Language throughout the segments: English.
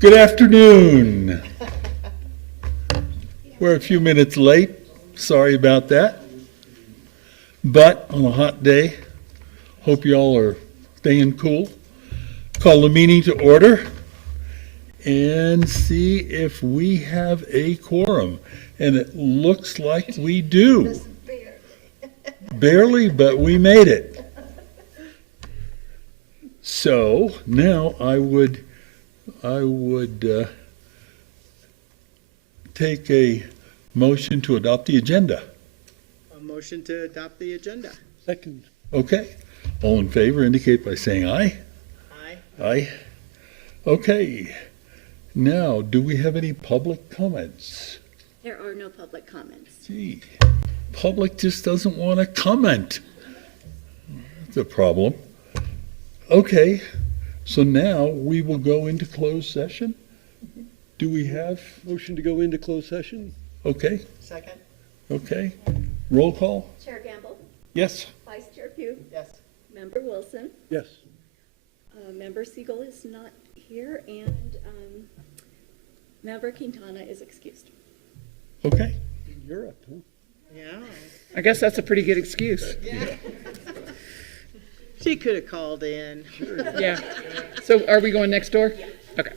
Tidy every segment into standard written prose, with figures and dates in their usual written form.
Good afternoon. We're a few minutes late. Sorry about that. But on a hot day, hope you all are staying cool. Call the meeting to order and see if we have a quorum. And it looks like we do. Barely, but we made it. So now I would take a motion to adopt the agenda. A motion to adopt the agenda. Second. Okay. All in favor indicate by saying aye. Aye. Aye. Okay. Now, do we have any public comments? There are no public comments. Gee, public just doesn't want to comment. That's a problem. Okay, so now we will go into closed session. Do we have, Motion to go into closed session? okay, Second? okay. Roll call? Chair Gamble, Yes. Vice Chair Pugh, Yes. Member Wilson, Yes. Member Siegel is not here, and Member Quintana is excused. Okay. You're up, huh? Yeah. I guess that's a pretty good excuse. She could have called in. Yeah. So are we going next door? Okay.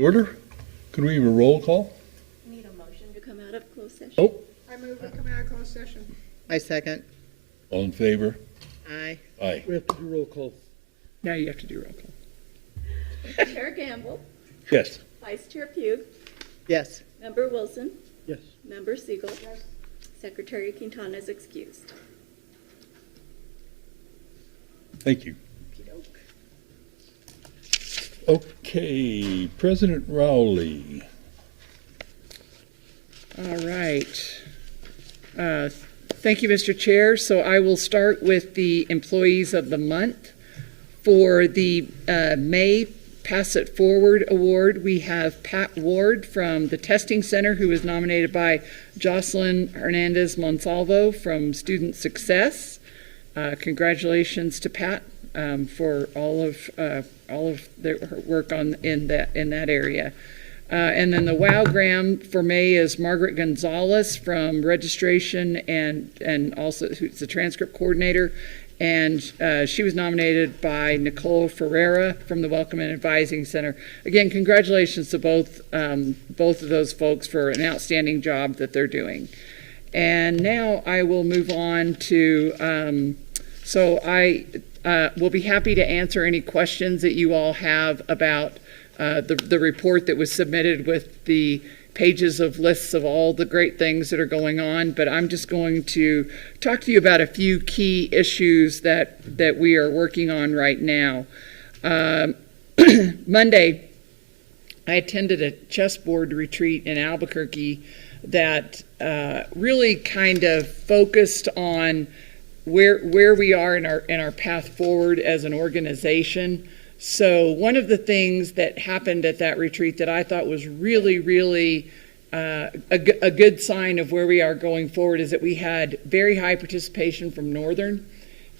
Order? Can we have a roll call? Need a motion to come out of closed session? Oh, I move we come out of closed session. I second. all in favor? Aye. Aye. We have to do roll call. Now you have to do roll call. Chair Gamble, Yes. Vice Chair Pugh, Yes. Member Wilson, Yes. Member Siegel. Secretary Quintana is excused. Thank you. Okay, President Rowley. All right. Thank you, Mr. Chair. So I will start with the employees of the month. For the May Pass It Forward Award, we have Pat Ward from the Testing Center, who was nominated by Jocelyn Hernandez Monsalvo from Student Success. Congratulations to Pat for all of their her work in that area. And then the WOW Graham for May is Margaret Gonzalez from registration and also who's the transcript coordinator. And she was nominated by Nicole Ferreira from the Welcome and Advising Center. Again, congratulations to both of those folks for an outstanding job that they're doing. And now I will move on to, so I will be happy to answer any questions that you all have about the report that was submitted with the pages of lists of all the great things that are going on, but I'm just going to talk to you about a few key issues that we are working on right now. Monday, I attended a chessboard retreat in Albuquerque that really kind of focused on where we are in our path forward as an organization. So one of the things that happened at that retreat that I thought was really, really a good sign of where we are going forward is that we had very high participation from Northern.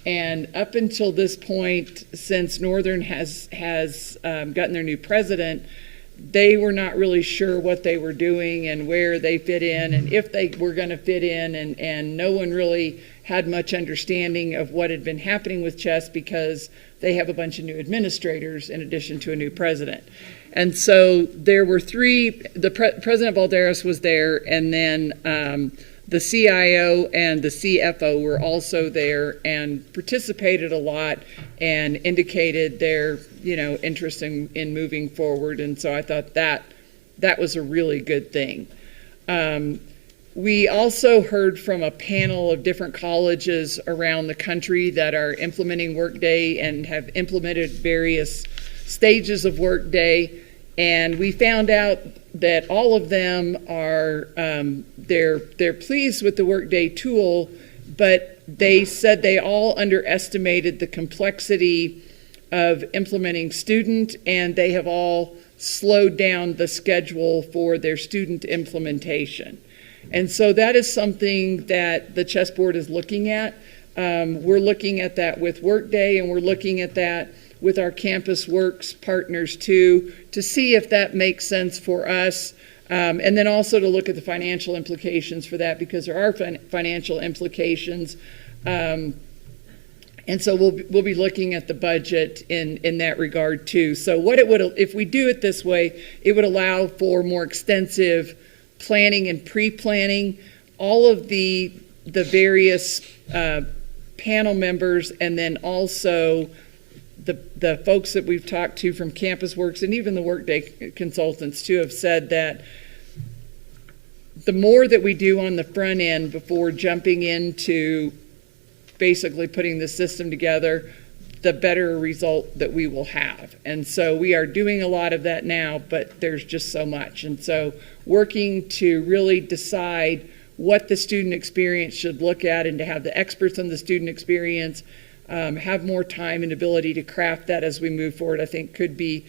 And up until this point, since Northern has gotten their new president, they were not really sure what they were doing and where they fit in and if they were going to fit in. And no one really had much understanding of what had been happening with chess because they have a bunch of new administrators in addition to a new president. And so there were three, President Balderas was there, and then the CIO and the CFO were also there and participated a lot and indicated their, interest in moving forward. And so I thought that was a really good thing. We also heard from a panel of different colleges around the country that are implementing Workday and have implemented various stages of Workday. And we found out that all of them are, they're pleased with the Workday tool, but they said they all underestimated the complexity of implementing student, and they have all slowed down the schedule for their student implementation. And so that is something that the chessboard is looking at. We're looking at that with Workday, and we're looking at that with our Campus Works partners too, to see if that makes sense for us. And then also to look at the financial implications for that, because there are financial implications. And so we'll be looking at the budget in that regard too. So what it would, if we do it this way, it would allow for more extensive planning and pre-planning. All of the various panel members, and then also the folks that we've talked to from Campus Works and even the Workday consultants too have said that the more that we do on the front end before jumping into basically putting the system together, the better result that we will have. And so we are doing a lot of that now, but there's just so much. And so working to really decide what the student experience should look at and to have the experts on the student experience have more time and ability to craft that as we move forward, I think could be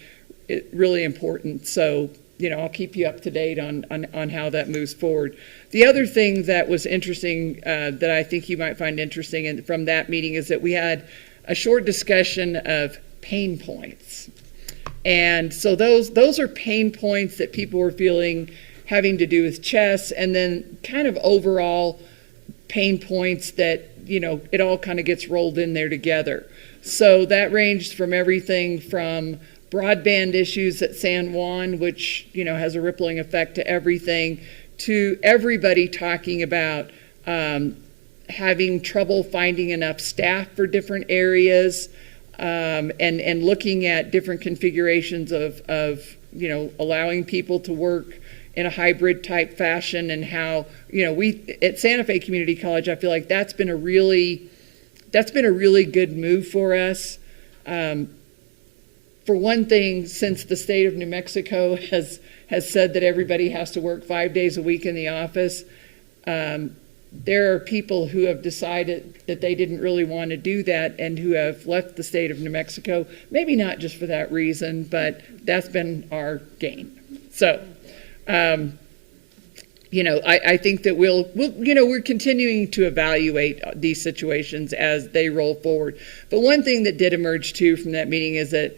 really important. So, I'll keep you up to date on how that moves forward. The other thing that was interesting that I think you might find interesting from that meeting is that we had a short discussion of pain points. And so those are pain points that people were feeling having to do with chess, and then kind of overall pain points that, it all kind of gets rolled in there together. So that ranged from everything from broadband issues at San Juan, which, has a rippling effect to everything, to everybody talking about having trouble finding enough staff for different areas, and looking at different configurations of allowing people to work in a hybrid type fashion, and how, we at Santa Fe Community College, I feel like that's been a really good move for us. For one thing, since the state of New Mexico has said that everybody has to work 5 days a week in the office, there are people who have decided that they didn't really want to do that and who have left the state of New Mexico, maybe not just for that reason, but that's been our gain. So, I think that we're continuing to evaluate these situations as they roll forward. But one thing that did emerge too from that meeting is that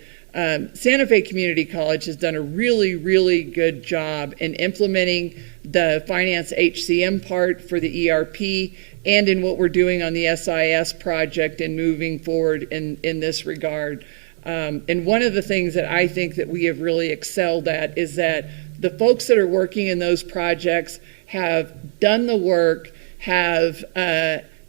Santa Fe Community College has done a really, really good job in implementing the finance HCM part for the ERP, and in what we're doing on the SIS project and moving forward in this regard. And one of the things that I think that we have really excelled at is that the folks that are working in those projects have done the work, have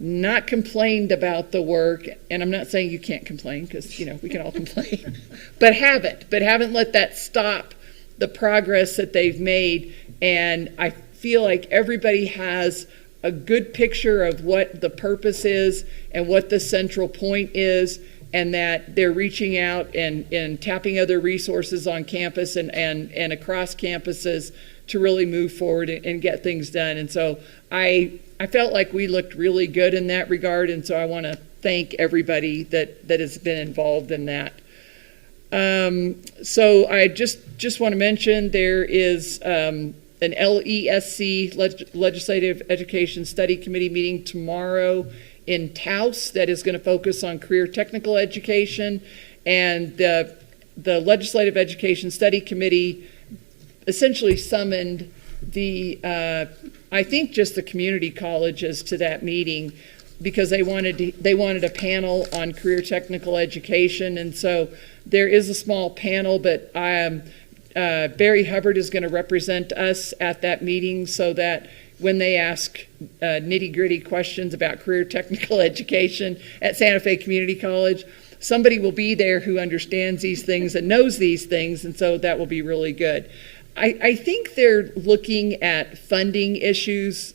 not complained about the work, and I'm not saying you can't complain, because we can all complain, but haven't let that stop the progress that they've made. And I feel like everybody has a good picture of what the purpose is and what the central point is, and that they're reaching out and tapping other resources on campus and across campuses to really move forward and get things done. And so I felt like we looked really good in that regard, and so I want to thank everybody that has been involved in that. So I just want to mention there is an LESC, Legislative Education Study Committee meeting tomorrow in Taos that is going to focus on career technical education, and the Legislative Education Study Committee essentially summoned I think just the community colleges to that meeting, because they wanted a panel on career technical education. And so there is a small panel, but Barry Hubbard is going to represent us at that meeting, so that when they ask nitty-gritty questions about career technical education at Santa Fe Community College, somebody will be there who understands these things and knows these things, and so that will be really good. I think they're looking at funding issues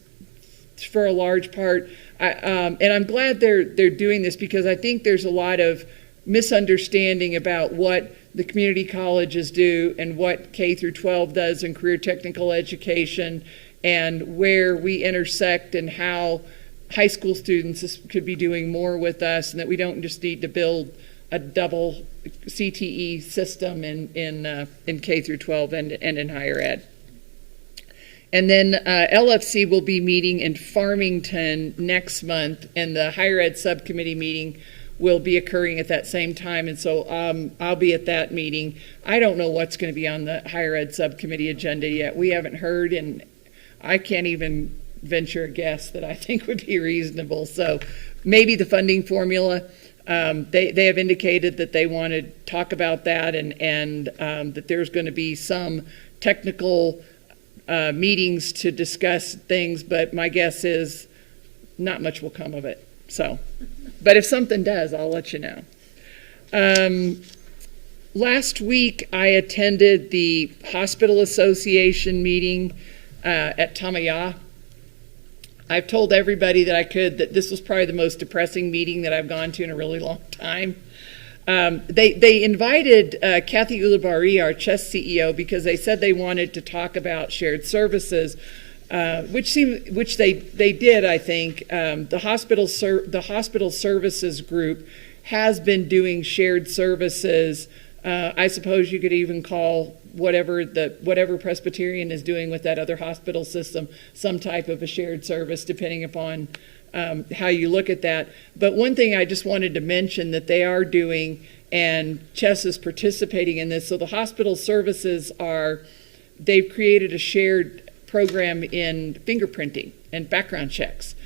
for a large part, and I'm glad they're doing this, because I think there's a lot of misunderstanding about what the community colleges do and what K through 12 does in career technical education, and where we intersect, and how high school students could be doing more with us, and that we don't just need to build a double CTE system in K through 12 and in higher ed. And then LFC will be meeting in Farmington next month, and the higher ed subcommittee meeting will be occurring at that same time. And so I'll be at that meeting. I don't know what's going to be on the higher ed subcommittee agenda yet. We haven't heard, and I can't even venture a guess that I think would be reasonable. So maybe the funding formula. They have indicated that they want to talk about that, and that there's going to be some technical meetings to discuss things, but my guess is not much will come of it. So, but if something does, I'll let you know. Last week, I attended the Hospital Association meeting at Tamaya. I've told everybody that this was probably the most depressing meeting that I've gone to in a really long time. They invited Kathy Ulibarri, our CHESS CEO, because they said they wanted to talk about shared services, which they did, I think. The hospital services group has been doing shared services. I suppose you could even call whatever Presbyterian is doing with that other hospital system some type of a shared service, depending upon how you look at that. But one thing I just wanted to mention that they are doing, and Chess is participating in this. So the hospital services they've created a shared program in fingerprinting and background checks.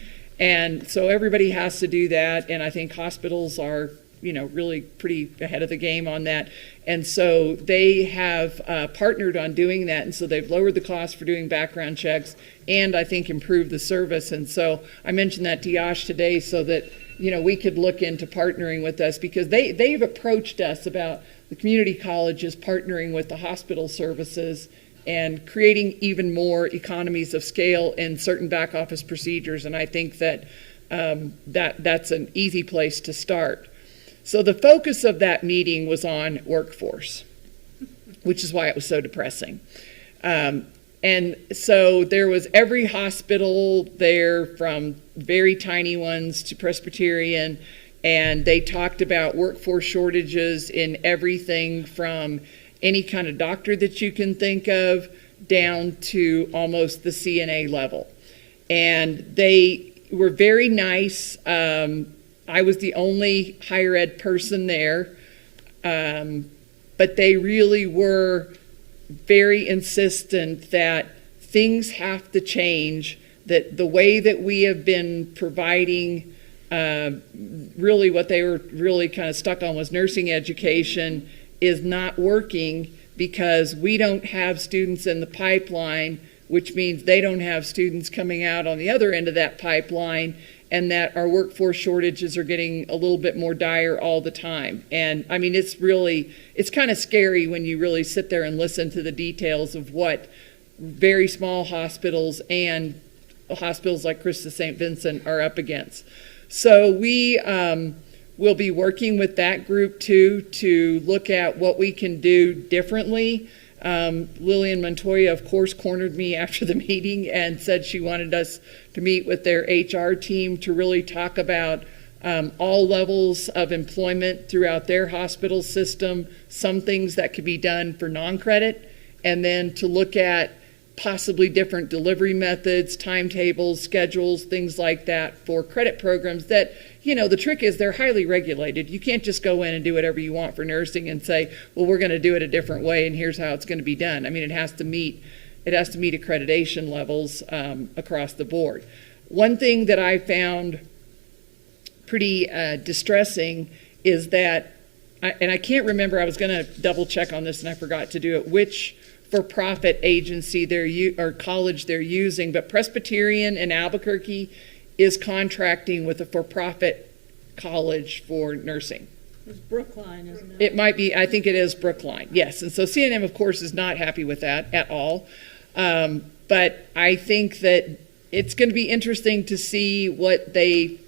And so everybody has to do that, and I think hospitals are really pretty ahead of the game on that. And so they have partnered on doing that. And so they've lowered the cost for doing background checks and I think improved the service. And so I mentioned that to Yash today so that, we could look into partnering with us because they've approached us about the community colleges partnering with the hospital services and creating even more economies of scale in certain back office procedures. And I think that that's an easy place to start. So the focus of that meeting was on workforce, which is why it was so depressing. And so there was every hospital there from very tiny ones to Presbyterian, and they talked about workforce shortages in everything from any kind of doctor that you can think of down to almost the CNA level. And they were very nice. I was the only higher ed person there, but they really were very insistent that things have to change, that the way that we have been providing really what they were really kind of stuck on was nursing education is not working because we don't have students in the pipeline, which means they don't have students coming out on the other end of that pipeline, and that our workforce shortages are getting a little bit more dire all the time. And I mean, it's kind of scary when you really sit there and listen to the details of what very small hospitals and hospitals like Christus St. Vincent are up against. So we will be working with that group too to look at what we can do differently. Lillian Montoya, of course, cornered me after the meeting and said she wanted us to meet with their HR team to really talk about all levels of employment throughout their hospital system, some things that could be done for non-credit, and then to look at possibly different delivery methods, timetables, schedules, things like that for credit programs that, the trick is they're highly regulated. You can't just go in and do whatever you want for nursing and say, well, we're going to do it a different way and here's how it's going to be done. I mean, it has to meet accreditation levels across the board. One thing that I found pretty distressing is that, and I can't remember, I was going to double check on this and I forgot to do it, which for-profit agency or college they're using, but Presbyterian in Albuquerque is contracting with a for-profit college for nursing. It's Brookline, isn't it? It might be, I think it is Brookline, yes. And so CNM, of course, is not happy with that at all. But I think that it's going to be interesting to see what they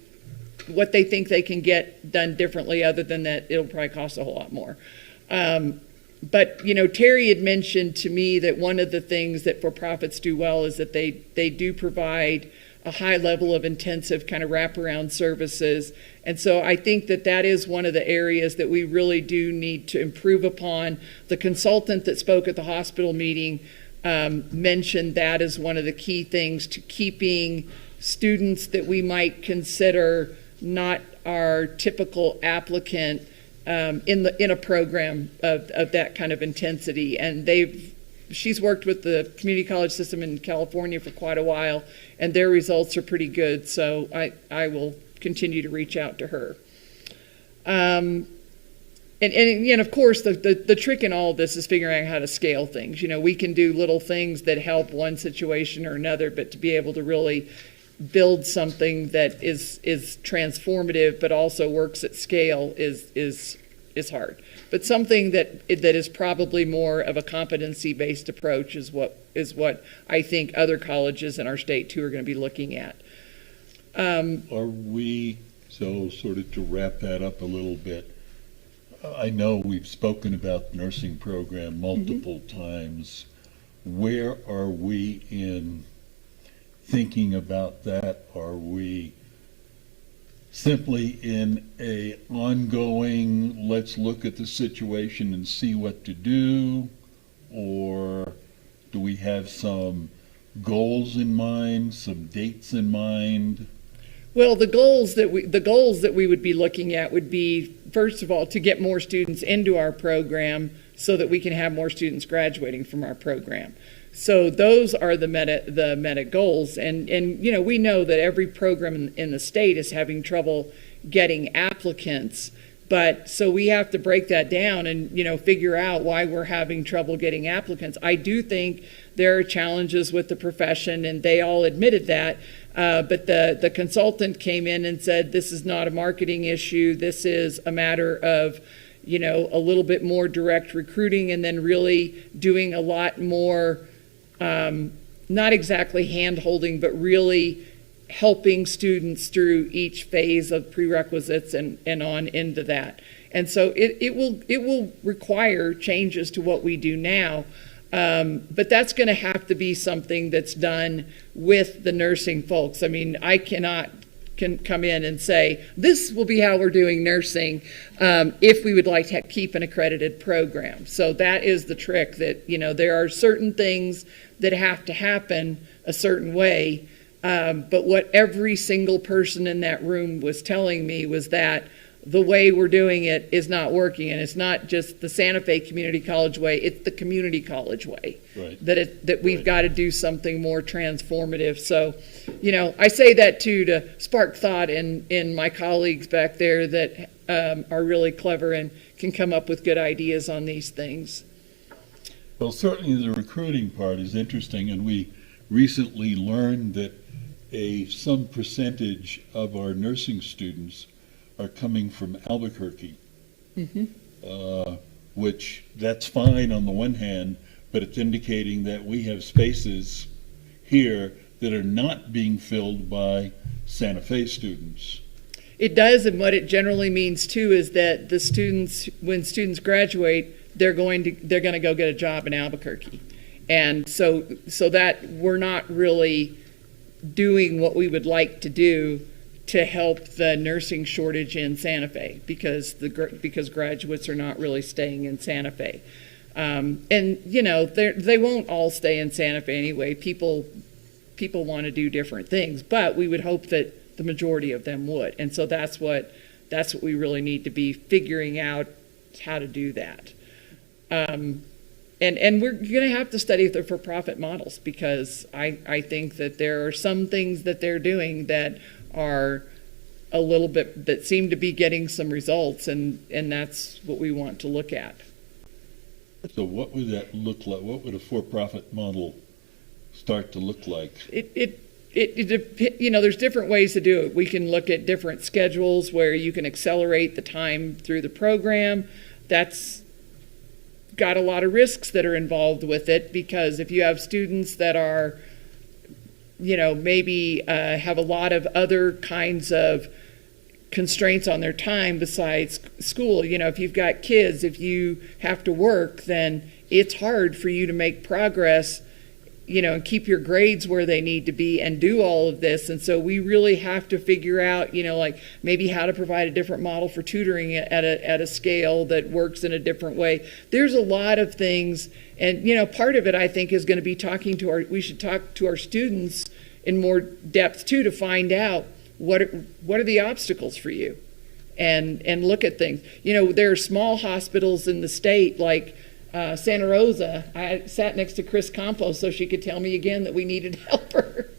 think they can get done differently, other than that it'll probably cost a whole lot more. But, Terry had mentioned to me that one of the things that for-profits do well is that they do provide a high level of intensive kind of wraparound services. And so I think that is one of the areas that we really do need to improve upon. The consultant that spoke at the hospital meeting mentioned that as one of the key things to keeping students that we might consider not our typical applicant in a program of that kind of intensity. And she's worked with the community college system in California for quite a while, and their results are pretty good. So I will continue to reach out to her. And of course, the trick in all of this is figuring out how to scale things. We can do little things that help one situation or another, but to be able to really build something that is transformative but also works at scale is hard. But something that is probably more of a competency-based approach is what I think other colleges in our state too are going to be looking at. Are we, so sort of to wrap that up a little bit, I know we've spoken about the nursing program multiple times. Where are we in thinking about that? Are we simply in a ongoing, let's look at the situation and see what to do? Or do we have some goals in mind, some dates in mind? Well, the goals that we would be looking at would be, first of all, to get more students into our program so that we can have more students graduating from our program. So those are the meta goals. And we know that every program in the state is having trouble getting applicants, But so we have to break that down and, figure out why we're having trouble getting applicants. I do think there are challenges with the profession, and they all admitted that. But the consultant came in and said, this is not a marketing issue. This is a matter of, a little bit more direct recruiting, and then really doing a lot more, not exactly hand-holding, but really helping students through each phase of prerequisites and on into that. And so it will require changes to what we do now. But that's going to have to be something that's done with the nursing folks. I mean, I can come in and say, this will be how we're doing nursing, if we would like to keep an accredited program. So that is the trick, that, there are certain things that have to happen a certain way. But what every single person in that room was telling me was that the way we're doing it is not working, and it's not just the Santa Fe Community College way, it's the community college way. Right. That we've got to do something more transformative. So, I say that too to spark thought in my colleagues back there that are really clever and can come up with good ideas on these things. Well, certainly the recruiting part is interesting, and we recently learned that some percentage of our nursing students are coming from Albuquerque, which that's fine on the one hand, but it's indicating that we have spaces here that are not being filled by Santa Fe students. It does, and what it generally means too is that the students, when students graduate, they're going to go get a job in Albuquerque, and so that we're not really doing what we would like to do to help the nursing shortage in Santa Fe, because graduates are not really staying in Santa Fe, and they won't all stay in Santa Fe anyway. People want to do different things, but we would hope that the majority of them would, and so that's what we really need to be figuring out, how to do that. And we're going to have to study the for-profit models, because I think that there are some things that they're doing that are a little bit, that seem to be getting some results, and that's what we want to look at. So what would that look like? What would a for-profit model start to look like? There's different ways to do it. We can look at different schedules where you can accelerate the time through the program. That's got a lot of risks that are involved with it, because if you have students that are, maybe have a lot of other kinds of constraints on their time besides school, if you've got kids, if you have to work, then it's hard for you to make progress, and keep your grades where they need to be and do all of this. And so we really have to figure out, like maybe how to provide a different model for tutoring at a scale that works in a different way. There's a lot of things, and part of it I think is going to be we should talk to our students in more depth too, to find out what are the obstacles for you, and look at things. There are small hospitals in the state like Santa Rosa. I sat next to Chris Campos so she could tell me again that we needed help her.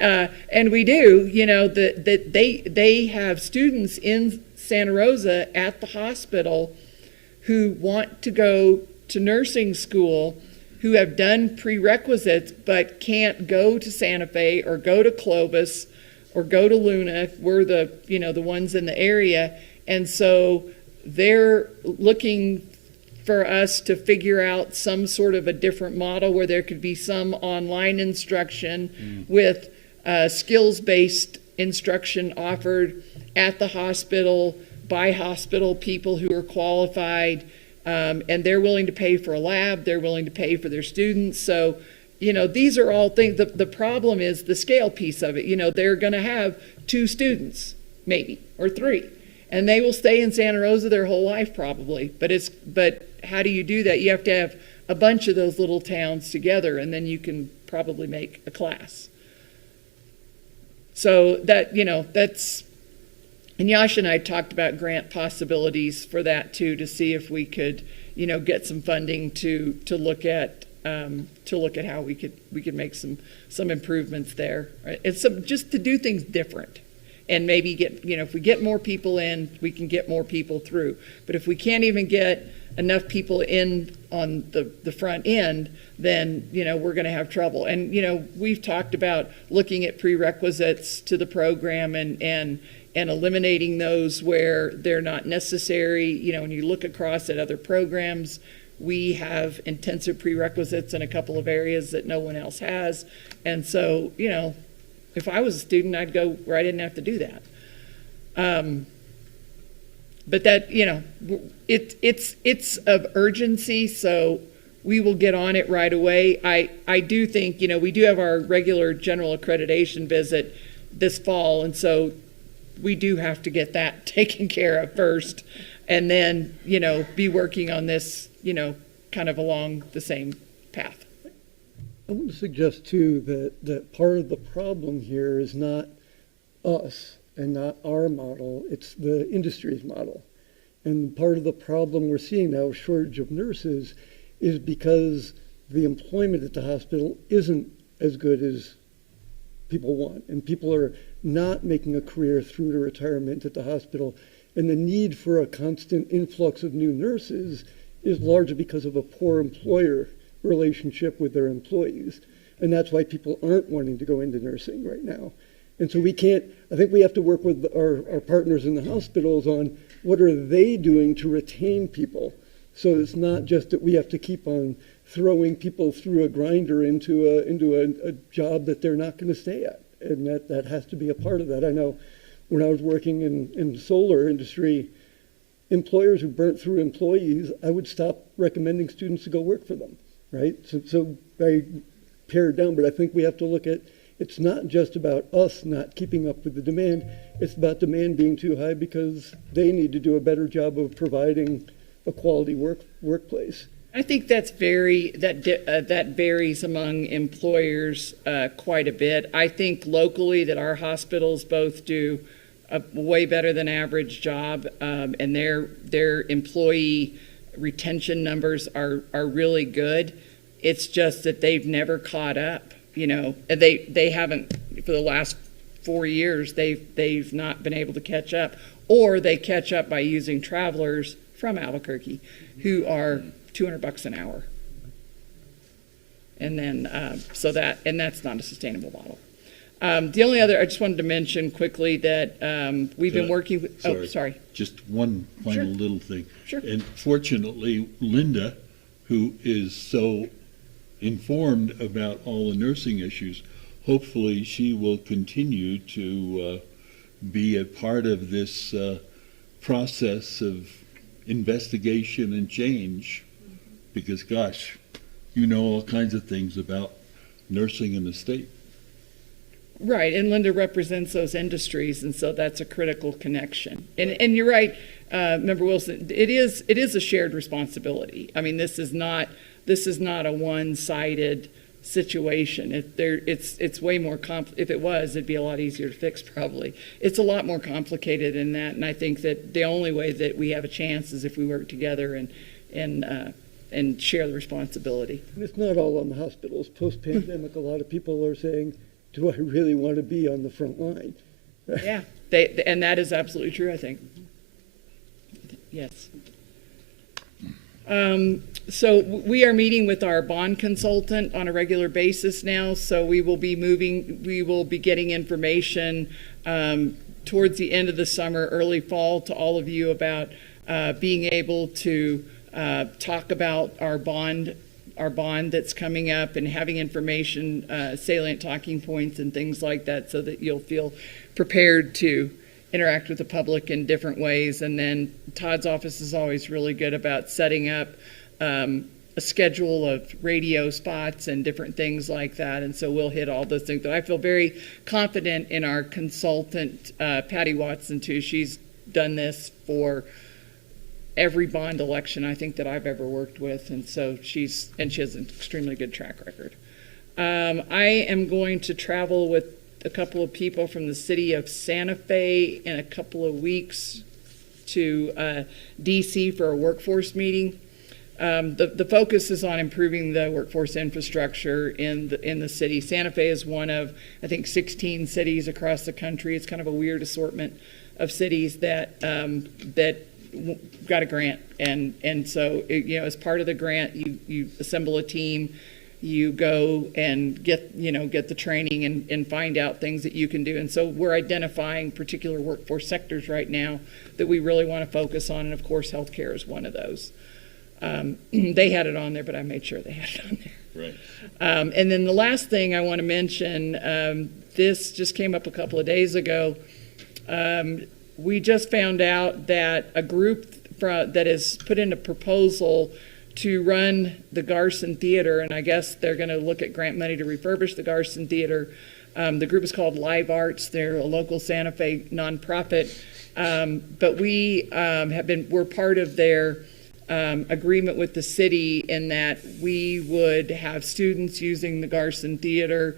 And we do, that they have students in Santa Rosa at the hospital who want to go to nursing school, who have done prerequisites but can't go to Santa Fe or go to Clovis or go to Luna. We're the ones in the area. And so they're looking for us to figure out some sort of a different model where there could be some online instruction with skills-based instruction offered at the hospital by hospital people who are qualified, and they're willing to pay for a lab, they're willing to pay for their students. So, these are all things. The problem is the scale piece of it. They're going to have 2 students, maybe, or 3. And they will stay in Santa Rosa their whole life probably. But how do you do that? You have to have a bunch of those little towns together, and then you can probably make a class. So that's, and Yash and I talked about grant possibilities for that too, to see if we could, get some funding to look at how we could make some improvements there. Right? It's just to do things different. and maybe get, if we get more people in, we can get more people through. But if we can't even get enough people in on the front end, then, we're going to have trouble. And, we've talked about looking at prerequisites to the program and eliminating those where they're not necessary. When you look across at other programs, we have intensive prerequisites in a couple of areas that no one else has. And so, if I was a student, I'd go where I didn't have to do that. But that, it's of urgency, so we will get on it right away. I do think, we do have our regular general accreditation visit this fall, and so we do have to get that taken care of first, and then, be working on this, kind of along the same path. I want to suggest too that part of the problem here is not us and not our model, it's the industry's model. And part of the problem we're seeing now, shortage of nurses, is because the employment at the hospital isn't as good as people want. And people are not making a career through to retirement at the hospital. And the need for a constant influx of new nurses is largely because of a poor employer relationship with their employees. And that's why people aren't wanting to go into nursing right now. And so I think we have to work with our partners in the hospitals on what are they doing to retain people. So it's not just that we have to keep on throwing people through a grinder into a job that they're not going to stay at. And that has to be a part of that. I know when I was working in the solar industry, employers who burnt through employees, I would stop recommending students to go work for them, right? So I pared down, but I think we have to look at, it's not just about us not keeping up with the demand, it's about demand being too high because they need to do a better job of providing a quality workplace. I think that varies among employers quite a bit. I think locally that our hospitals both do a way better than average job, and their employee retention numbers are really good. It's just that they've never caught up. They haven't for the last 4 years. They've not been able to catch up, or they catch up by using travelers from Albuquerque who are $200 an hour. And then, that's not a sustainable model. The only other, I just wanted to mention quickly that we've been working with, sorry. Just one final Sure. little thing. Sure. And fortunately, Linda, who is so informed about all the nursing issues, hopefully she will continue to be a part of this process of investigation and change, because gosh, all kinds of things about nursing in the state. Right, and Linda represents those industries, and so that's a critical connection. And you're right, Member Wilson. It is a shared responsibility. I mean, this is not a one-sided situation. It's way more if it was, it'd be a lot easier to fix probably. It's a lot more complicated than that, and I think that the only way that we have a chance is if we work together and share the responsibility. And it's not all on the hospitals. Post-pandemic, a lot of people are saying, do I really want to be on the front line? Yeah, and that is absolutely true, I think. Yes. So we are meeting with our bond consultant on a regular basis now. So we will be getting information towards the end of the summer, early fall, to all of you about being able to talk about our bond that's coming up and having information, salient talking points and things like that, so that you'll feel prepared to interact with the public in different ways. And then Todd's office is always really good about setting up a schedule of radio spots and different things like that. And so we'll hit all those things. But I feel very confident in our consultant, Patty Watson, too. She's done this for every bond election I think that I've ever worked with, and so she has an extremely good track record. I am going to travel with a couple of people from the city of Santa Fe in a couple of weeks to DC for a workforce meeting. The focus is on improving the workforce infrastructure in the city. Santa Fe is one of, I think, 16 cities across the country. It's kind of a weird assortment of cities that got a grant, and so as part of the grant, you assemble a team, you go and get the training and find out things that you can do. And so we're identifying particular workforce sectors right now that we really want to focus on, and of course, healthcare is one of those. They had it on there, but I made sure they had it on there. Right. And then the last thing I want to mention, this just came up a couple of days ago. We just found out that a group that has put in a proposal to run the Garson Theater, and I guess they're going to look at grant money to refurbish the Garson Theater. The group is called Live Arts. They're a local Santa Fe nonprofit, but we're part of their agreement with the city in that we would have students using the Garson Theater,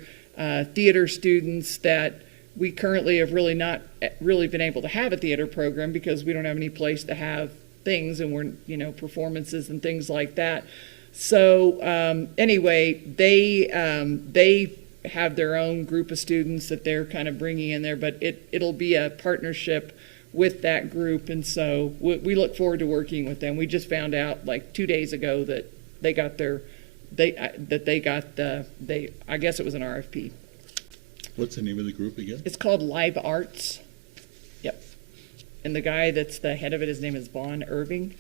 theater students that we currently have really not really been able to have a theater program because we don't have any place to have things, and we're performances and things like that. So anyway, they have their own group of students that they're kind of bringing in there, but it'll be a partnership with that group, and so we look forward to working with them. We just found out like 2 days ago that they got I guess it was an RFP. What's the name of the group again? It's called Live Arts. Yep. And the guy that's the head of it, his name is Vaughn Irving.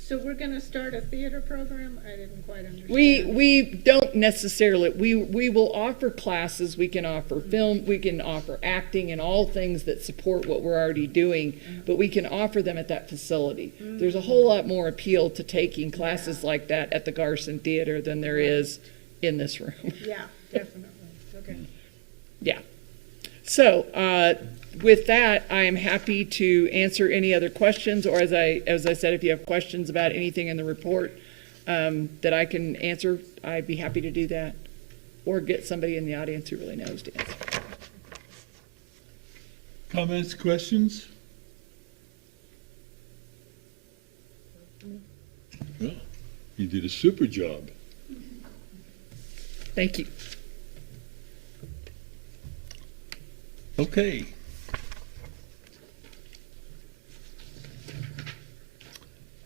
So we're gonna start a theater program? I didn't quite understand. We don't necessarily, we will offer classes, we can offer film, we can offer acting and all things that support what we're already doing, but we can offer them at that facility. There's a whole lot more appeal to taking classes like that at the Garson Theater than there is in this room. Yeah, definitely, okay. Yeah. So, with that, I am happy to answer any other questions, or as I said, if you have questions about anything in the report that I can answer, I'd be happy to do that, or get somebody in the audience who really knows to answer. Comments, questions? Well, you did a super job. Thank you. Okay.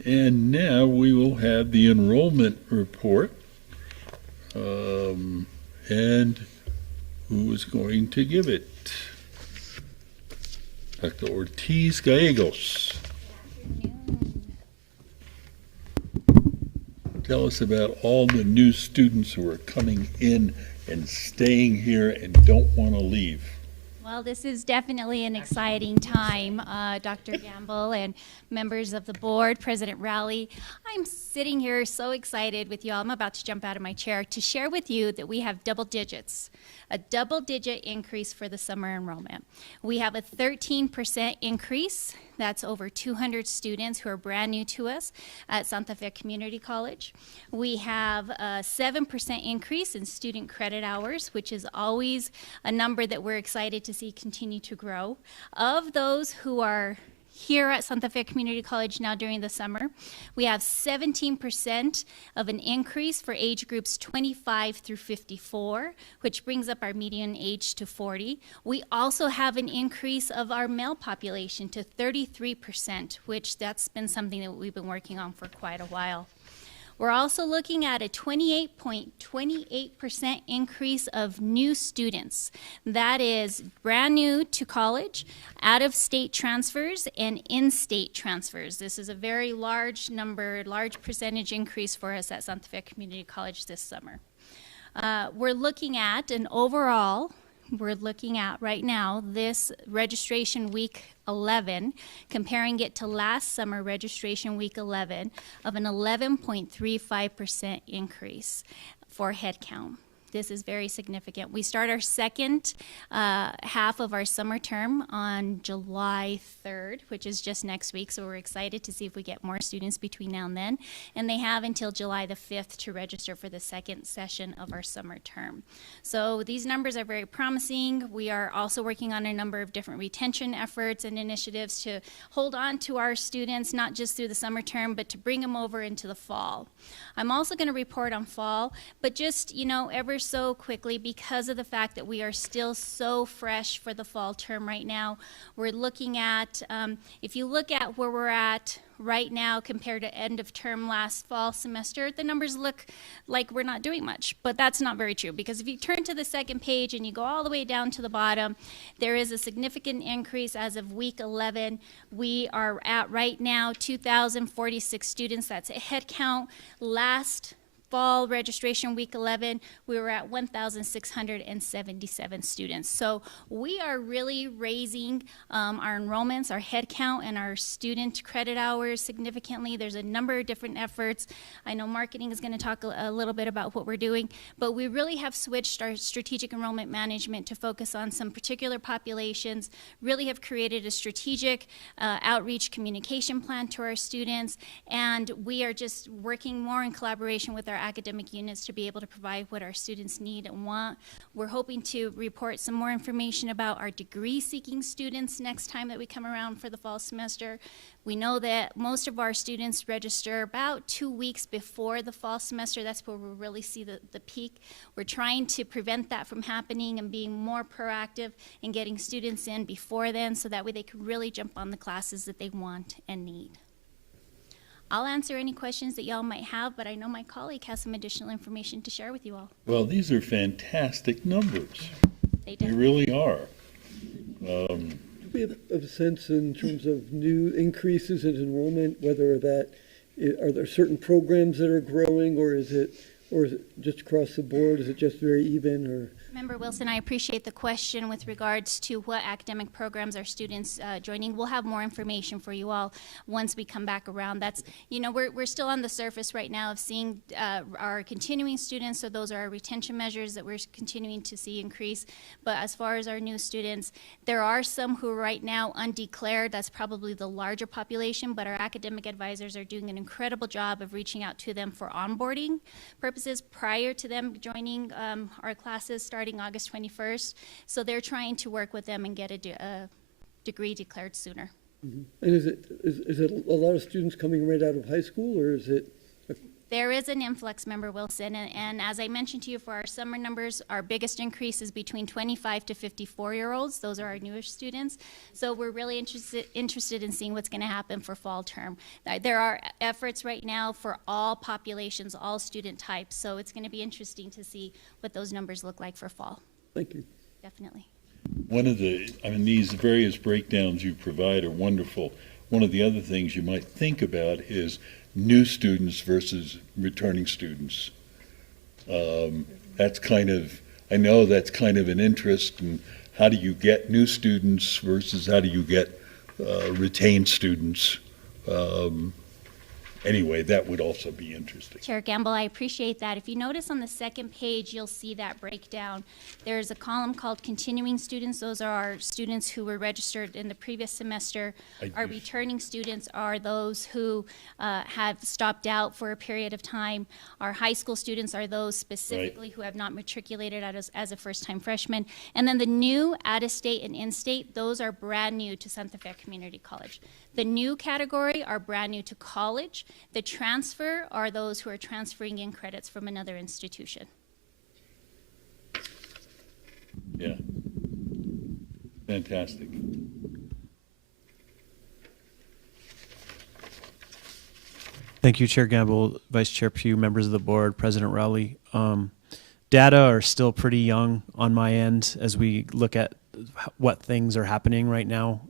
And now we will have the enrollment report. And who is going to give it? Dr. Ortiz Gallegos. Tell us about all the new students who are coming in and staying here and don't want to leave. Well, this is definitely an exciting time, Dr. Gamble and members of the board, President Rowley. I'm sitting here so excited with you all. I'm about to jump out of my chair to share with you that we have double digits, a double-digit increase for the summer enrollment. We have a 13% increase. That's over 200 students who are brand new to us at Santa Fe Community College. We have a 7% increase in student credit hours, which is always a number that we're excited to see continue to grow. Of those who are here at Santa Fe Community College now during the summer, we have 17% of an increase for age groups 25 through 54, which brings up our median age to 40. We also have an increase of our male population to 33%, which that's been something that we've been working on for quite a while. We're also looking at a 28.28% increase of new students. That is brand new to college, out-of-state transfers, and in-state transfers. This is a very large number, large percentage increase for us at Santa Fe Community College this summer. We're looking at an overall, we're looking at right now this registration week 11, comparing it to last summer registration week 11 of an 11.35% increase for head count. this is very significant. We start our second half of our summer term on July 3rd, which is just next week, so we're excited to see if we get more students between now and then. And they have until July the 5th to register for the second session of our summer term. So these numbers are very promising. We are also working on a number of different retention efforts and initiatives to hold on to our students, not just through the summer term, but to bring them over into the fall. I'm also going to report on fall, but just, you know, ever so quickly, because of the fact that we are still so fresh for the fall term right now, we're looking at, if you look at where we're at right now compared to end of term last fall semester, the numbers look like we're not doing much, but that's not very true, because if you turn to the second page and you go all the way down to the bottom, there is a significant increase as of week 11. We are at right now 2,046 students. That's a head count. Last fall registration week 11, we were at 1,677 students. So we are really raising our enrollments, our head count, and our student credit hours significantly. There's a number of different efforts. I know marketing is going to talk a little bit about what we're doing, but we really have switched our strategic enrollment management to focus on some particular populations, really have created a strategic outreach communication plan to our students, and we are just working more in collaboration with our academic units to be able to provide what our students need and want. We're hoping to report some more information about our degree-seeking students next time that we come around for the fall semester. We know that most of our students register about 2 weeks before the fall semester. That's where we really see the peak. We're trying to prevent that from happening and being more proactive in getting students in before then, so that way they can really jump on the classes that they want and need. I'll answer any questions that y'all might have, but I know my colleague has some additional information to share with you all. Well, these are fantastic numbers. They They do. really are. Do we have a sense in terms of new increases in enrollment, whether that, are there certain programs that are growing, or is it just across the board? Is it just very even, or? Member Wilson, I appreciate the question with regards to what academic programs are students joining. We'll have more information for you all once we come back around. That's, you know, we're still on the surface right now of seeing our continuing students, so those are our retention measures that we're continuing to see increase. But as far as our new students, there are some who are right now undeclared. That's probably the larger population, but our academic advisors are doing an incredible job of reaching out to them for onboarding purposes prior to them joining our classes starting August 21st. So they're trying to work with them and get a degree declared sooner. Mm-hmm. And is it a lot of students coming right out of high school, or is it? There is an influx, Member Wilson, and as I mentioned to you, for our summer numbers, our biggest increase is between 25 to 54-year-olds. Those are our newest students. So we're really interested in seeing what's going to happen for fall term. There are efforts right now for all populations, all student types. So it's going to be interesting to see what those numbers look like for fall. Thank you. Definitely. These various breakdowns you provide are wonderful. One of the other things you might think about is new students versus returning students. That's kind of, I know that's kind of an interest in how do you get new students versus how do you get retained students. Anyway, that would also be interesting. Chair Gamble, I appreciate that. If you notice on the second page, you'll see that breakdown. There's a column called continuing students. Those are our students who were registered in the previous semester. Our returning students are those who have stopped out for a period of time. Our high school students are those specifically who have not matriculated as a first-time freshman. And then the new out-of-state and in-state, those are brand new to Santa Fe Community College. The new category are brand new to college. The transfer are those who are transferring in credits from another institution. Yeah. Fantastic. Thank you, Chair Gamble, Vice Chair Pugh, members of the board, President Rowley. Data are still pretty young on my end as we look at what things are happening right now.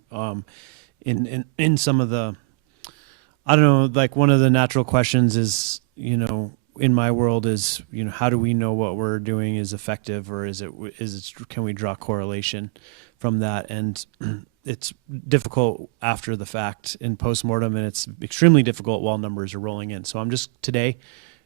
In some of the, I don't know, like one of the natural questions is, you know, in my world is, you know, how do we know what we're doing is effective, or can we draw correlation from that? And it's difficult after the fact in postmortem, and it's extremely difficult while numbers are rolling in. So I'm just today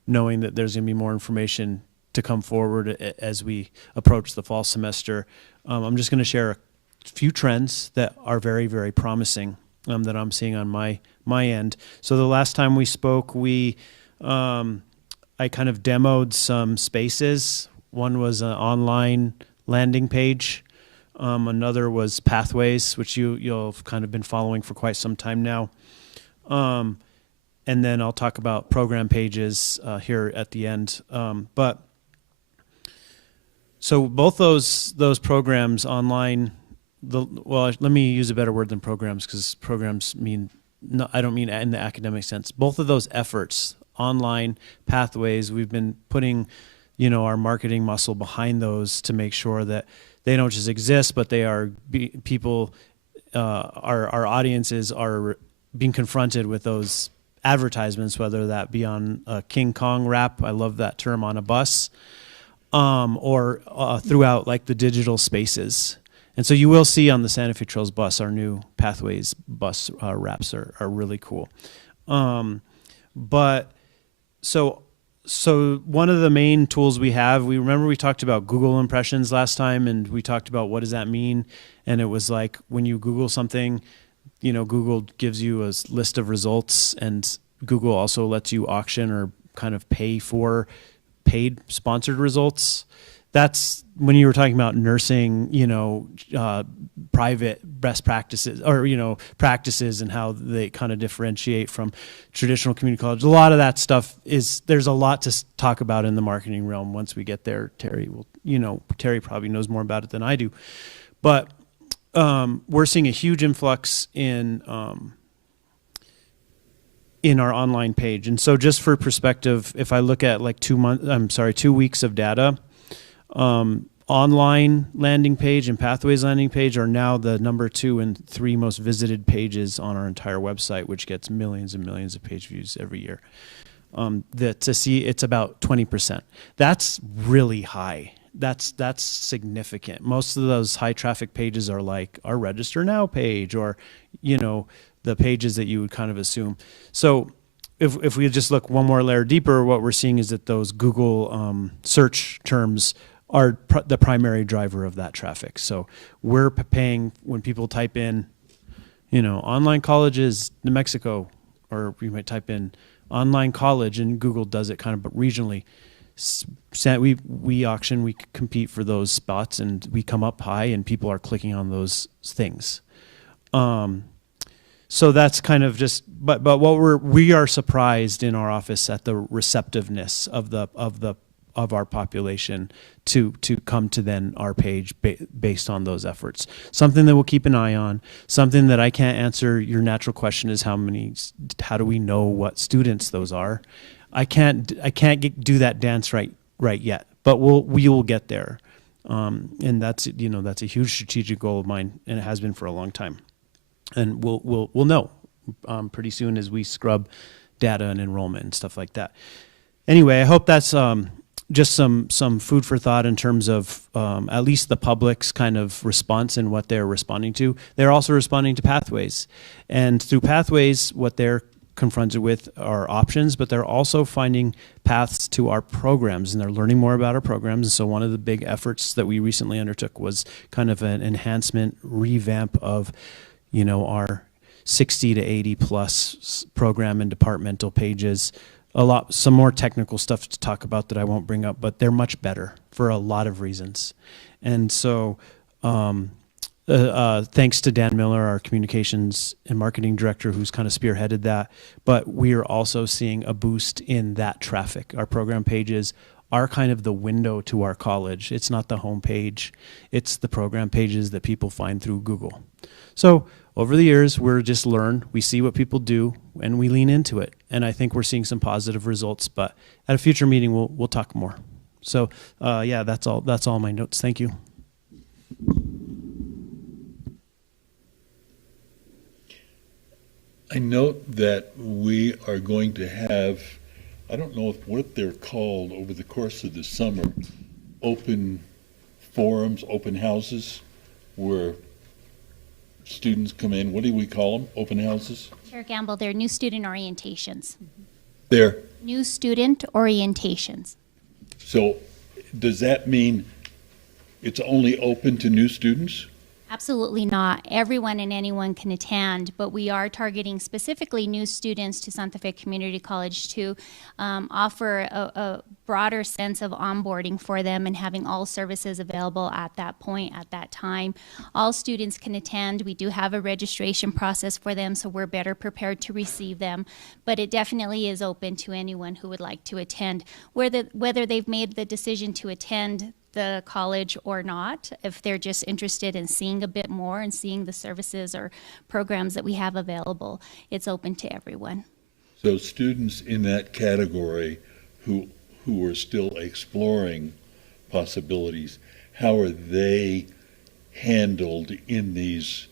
knowing that there's going to be more information to come forward as we approach the fall semester. I'm just going to share a few trends that are very, very promising that I'm seeing on my end. So the last time we spoke, I kind of demoed some spaces. One was an online landing page. Another was Pathways, which you'll have kind of been following for quite some time now. And then I'll talk about program pages here at the end. But so both those programs online. Well, let me use a better word than programs, because programs mean no, I don't mean in the academic sense. Both of those efforts, online Pathways, we've been putting, our marketing muscle behind those to make sure that they don't just exist, but they are people. Our audiences are being confronted with those advertisements, whether that be on a King Kong wrap, I love that term, on a bus, or throughout like the digital spaces. And so you will see on the Santa Fe Trails bus, our new Pathways bus wraps are really cool. But so one of the main tools we have, we talked about Google impressions last time, and we talked about what does that mean. And it was like when you Google something, Google gives you a list of results, and Google also lets you auction or kind of pay for paid sponsored results. That's when you were talking about nursing, private best practices or, practices and how they kind of differentiate from traditional community college. A lot of that stuff there's a lot to talk about in the marketing realm once we get there. Terry Terry probably knows more about it than I do. But we're seeing a huge influx in our online page. And so just for perspective, if I look at like 2 weeks of data, online landing page and Pathways landing page are now the number 2 and 3 most visited pages on our entire website, which gets millions and millions of page views every year. It's about 20%. That's really high. That's significant. Most of those high traffic pages are like our Register Now page, or the pages that you would kind of assume. So if we just look one more layer deeper, what we're seeing is that those Google search terms are the primary driver of that traffic. So we're paying when people type in, online colleges, New Mexico, or we might type in online college, and Google does it kind of regionally. We auction, we compete for those spots, and we come up high, and people are clicking on those things. So that's kind of just, but what we are surprised in our office at the receptiveness of our population to come to then our page based on those efforts. Something that we'll keep an eye on. Something that I can't answer. Your natural question is how do we know what students those are? I can't do that dance right yet, but we will get there. And that's a huge strategic goal of mine, and it has been for a long time. And we'll know pretty soon as we scrub data and enrollment and stuff like that. Anyway, I hope that's just some food for thought in terms of at least the public's kind of response and what they're responding to. They're also responding to Pathways, and through Pathways, what they're confronted with are options, but they're also finding paths to our programs, and they're learning more about our programs. And so one of the big efforts that we recently undertook was kind of an enhancement, revamp of our 60 to 80 plus program and departmental pages. Some more technical stuff to talk about that I won't bring up, but they're much better for a lot of reasons. And so thanks to Dan Miller, our communications and marketing director, who's kind of spearheaded that. But we are also seeing a boost in that traffic. Our program pages are kind of the window to our college. It's not the home page. It's the program pages that people find through Google. So over the years, we see what people do, and we lean into it. And I think we're seeing some positive results, but at a future meeting, we'll talk more. So that's all my notes. Thank you. I note that we are going to have, I don't know what they're called over the course of the summer, open forums, open houses, where students come in. What do we call them? Open houses? Chair Gamble, they're new student orientations. They're, New student orientations. so does that mean it's only open to new students? Absolutely not. Everyone and anyone can attend, but we are targeting specifically new students to Santa Fe Community College to offer a broader sense of onboarding for them and having all services available at that point, at that time. All students can attend. We do have a registration process for them, so we're better prepared to receive them, but it definitely is open to anyone who would like to attend. Whether they've made the decision to attend the college or not, if they're just interested in seeing a bit more and seeing the services or programs that we have available, it's open to everyone. So students in that category who are still exploring possibilities, how are they handled in these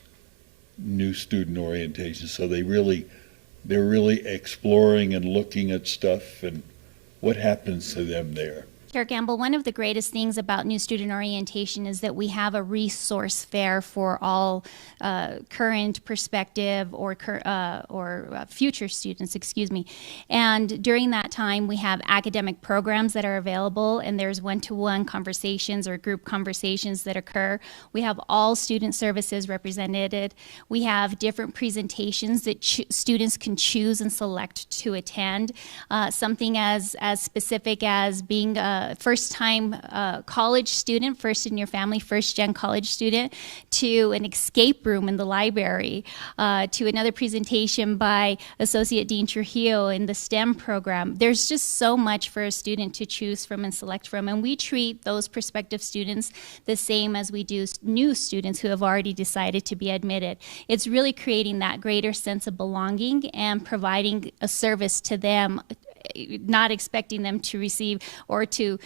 new student orientations? So they're really exploring and looking at stuff, and what happens to them there? Chair Gamble, one of the greatest things about New Student Orientation is that we have a resource fair for all current, prospective, or future students, excuse me. And during that time, we have academic programs that are available, and there's one-to-one conversations or group conversations that occur. We have all student services represented. We have different presentations that students can choose and select to attend. Something as specific as being a first-time college student, first in your family, first-gen college student, to an escape room in the library, to another presentation by Associate Dean Trujillo in the STEM program. There's just so much for a student to choose from and select from, and we treat those prospective students the same as we do new students who have already decided to be admitted. It's really creating that greater sense of belonging and providing a service to them, not expecting them to receive or to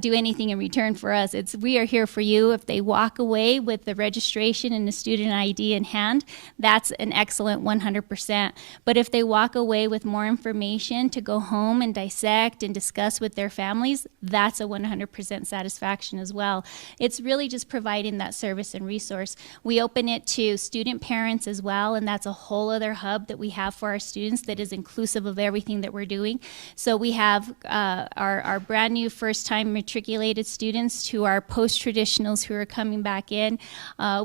do anything in return for us. We are here for you. If they walk away with the registration and the student ID in hand, that's an excellent 100%. But if they walk away with more information to go home and dissect and discuss with their families, that's a 100% satisfaction as well. It's really just providing that service and resource. We open it to student parents as well, and that's a whole other hub that we have for our students that is inclusive of everything that we're doing. So we have our brand new first-time matriculated students to our post-traditionals who are coming back in.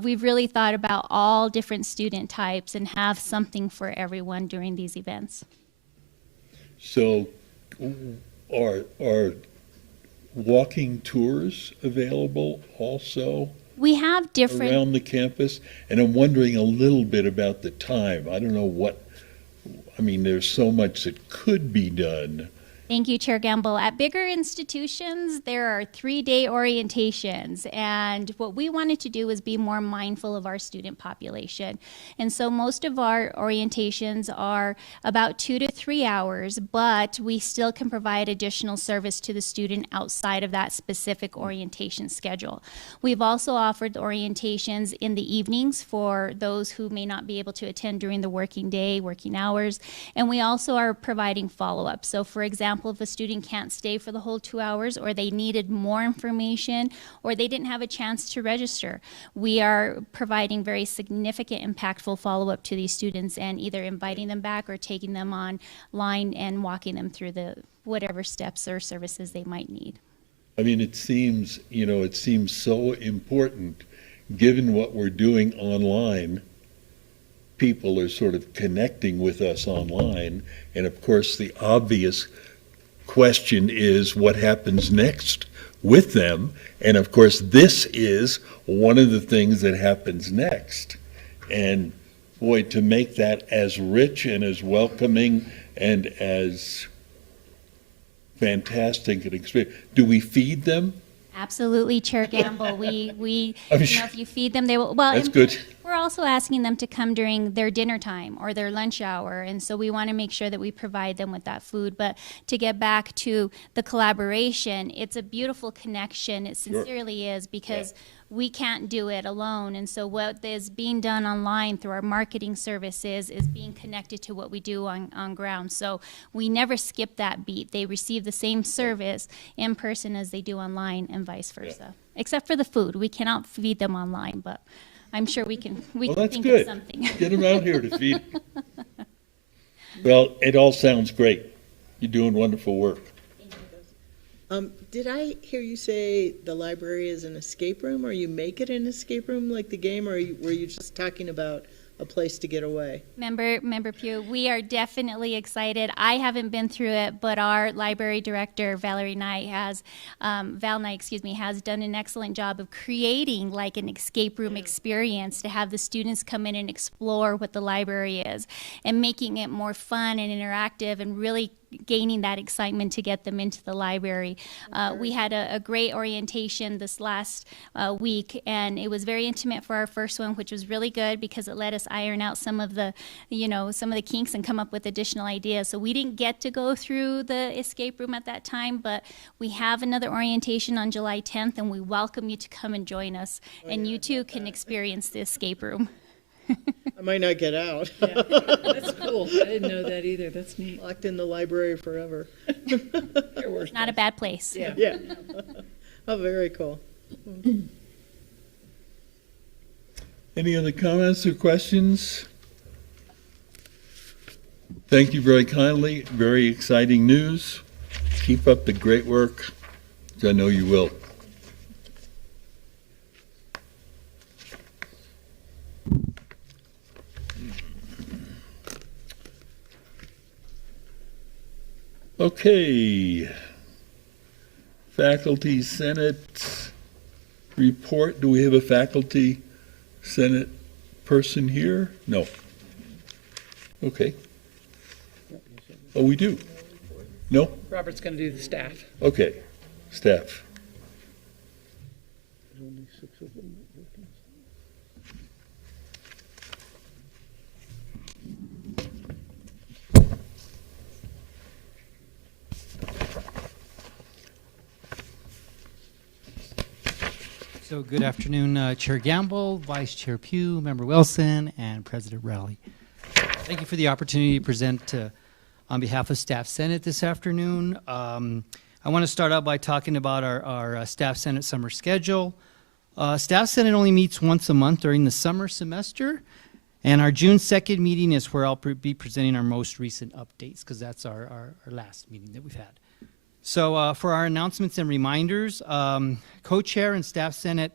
We've really thought about all different student types and have something for everyone during these events. So are walking tours available also We have different... around the campus? And I'm wondering a little bit about the time. I don't know there's so much that could be done. Thank you, Chair Gamble. At bigger institutions, there are 3-day orientations, and what we wanted to do was be more mindful of our student population. And so most of our orientations are about 2 to 3 hours, but we still can provide additional service to the student outside of that specific orientation schedule. We've also offered orientations in the evenings for those who may not be able to attend during the working day, working hours, and we also are providing follow-up. So for example, if a student can't stay for the whole 2 hours, or they needed more information, or they didn't have a chance to register, we are providing very significant, impactful follow-up to these students and either inviting them back or taking them online and walking them through the whatever steps or services they might need. I mean, it seems so important, given what we're doing online. People are sort of connecting with us online, and of course the obvious question is what happens next with them, and of course this is one of the things that happens next. And boy, to make that as rich and as welcoming and as fantastic an experience. Do we feed them? Absolutely, Chair Gamble. We I'm you know, if you feed them, they will. Well, That's and good. We're also asking them to come during their dinner time or their lunch hour, and so we want to make sure that we provide them with that food. But to get back to the collaboration, it's a beautiful connection. It sincerely is, because we can't do it alone. And so what is being done online through our marketing services is being connected to what we do on ground. So we never skip that beat. They receive the same service in person as they do online, and vice versa. Except for the food. We cannot feed them online, but I'm sure we can That's think good. of something. Get them out here to feed. Well, it all sounds great. You're doing wonderful work. Did I hear you say the library is an escape room, or you make it an escape room like the game, or were you just talking about a place to get away? Member Pugh, we are definitely excited. I haven't been through it, but our library director, Val Knight, has done an excellent job of creating like an escape room experience to have the students come in and explore what the library is and making it more fun and interactive and really gaining that excitement to get them into the library. We had a great orientation this last week, and it was very intimate for our first one, which was really good because it let us iron out some of the kinks and come up with additional ideas. So we didn't get to go through the escape room at that time, but we have another orientation on July 10th, and we welcome you to come and join us, and you too can experience the escape room. I might not get out. Yeah, that's cool. I didn't know that either. That's neat. Locked in the library forever. Not a bad place. Yeah. Yeah. Oh, very cool. Any other comments or questions? Thank you very kindly. Very exciting news. Keep up the great work, which I know you will. Okay. Faculty Senate report. Do we have a Faculty Senate person here? No. Okay. Oh, we do? No? Robert's going to do the staff. Okay. Staff. Only 6 of them. So good afternoon, Chair Gamble, Vice Chair Pugh, Member Wilson, and President Rowley. Thank you for the opportunity to present on behalf of Staff Senate this afternoon. I want to start out by talking about our Staff Senate summer schedule. Staff Senate only meets once a month during the summer semester, and our June 2nd meeting is where I'll be presenting our most recent updates, because that's our last meeting that we've had. So for our announcements and reminders, Co-Chair of Staff Senate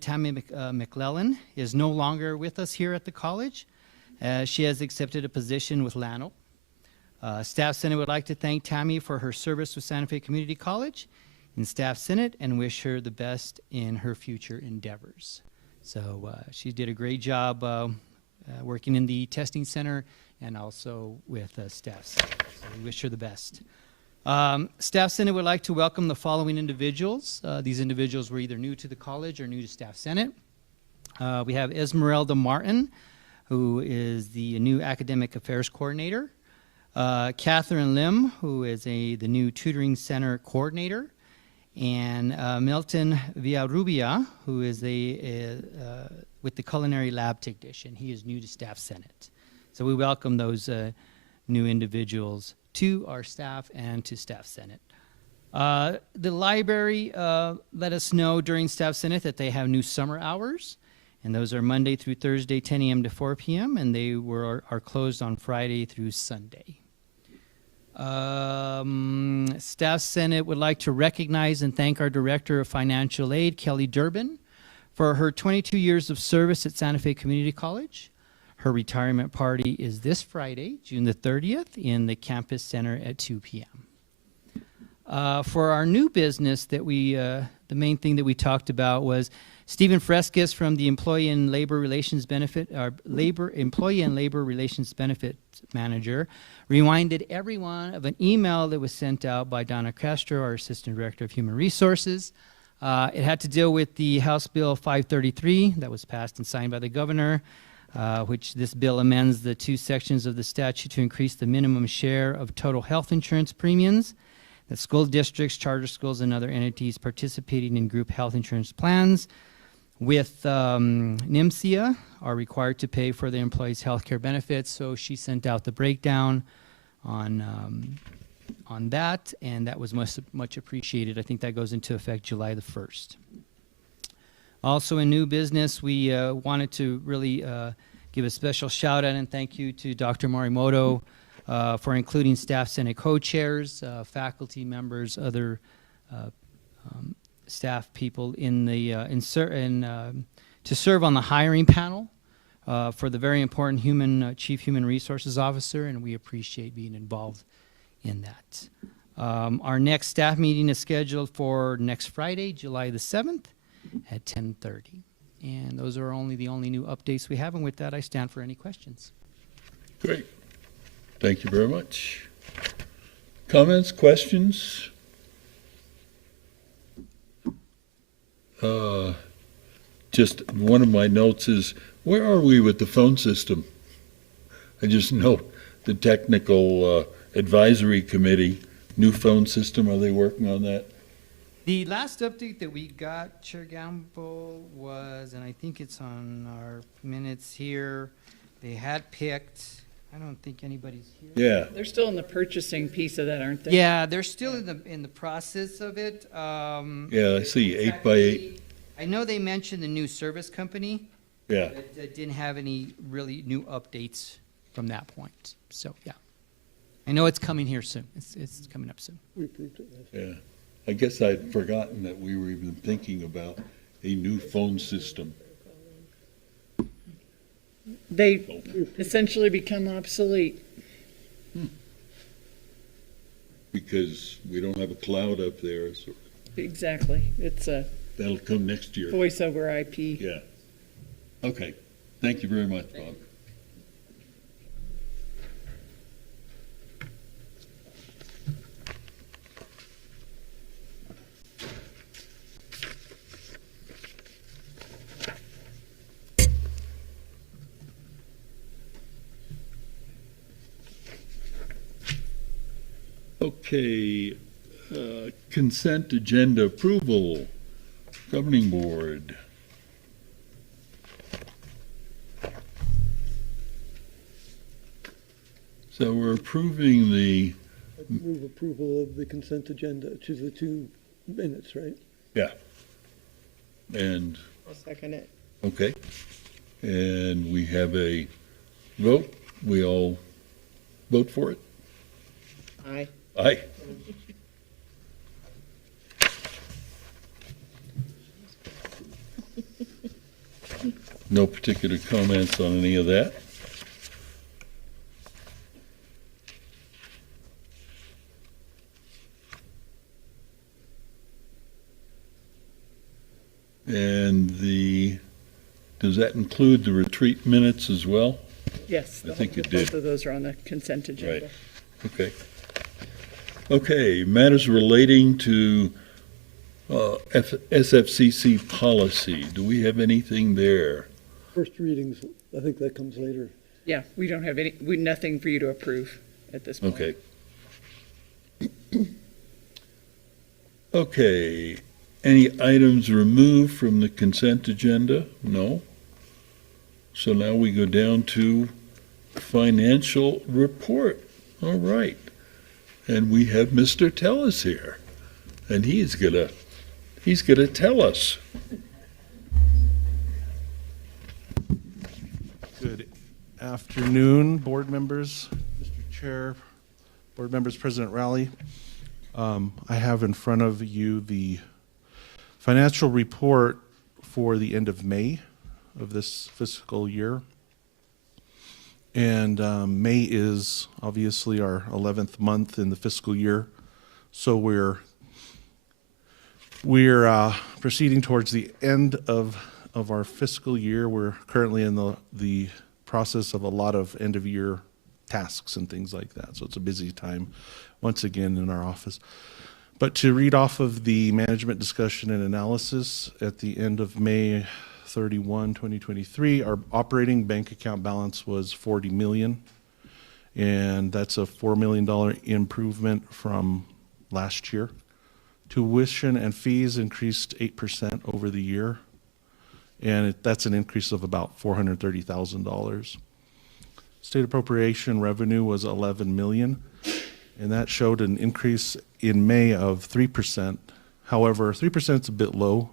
Tammy McClellan is no longer with us here at the college. She has accepted a position with Llano. Staff Senate would like to thank Tammy for her service with Santa Fe Community College and Staff Senate and wish her the best in her future endeavors. So she did a great job working in the testing center and also with Staff Senate. So we wish her the best. Staff Senate would like to welcome the following individuals. These individuals were either new to the college or new to Staff Senate. We have Esmeralda Martin, who is the new Academic Affairs Coordinator. Catherine Lim, who is the new Tutoring Center Coordinator. And Milton Villarrubia, who is with the Culinary Lab Technician. He is new to Staff Senate. So we welcome those new individuals to our staff and to Staff Senate. The library let us know during Staff Senate that they have new summer hours, and those are Monday through Thursday, 10 a.m. to 4 p.m., and they are closed on Friday through Sunday. Staff Senate would like to recognize and thank our Director of Financial Aid, Kelly Durbin, for her 22 years of service at Santa Fe Community College. Her retirement party is this Friday, June the 30th, in the campus center at 2 p.m. For our new business that the main thing that we talked about was Stephen Frescus from the Employee and Labor Relations Benefit Manager reminded everyone of an email that was sent out by Donna Castro, our Assistant Director of Human Resources. It had to deal with the House Bill 533 that was passed and signed by the governor, which this bill amends the 2 sections of the statute to increase the minimum share of total health insurance premiums that school districts, charter schools, and other entities participating in group health insurance plans with NIMSIA are required to pay for their employees' health care benefits. So she sent out the breakdown on that, and that was much appreciated. I think that goes into effect July the 1st. Also in new business, we wanted to really give a special shout out and thank you to Dr. Morimoto for including staff senate co-chairs, faculty members, other staff people in the to serve on the hiring panel for the very important chief human resources officer, and we appreciate being involved in that. Our next staff meeting is scheduled for next Friday, July the 7th at 10:30. And those are the only new updates we have. And with that, I stand for any questions. Great. Thank you very much. Comments, questions? Just one of my notes is, where are we with the phone system? I just know the technical advisory committee, new phone system, are they working on that? The last update that we got, Chair Gamble, was, and I think it's on our minutes here, they had picked, I don't think anybody's here. Yeah, They're still in the purchasing piece of that, aren't they? Yeah, they're still in the process of it. yeah, I see, 8x8, I know they mentioned the new service company, yeah. but didn't have any really new updates from that point. So, yeah. I know it's coming here soon. It's coming up soon. We approved it last. Yeah, I guess I'd forgotten that we were even thinking about a new phone system. They essentially become obsolete. Because we don't have a cloud up there, so Exactly. It's a that'll come next year. voice over IP. Yeah. Okay, thank you very much, Bob. Okay, consent agenda approval, governing board. So we're approving the, I move approval of the consent agenda, which is the 2 minutes, right? yeah. And, I'll second it. okay. And we have a vote. We all vote for it? Aye. Aye. No particular comments on any of that? And does that include the retreat minutes as well? Yes. I think it both did. of those are on the consent agenda. Right. Okay. Okay, matters relating to SFCC policy. Do we have anything there? First readings, I think that comes later. Yeah, we don't have nothing for you to approve at this point. Okay. Okay, any items removed from the consent agenda? No. So now we go down to financial report. All right. And we have Mr. Tellis here, and he's gonna tell us. Good afternoon, board members, Mr. Chair, board members, President Rowley. I have in front of you the financial report for the end of May of this fiscal year. And May is obviously our 11th month in the fiscal year. So we're proceeding towards the end of our fiscal year. We're currently in the process of a lot of end of year tasks and things like that. So it's a busy time once again in our office. But to read off of the management discussion and analysis at the end of May 31, 2023, our operating bank account balance was $40 million, and that's a $4 million improvement from last year. Tuition and fees increased 8% over the year, and that's an increase of about $430,000. State appropriation revenue was $11 million, and that showed an increase in May of 3%. However, 3% is a bit low.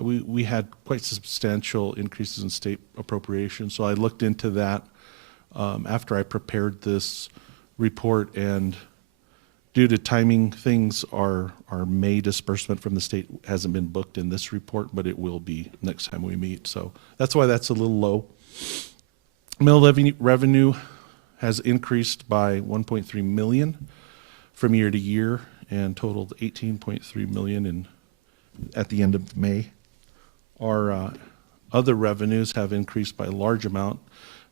We had quite substantial increases in state appropriation, so I looked into that after I prepared this report, and due to timing things, our May disbursement from the state hasn't been booked in this report, but it will be next time we meet. So that's why that's a little low. Mill levy revenue has increased by 1.3 million from year to year and totaled 18.3 million at the end of May. Our other revenues have increased by a large amount,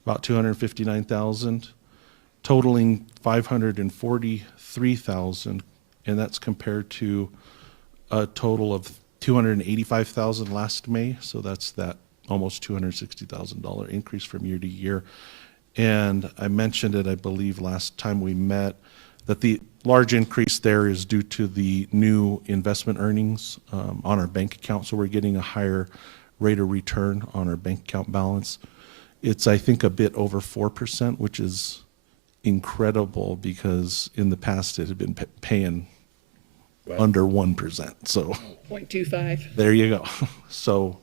about 259,000, totaling 543,000, and that's compared to a total of 285,000 last May. So that's that almost $260,000 increase from year to year. And I mentioned it, I believe, last time we met, that the large increase there is due to the new investment earnings on our bank account. So we're getting a higher rate of return on our bank account balance. It's, I think, a bit over 4%, which is incredible because in the past it had been paying under 1%. So 0.25. there you go. So,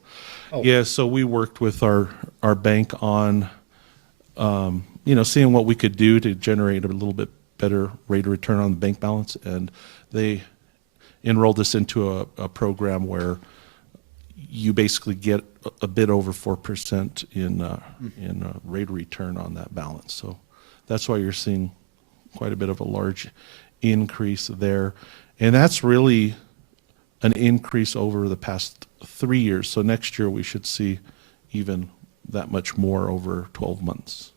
yeah, so we worked with our bank on, seeing what we could do to generate a little bit better rate of return on the bank balance. And they enrolled us into a program where you basically get a bit over 4% in rate of return on that balance. So that's why you're seeing quite a bit of a large increase there. And that's really an increase over the past 3 years. So next year we should see even that much more over 12 months.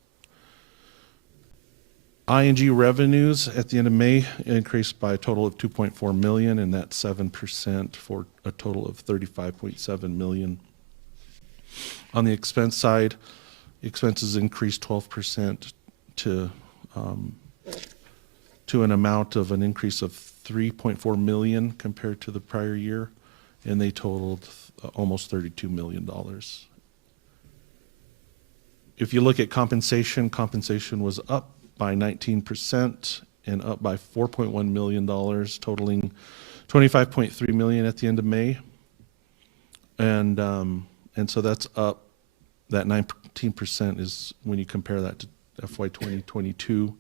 ING revenues at the end of May increased by a total of 2.4 million, and that's 7% for a total of 35.7 million. On the expense side, expenses increased 12% to an amount of an increase of 3.4 million compared to the prior year, and they totaled almost $32 million. If you look at compensation, compensation was up by 19% and up by $4.1 million, totaling $25.3 million at the end of May. And so that's up, that 19% is when you compare that to FY 2022.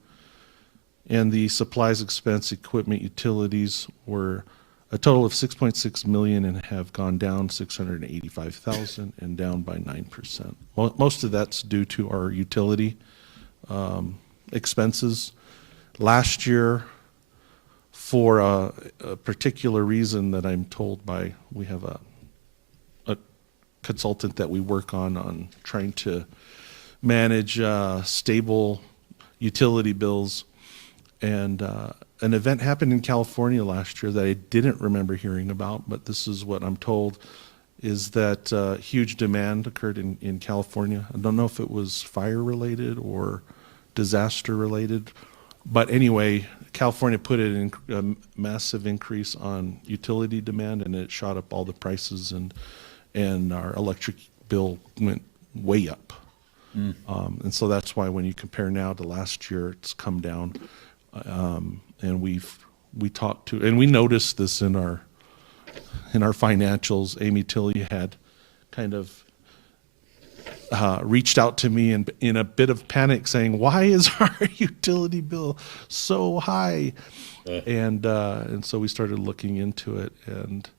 And the supplies, expense, equipment, utilities were a total of 6.6 million and have gone down 685,000 and down by 9%. Most of that's due to our utility expenses. Last year, for a particular reason that I'm told by, we have a consultant that we work on trying to manage stable utility bills. And an event happened in California last year that I didn't remember hearing about, but this is what I'm told, is that huge demand occurred in California. I don't know if it was fire related or disaster related, but anyway, California put in a massive increase on utility demand, and it shot up all the prices, and our electric bill went way up. And so that's why when you compare now to last year, it's come down. And we talked to, and we noticed this in our financials. Amy Tilley had kind of reached out to me in a bit of panic, saying, "Why is our utility bill so high?" And so we started looking into it, and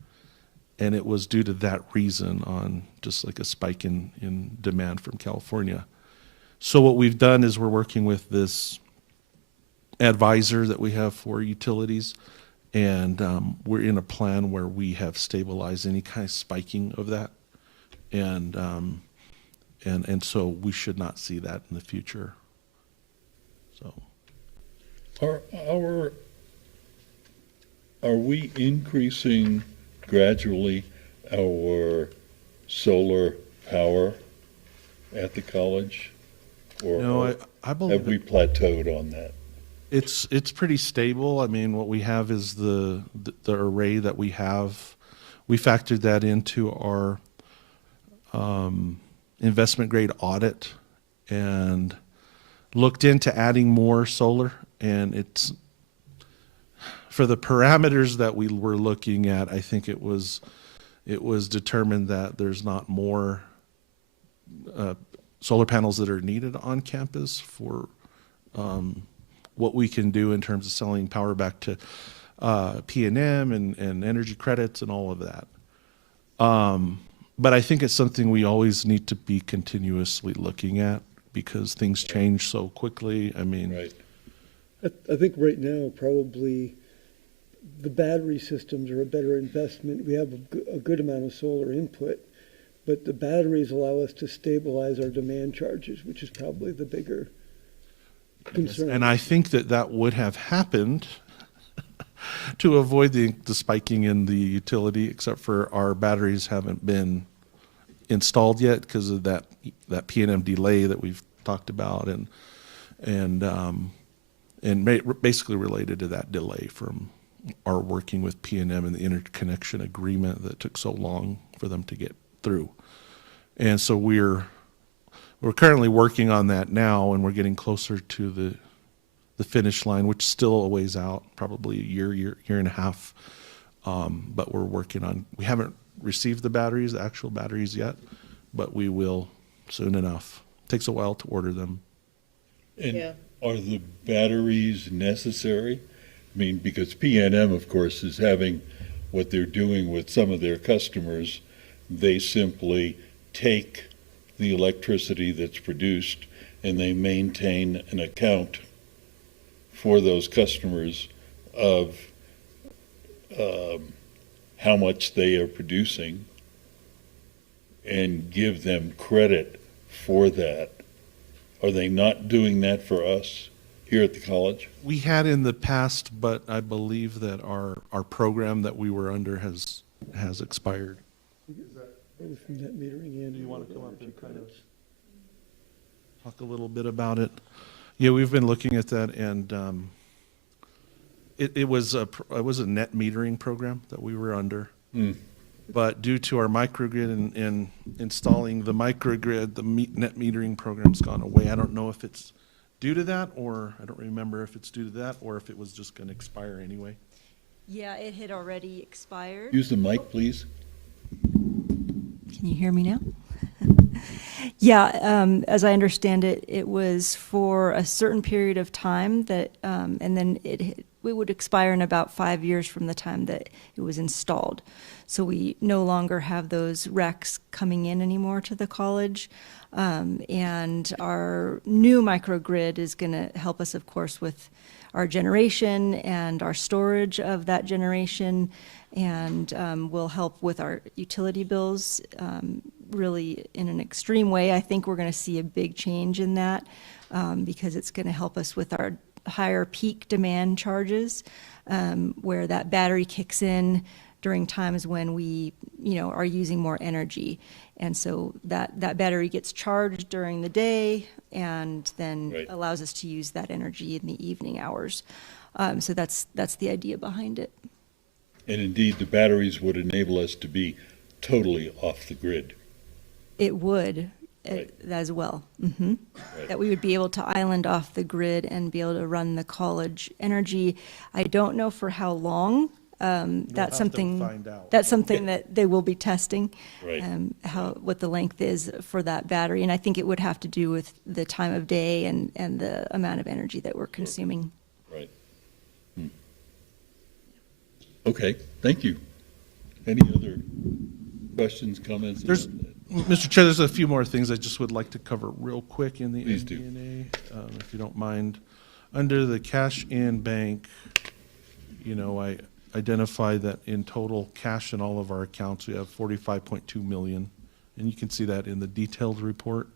it was due to that reason, on just like a spike in demand from California. So what we've done is we're working with this advisor that we have for utilities, and we're in a plan where we have stabilized any kind of spiking of that, and so we should not see that in the future. So Are we increasing gradually our solar power at the college? Or no, I believe have we plateaued on that? It's pretty stable. I mean, what we have is the array that we have. We factored that into our investment grade audit and looked into adding more solar, and it's, for the parameters that we were looking at, I think it was determined that there's not more solar panels that are needed on campus for what we can do in terms of selling power back to P&M and energy credits and all of that. But I think it's something we always need to be continuously looking at because things change so quickly. I mean, Right. I think right now, probably the battery systems are a better investment. We have a good amount of solar input, but the batteries allow us to stabilize our demand charges, which is probably the bigger concern. and I think that would have happened to avoid the spiking in the utility, except for our batteries haven't been installed yet because of that P&M delay that we've talked about, and basically related to that delay from our working with P&M and the interconnection agreement that took so long for them to get through. And so we're currently working on that now, and we're getting closer to the finish line, which is still a ways out, probably a year and a half. But we're working on, we haven't received the actual batteries yet, but we will soon enough. Takes a while to order them. And Yeah. are the batteries necessary? I mean, because PNM, of course, is having what they're doing with some of their customers. They simply take the electricity that's produced and they maintain an account for those customers of how much they are producing and give them credit for that. Are they not doing that for us here at the college? We had in the past, but I believe that our program that we were under has expired. Both from net metering and. Do you want to come up and kind of talk a little bit about it? Yeah, we've been looking at that, and it was a net metering program that we were under. But due to our microgrid and installing the microgrid, the net metering program's gone away. I don't know if it's due to that, or I don't remember if it's due to that, or if it was just going to expire anyway. Yeah, it had already expired. Use the mic, please. Can you hear me now? Yeah, as I understand it, it was for a certain period of time that, and then it would expire in about 5 years from the time that it was installed. So we no longer have those RECs coming in anymore to the college. And our new microgrid is going to help us, of course, with our generation and our storage of that generation, and will help with our utility bills really in an extreme way. I think we're going to see a big change in that because it's going to help us with our higher peak demand charges, where that battery kicks in during times when we, are using more energy. And so that battery gets charged during the day and then Right. allows us to use that energy in the evening hours. So that's the idea behind it. And indeed, the batteries would enable us to be totally off the grid. It would Right. as well. Right. That we would be able to island off the grid and be able to run the college energy. I don't know for how long. have That's to something. find out. That's something that they will be testing. Right. What the length is for that battery, and I think it would have to do with the time of day and the amount of energy that we're consuming. Right. Okay, thank you. Any other questions, comments? There's, about that? Mr. Chair, there's a few more things I just would like to cover real quick in the Please do. MD&A, if you don't mind. Under the cash in bank, I identify that in total cash in all of our accounts, we have 45.2 million, and you can see that in the detailed report.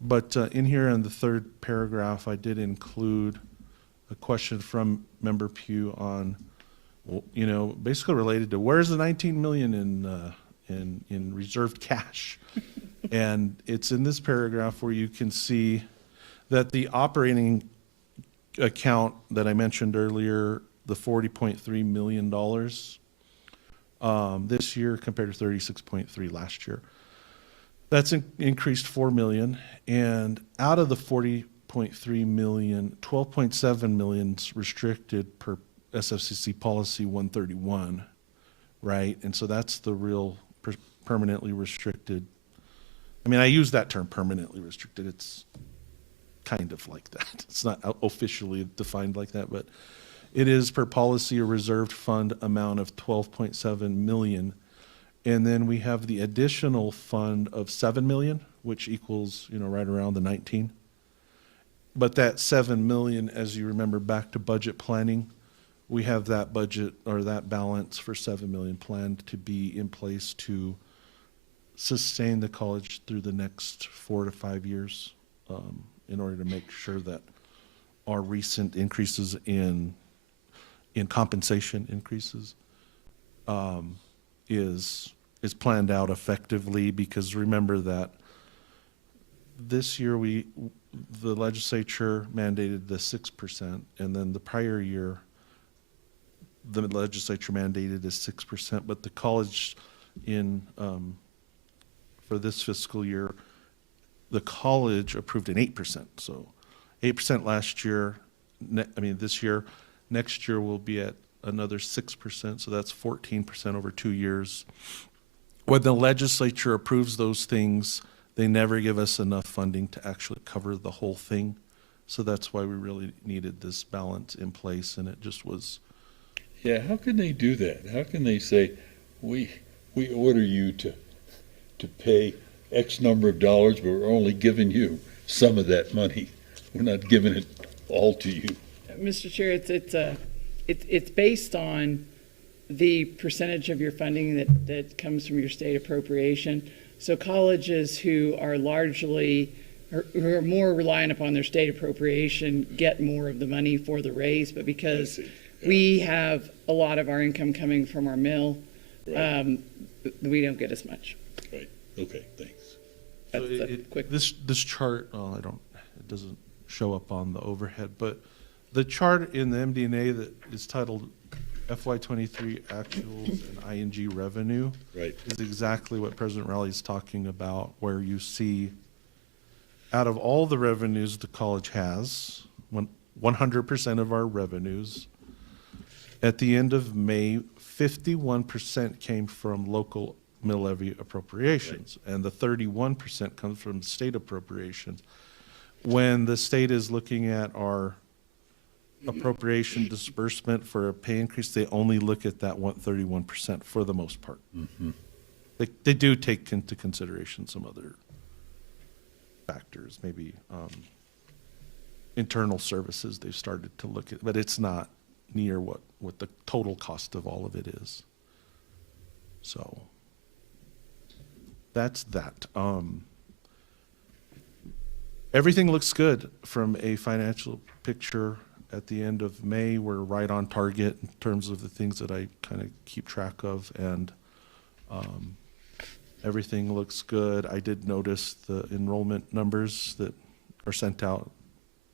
But in here in the third paragraph, I did include a question from Member Pugh on, basically related to where's the 19 million in reserved cash. And it's in this paragraph where you can see that the operating account that I mentioned earlier, the $40.3 million this year compared to 36.3 last year. That's increased 4 million, and out of the 40.3 million, 12.7 million is restricted per SFCC policy 131, right? And so that's the real permanently restricted I mean, I use that term permanently restricted. It's kind of like that. It's not officially defined like that, but it is per policy a reserved fund amount of 12.7 million. And then we have the additional fund of 7 million, which equals, right around the 19. But that 7 million, as you remember back to budget planning, we have that budget or that balance for 7 million planned to be in place to sustain the college through the next 4 to 5 years, in order to make sure that our recent increases in compensation increases is planned out effectively, because remember that this year the legislature mandated the 6%, and then the prior year the legislature mandated is 6%, but the college for this fiscal year, the college approved an 8%. So 8% last year, this year. Next year we'll be at another 6%, so that's 14% over 2 years. When the legislature approves those things, they never give us enough funding to actually cover the whole thing. So that's why we really needed this balance in place, and it just was. Yeah, how can they do that? How can they say, we order you to pay X number of dollars, but we're only giving you some of that money. We're not giving it all to you. Mr. Chair, it's based on the percentage of your funding that comes from your state appropriation. So colleges who are who are more reliant upon their state appropriation get more of the money for the raise, but because we have a lot of our income coming from our mill, Right. We don't get as much. Right, okay, thanks. That's So a quick. this chart, it doesn't show up on the overhead, but the chart in the MD&A that is titled FY23 actuals and ING revenue, Right. is exactly what President Rowley is talking about, where you see out of all the revenues the college has, 100% of our revenues, at the end of May, 51% came from local mill levy appropriations, and the 31% comes from state appropriations. When the state is looking at our appropriation disbursement for a pay increase, they only look at that 31% for the most part. Mm-hmm. They do take into consideration some other factors, maybe internal services they've started to look at, but it's not near what the total cost of all of it is. So that's that. Everything looks good from a financial picture. At the end of May, we're right on target in terms of the things that I kind of keep track of, and everything looks good. I did notice the enrollment numbers that are sent out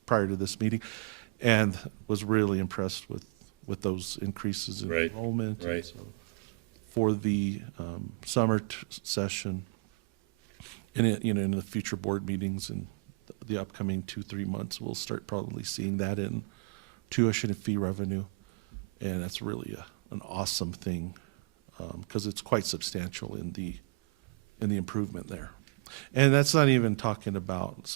prior to this meeting, and was really impressed with those increases in Right, enrollment. right. So for the summer session, in the future board meetings and the upcoming 2-3 months, we'll start probably seeing that in tuition and fee revenue, and that's really an awesome thing, because it's quite substantial in the improvement there. And that's not even talking about,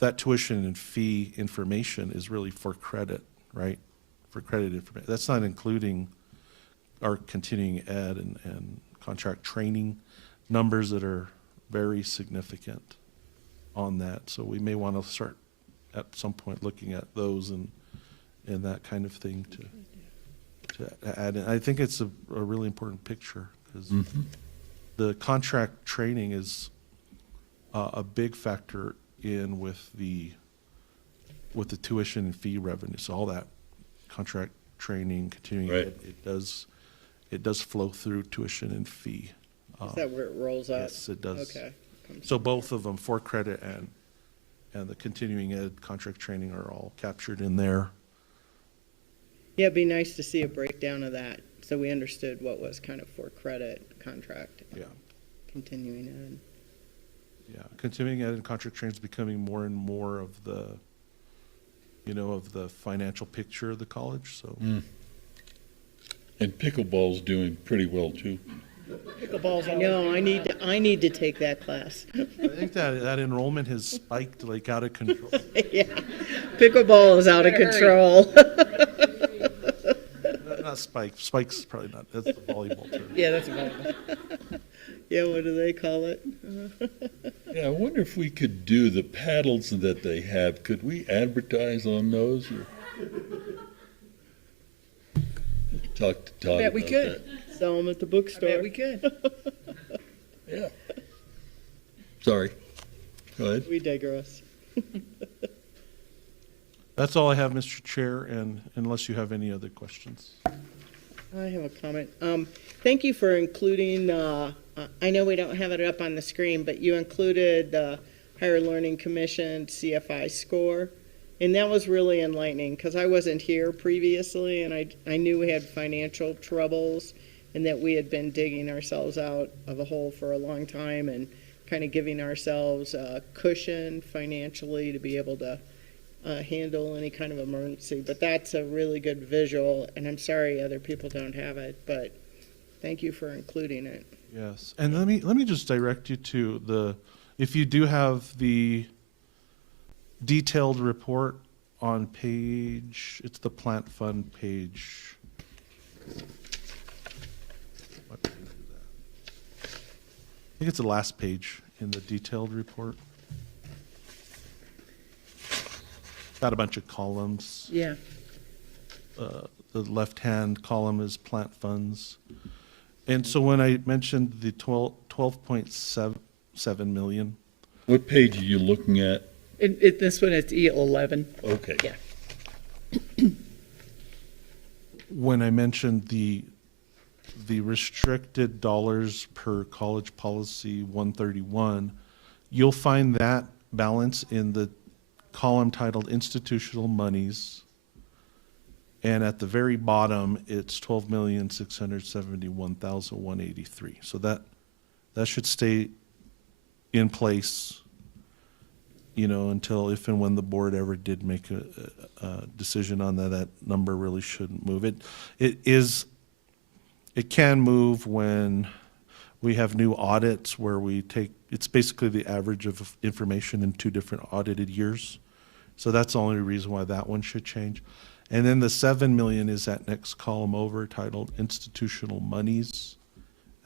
that tuition and fee information is really for credit, right? For credit information. That's not including our continuing ed and contract training numbers that are very significant on that. So we may want to start at some point looking at those and that kind of thing to add in. I think it's a really important picture, because the contract training is a big factor in with the tuition and fee revenue. So all that contract training, continuing Right. it does flow through tuition and fee. Is that where it rolls up? Yes, it does. Okay. So both of them, for credit and the continuing ed contract training, are all captured in there. Yeah, it'd be nice to see a breakdown of that, so we understood what was kind of for credit contract, Yeah. continuing ed. Yeah, continuing ed and contract training is becoming more and more of the financial picture of the college, so. And pickleball's doing pretty well too. Pickleball's I always know, been I need to take that class. I think that enrollment has spiked like out of control. Yeah, pickleball is out of Better hurry. control. Not spike. Spike's probably not. That's the volleyball term. Yeah, that's a volleyball. Yeah, what do they call it? Yeah, I wonder if we could do the paddles that they have. Could we advertise on those? Or talk to Todd Bet we about could. Sell them at the I bookstore. bet we could. that. Yeah. Sorry. Go ahead. We digress. That's all I have, Mr. Chair, and unless you have any other questions. I have a comment. Thank you for including, I know we don't have it up on the screen, but you included the Higher Learning Commission CFI score. And that was really enlightening because I wasn't here previously and I knew we had financial troubles and that we had been digging ourselves out of a hole for a long time and kind of giving ourselves a cushion financially to be able to handle any kind of emergency. But that's a really good visual, and I'm sorry other people don't have it, but thank you for including it. Yes, and let me just direct you to if you do have the detailed report on it's the plant fund page. What page is that? I think it's the last page in the detailed report. Got a bunch of columns. Yeah. The left-hand column is plant funds. And so when I mentioned the 12.7 million, What page are you looking at? This one is E11. Okay. Yeah. when I mentioned the restricted dollars per college policy 131, you'll find that balance in the column titled institutional monies. And at the very bottom, it's 12,671,183. So that should stay in place, until if and when the board ever did make a decision on that number really shouldn't move. It can move when we have new audits where it's basically the average of information in two different audited years. So that's the only reason why that one should change. And then the 7 million is that next column over titled institutional monies.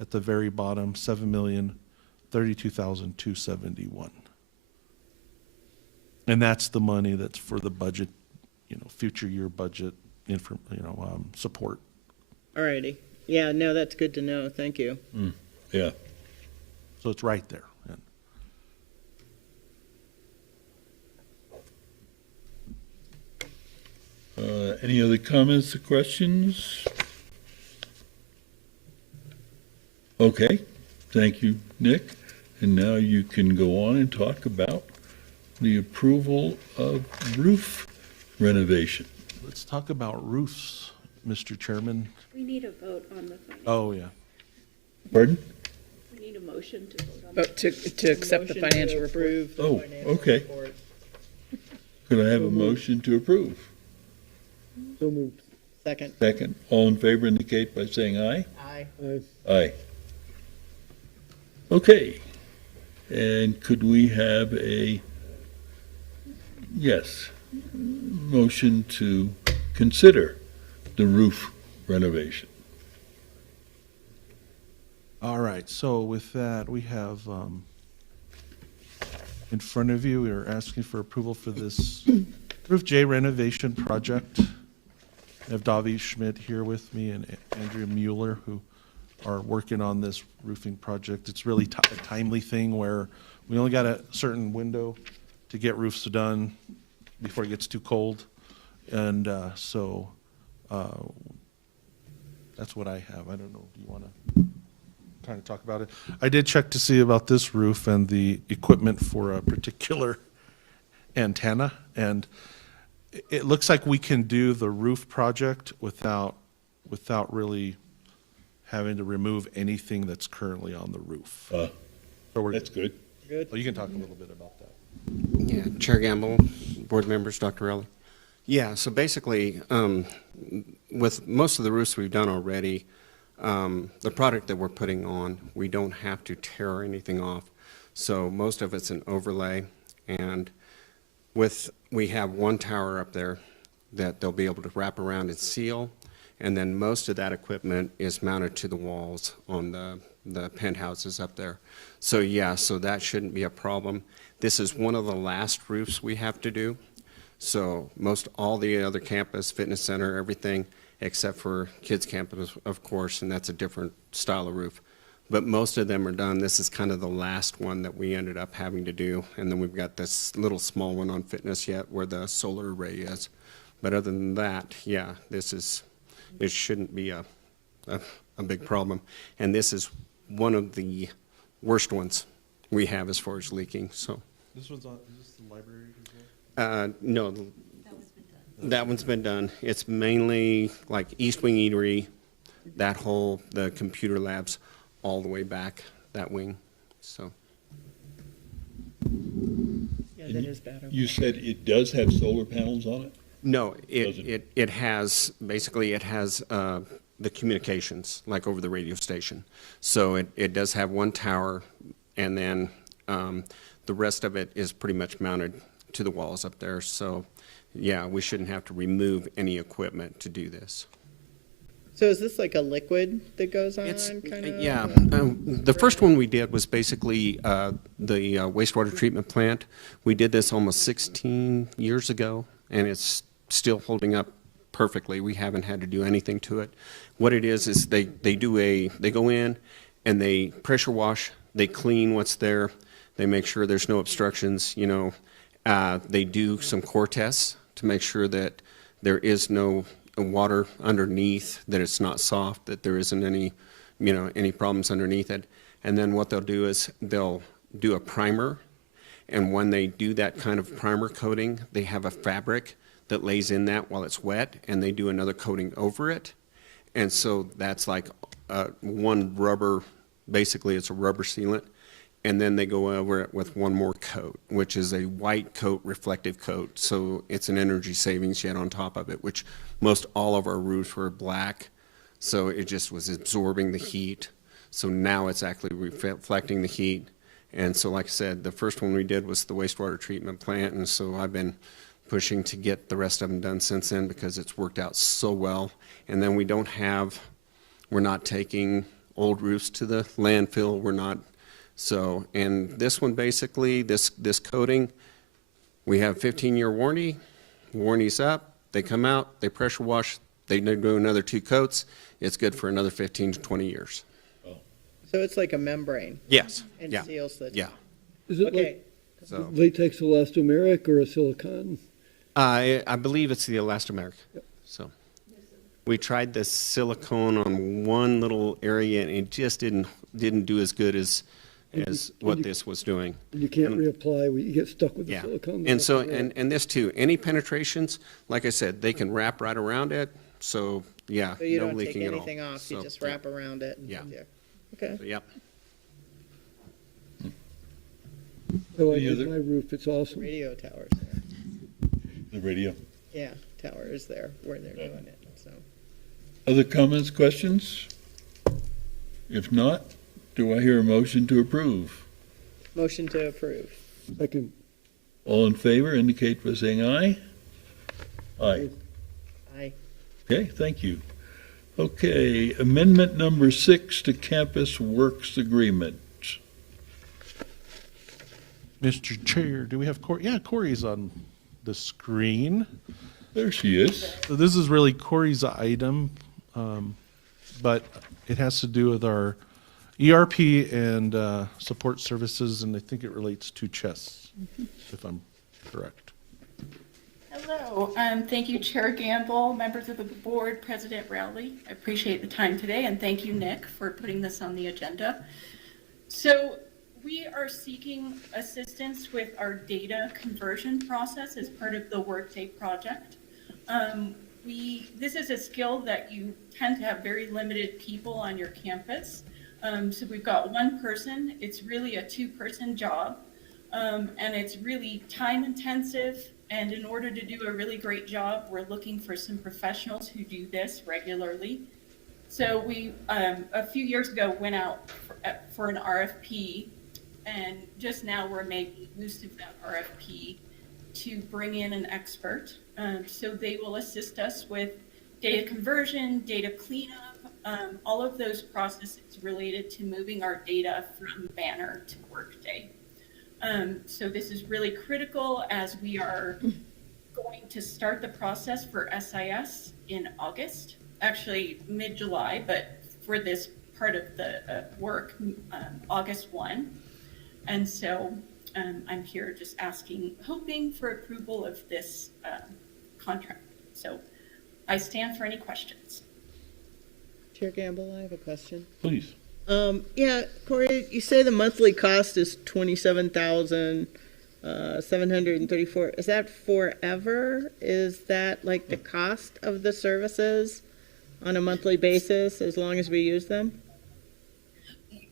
At the very bottom, 7,032,271. And that's the money that's for the budget, future year budget, support. Alrighty. Yeah, no, that's good to know. Thank you. Yeah. So it's right there. And Any other comments or questions? Okay, thank you, Nick. And now you can go on and talk about the approval of roof renovation. let's talk about roofs, Mr. Chairman. We need a vote on the financial. Oh, yeah. Pardon? We need a motion to vote on Oh, to accept the Motion to financial report. approve the Oh, financial okay. report. Could I have a motion to approve? So moved. Second. Second, all in favor indicate by saying aye. Aye. Aye. Okay. And could we have a, motion to consider the roof renovation? All right, so with that, we have in front of you, we are asking for approval for this Roof J renovation project. I have Davi Schmidt here with me and Andrea Mueller, who are working on this roofing project. It's really a timely thing where we only got a certain window to get roofs done before it gets too cold. And so that's what I have. I don't know, do you want to kind of talk about it? I did check to see about this roof and the equipment for a particular antenna, and it looks like we can do the roof project without really having to remove anything that's currently on the roof. So That's good. Good. Well, you can talk a little bit about that. Yeah, Chair Gamble, board members, Dr. Rowley. Yeah, so basically, with most of the roofs we've done already, the product that we're putting on, we don't have to tear anything off. So most of it's an overlay, and we have one tower up there that they'll be able to wrap around and seal, and then most of that equipment is mounted to the walls on the penthouses up there. So yeah, so that shouldn't be a problem. This is one of the last roofs we have to do. So most all the other campus, fitness center, everything, except for kids campus, of course, and that's a different style of roof. But most of them are done. This is kind of the last one that we ended up having to do. And then we've got this little small one on fitness yet where the solar array is. But other than that, yeah, it shouldn't be a big problem. And this is one of the worst ones we have as far as leaking, so. This one's on, is this the library as well? No, that one's been done. It's mainly like East Wing Eatery, that whole, the computer labs, all the way back that wing, so. Yeah, that is bad. You said it does have solar panels on it? No, Doesn't. it has, basically it has the communications, like over the radio station. So it does have one tower, and then the rest of it is pretty much mounted to the walls up there. So yeah, we shouldn't have to remove any equipment to do this. So is this like a liquid that goes on, It's, kind of? yeah, the first one we did was basically the wastewater treatment plant. We did this almost 16 years ago, and it's still holding up perfectly. We haven't had to do anything to it. What it is they go in and they pressure wash, they clean what's there, they make sure there's no obstructions, you know. They do some core tests to make sure that there is no water underneath, that it's not soft, that there isn't any, you know, any problems underneath it. And then what they'll do is they'll do a primer, and when they do that kind of primer coating, they have a fabric that lays in that while it's wet, and they do another coating over it. And so that's like one rubber, basically it's a rubber sealant, and then they go over it with one more coat, which is a white coat, reflective coat. So it's an energy savings yet on top of it, which most all of our roofs were black. So it just was absorbing the heat. So now it's actually reflecting the heat. And so like I said, the first one we did was the wastewater treatment plant. And so I've been pushing to get the rest of them done since then because it's worked out so well. And then we're not taking old roofs to the landfill. We're not. So, and this one basically, this coating, we have 15-year warranty. Warranty's up. They come out, they pressure wash, they do another 2 coats. It's good for another 15 to 20 years. So it's like a membrane? Yes. And Yeah. seals the. Yeah. Is it Okay. like So latex elastomeric or a silicone? I believe it's the elastomeric. So we tried the silicone on one little area, and it just didn't do as good as what this was doing. And you can't And- reapply, you get stuck with the Yeah, silicone. and so, and this too, any penetrations, like I said, they can wrap right around it, so, yeah, So you no don't take leaking at all. anything off, you So, just wrap around it? Yeah. Okay. so, Yep. Oh, I Any did other- my roof, it's awesome. Radio towers there. The radio. Yeah, tower is there where they're doing it, so. Other comments, questions? If not, do I hear a motion to approve? Motion to approve. Second, All in favor indicate by saying aye. Aye. Aye. Okay, thank you. Okay, amendment number 6 to Campus Works Agreement. Mr. Chair, do we have Corey? Yeah, Corey's on the screen. There she is. So this is really Corey's item, but it has to do with our ERP and support services, and I think it relates to chess, if I'm correct. Hello, thank you, Chair Gamble, members of the board, President Rowley. I appreciate the time today, and thank you, Nick, for putting this on the agenda. So we are seeking assistance with our data conversion process as part of the Workday project. This is a skill that you tend to have very limited people on your campus. So we've got one person. It's really a 2-person job, and it's really time intensive. And in order to do a really great job, we're looking for some professionals who do this regularly. So we, a few years ago, went out for an RFP, and just now we're making use of that RFP to bring in an expert. So they will assist us with data conversion, data cleanup, all of those processes related to moving our data from Banner to Workday. So this is really critical as we are going to start the process for SIS in August, actually mid-July, but for this part of the work, August 1. And so I'm here just asking, hoping for approval of this contract. So I stand for any questions. Chair Gamble, I have a question. Please. Yeah, Corey, you say the monthly cost is $27,734. Is that forever? Is that like the cost of the services on a monthly basis as long as we use them?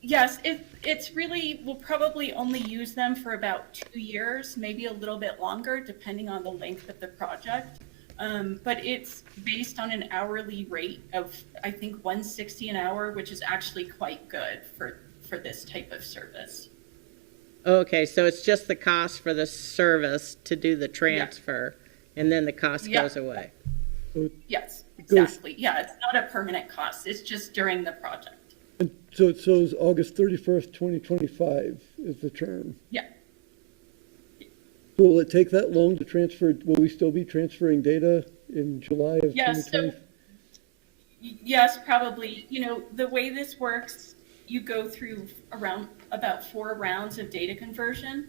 Yes, it's really, we'll probably only use them for about 2 years, maybe a little bit longer, depending on the length of the project. But it's based on an hourly rate of, I think, $160 an hour, which is actually quite good for this type of service. Okay, so it's just the cost for the service to do the transfer, and then the cost goes away. Yes, exactly. Yeah, it's not a permanent cost. It's just during the project. And so it shows August 31st, 2025 is the term. Yeah. So will it take that long to transfer? Will we still be transferring data in July of 2020? Yes, probably. You know, the way this works, you go through about 4 rounds of data conversion.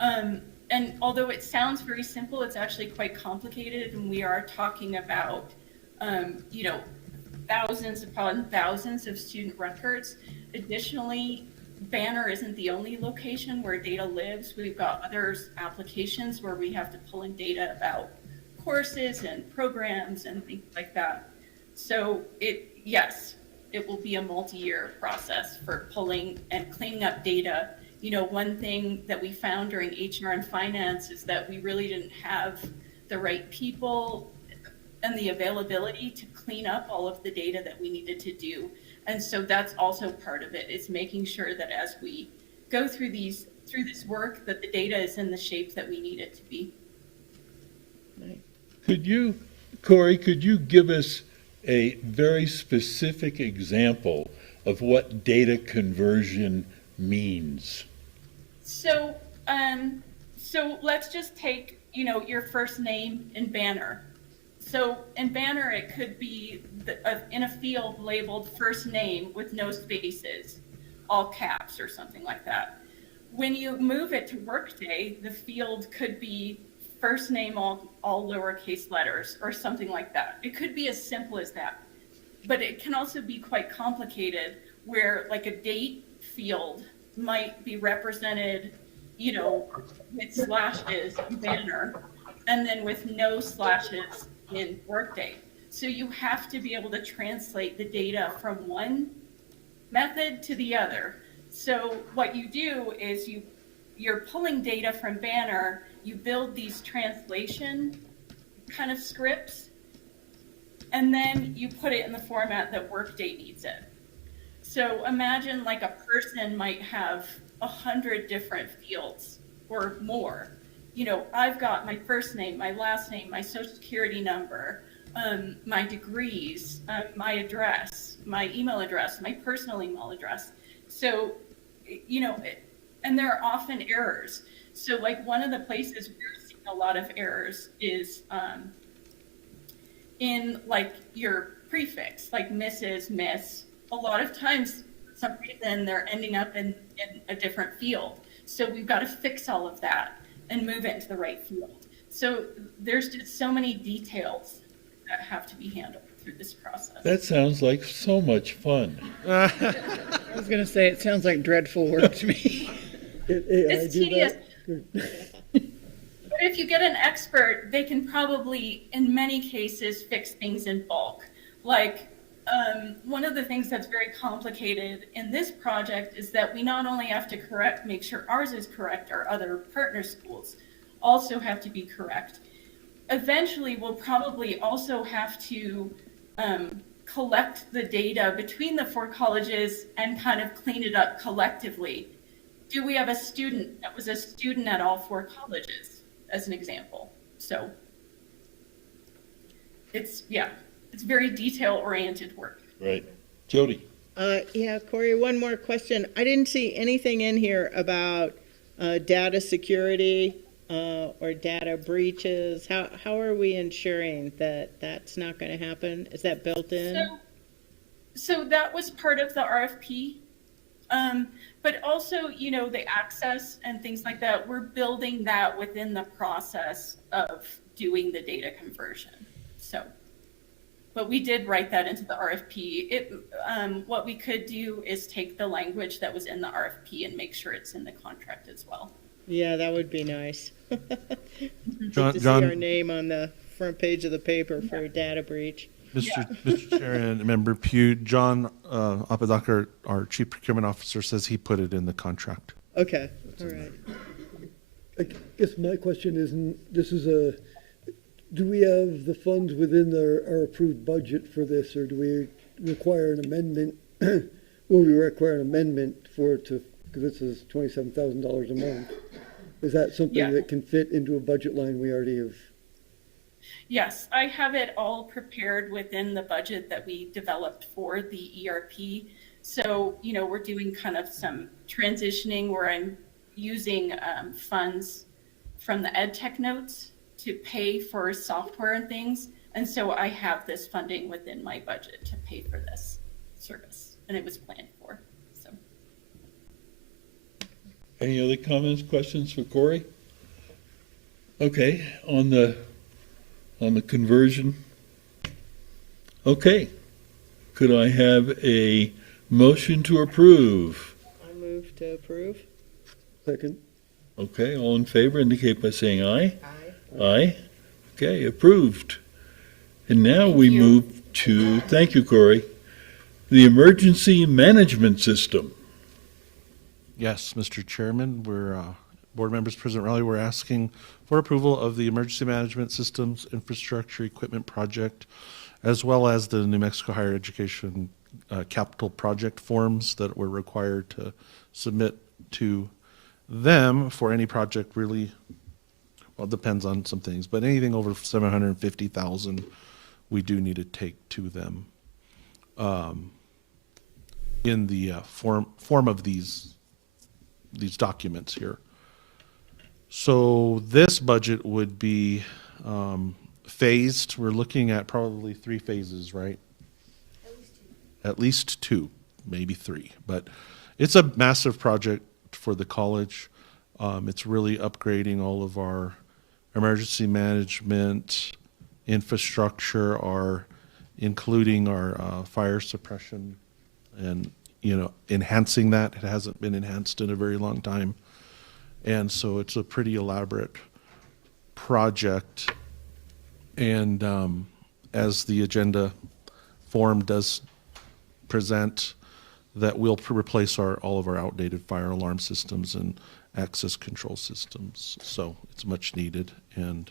And although it sounds very simple, it's actually quite complicated. And we are talking about, you know, thousands upon thousands of student records. Additionally, Banner isn't the only location where data lives. We've got other applications where we have to pull in data about courses and programs and things like that. So yes, it will be a multi-year process for pulling and cleaning up data. You know, one thing that we found during HR and finance is that we really didn't have the right people and the availability to clean up all of the data that we needed to do. And so that's also part of it, is making sure that as we go through this work, that the data is in the shape that we need it to be. Corey, could you give us a very specific example of what data conversion means? So, so let's just take, you know, your first name in Banner. So in Banner, it could be in a field labeled first name with no spaces, all caps or something like that. When you move it to Workday, the field could be first name, all lowercase letters or something like that. It could be as simple as that. But it can also be quite complicated where like a date field might be represented, you know, with slashes in Banner and then with no slashes in Workday. So you have to be able to translate the data from one method to the other. So what you do is you're pulling data from Banner, you build these translation kind of scripts, and then you put it in the format that Workday needs it. So imagine like a person might have 100 different fields or more. You know, I've got my first name, my last name, my social security number, my degrees, my address, my email address, my personal email address. So, you know, and there are often errors. So like one of the places we're seeing a lot of errors is in like your prefix, like Mrs., Miss. A lot of times, for some reason, they're ending up in a different field. So we've got to fix all of that and move it into the right field. So there's just so many details that have to be handled through this process. That sounds like so much fun. I was going to say, it sounds like dreadful work to me. It's tedious. But if you get an expert, they can probably, in many cases, fix things in bulk. Like, one of the things that's very complicated in this project is that we not only have to make sure ours is correct, our other partner schools also have to be correct. Eventually, we'll probably also have to collect the data between the 4 colleges and kind of clean it up collectively. Do we have a student that was a student at all 4 colleges, as an example? So it's very detail-oriented work. Right. Jody? Yeah, Corey, one more question. I didn't see anything in here about data security or data breaches. How are we ensuring that that's not going to happen? Is that built in? So that was part of the RFP. But also, the access and things like that, we're building that within the process of doing the data conversion. So, but we did write that into the RFP. What we could do is take the language that was in the RFP and make sure it's in the contract as well. Yeah, that would be nice. John, to see our name on the front page of the paper for a data breach. Mr. Chair and Member Pugh, John Apodaca, our Chief Procurement Officer, says he put it in the contract. Okay, all right. I guess my question do we have the funds within our approved budget for this, or do we require an amendment? Will we require an amendment for it to, because this is $27,000 a month? Is that something that can fit into a budget line we already have? Yes, I have it all prepared within the budget that we developed for the ERP. So, we're doing kind of some transitioning where I'm using funds from the EdTech notes to pay for software and things. And so I have this funding within my budget to pay for this service, and it was planned for. So. Any other comments, questions for Corey? Okay, on the conversion. Okay, could I have a motion to approve? I move to approve. Second. Okay, all in favor indicate by saying aye. Aye. Aye. Okay, approved. And now we move to, thank you, Corey, the emergency management system. Yes, Mr. Chairman, board members, President Rowley, we're asking for approval of the Emergency Management Systems Infrastructure Equipment Project, as well as the New Mexico Higher Education Capital Project forms that we're required to submit to them for any project really, well, it depends on some things, but anything over $750,000, we do need to take to them in the form of these documents here. So this budget would be phased. We're looking at probably 3 phases, right? At least two, maybe 3. But it's a massive project for the college. It's really upgrading all of our emergency management infrastructure, including our fire suppression, and enhancing that. It hasn't been enhanced in a very long time. And so it's a pretty elaborate project. And as the agenda form does present, that we'll replace all of our outdated fire alarm systems and access control systems. So it's much needed. And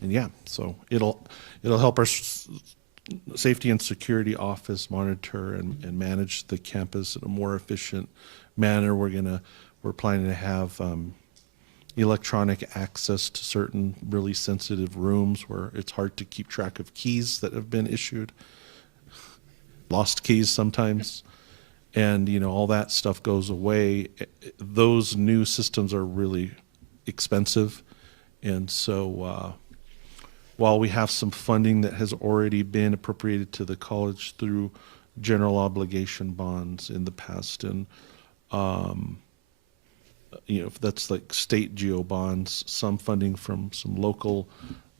yeah, so it'll help our safety and security office monitor and manage the campus in a more efficient manner. We're planning to have electronic access to certain really sensitive rooms where it's hard to keep track of keys that have been issued, lost keys sometimes, and all that stuff goes away. Those new systems are really expensive, and so while we have some funding that has already been appropriated to the college through general obligation bonds in the past, and that's like state geo bonds, some funding from some local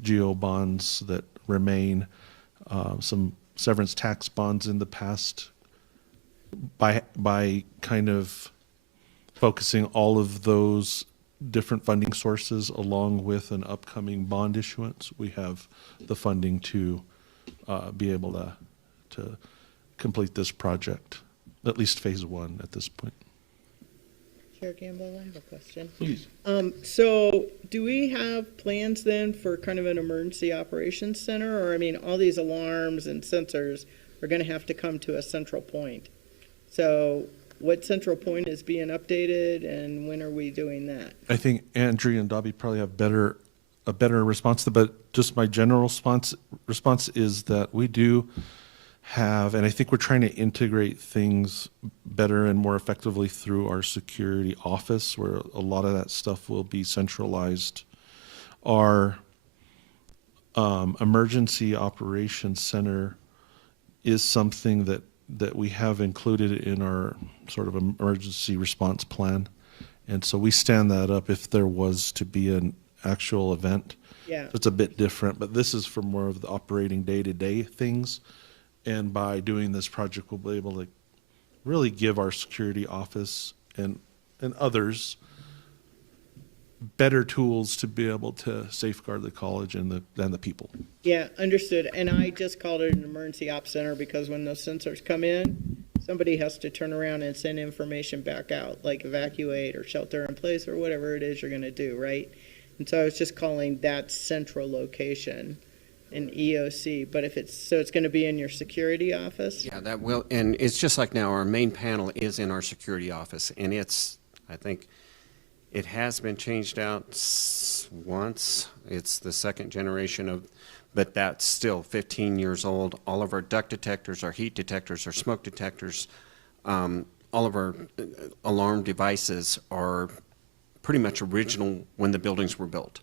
geo bonds that remain, some severance tax bonds in the past, by kind of focusing all of those different funding sources along with an upcoming bond issuance, we have the funding to be able to complete this project, at least phase 1 at this point. Chair Gamble, I have a question. Please. So do we have plans then for kind of an emergency operations center? Or, I mean, all these alarms and sensors are gonna have to come to a central point. So what central point is being updated and when are we doing that? I think Andrea and Dobby probably have a better response to, but just my general response is that we do have, and I think we're trying to integrate things better and more effectively through our security office, where a lot of that stuff will be centralized. Our emergency operations center is something that we have included in our sort of emergency response plan. And so we stand that up if there was to be an actual event. Yeah. It's a bit different, but this is for more of the operating day-to-day things. And by doing this project, we'll be able to really give our security office and others better tools to be able to safeguard the college and the people. Yeah, understood. And I just called it an emergency ops center because when those sensors come in, somebody has to turn around and send information back out, like evacuate or shelter in place or whatever it is you're gonna do, right? And so I was just calling that central location an EOC, but if it's gonna be in your security office? Yeah, that will, and it's just like now, our main panel is in our security office, and I think it has been changed out once. It's the second generation but that's still 15 years old. All of our duct detectors, our heat detectors, our smoke detectors, all of our alarm devices are pretty much original when the buildings were built.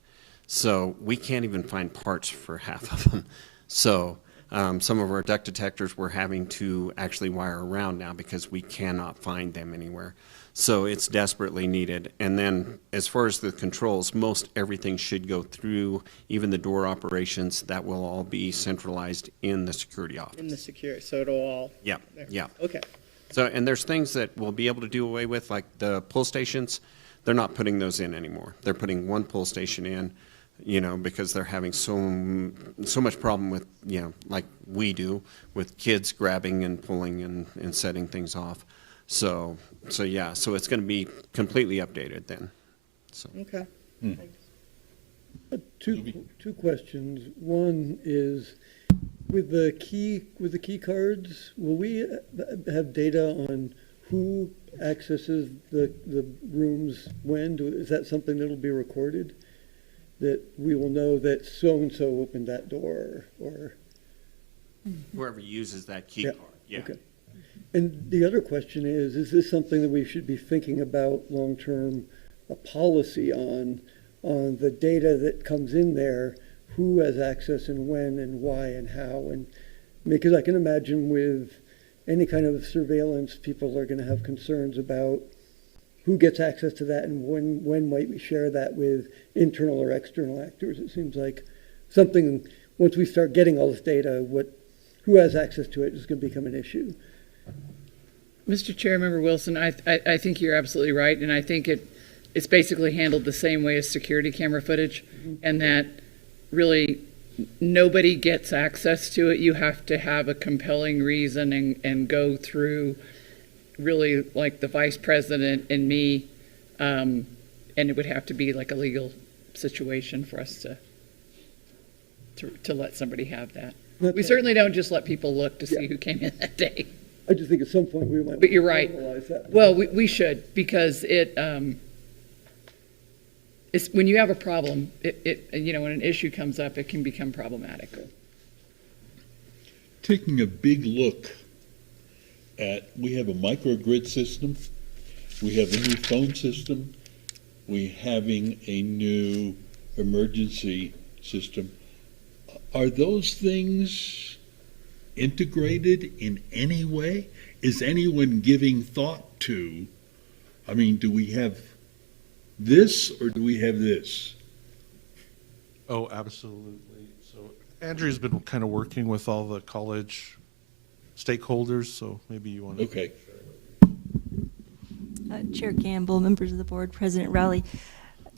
So we can't even find parts for half of them. So some of our duct detectors we're having to actually wire around now because we cannot find them anywhere. So it's desperately needed. And then as far as the controls, most everything should go through, even the door operations, that will all be centralized in the security office. In the security, so it'll all. Yeah, there. yeah. Okay. So, and there's things that we'll be able to do away with, like the pull stations. They're not putting those in anymore. They're putting one pull station in, because they're having so much problem with, like we do, with kids grabbing and pulling and setting things off. So yeah, so it's going to be completely updated then. So. Okay. Two questions. One is, with the key cards, will we have data on who accesses the rooms when? Is that something that'll be recorded? That we will know that so-and-so opened that door, or? Whoever uses that key card, yeah. Okay. And the other question is this something that we should be thinking about long-term, a policy on the data that comes in there, who has access and when and why and how? And because I can imagine with any kind of surveillance, people are going to have concerns about who gets access to that and when might we share that with internal or external actors. It seems like something, once we start getting all this data, who has access to it is going to become an issue. Mr. Chair, Member Wilson, I think you're absolutely right, and I think it's basically handled the same way as security camera footage, and that really nobody gets access to it. You have to have a compelling reason and go through really like the vice president and me, and it would have to be like a legal situation for us to let somebody have that. We certainly don't just let people look to see who came in that day. I just think at some point we might. But you're right. That. Well, we should, because it's when you have a problem, when an issue comes up, it can become problematic. Taking a big look at, we have a microgrid system, we have a new phone system, we having a new emergency system. Are those things integrated in any way? Is anyone giving thought to, do we have this or do we have this? Oh, absolutely. So Andrea's been kind of working with all the college stakeholders, so maybe you want to. Okay. Chair Gamble, members of the board, President Rowley.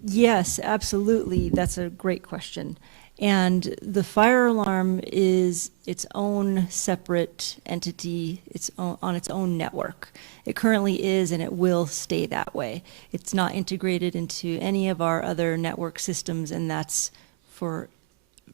Yes, absolutely. That's a great question. And the fire alarm is its own separate entity, on its own network. It currently is, and it will stay that way. It's not integrated into any of our other network systems, and that's for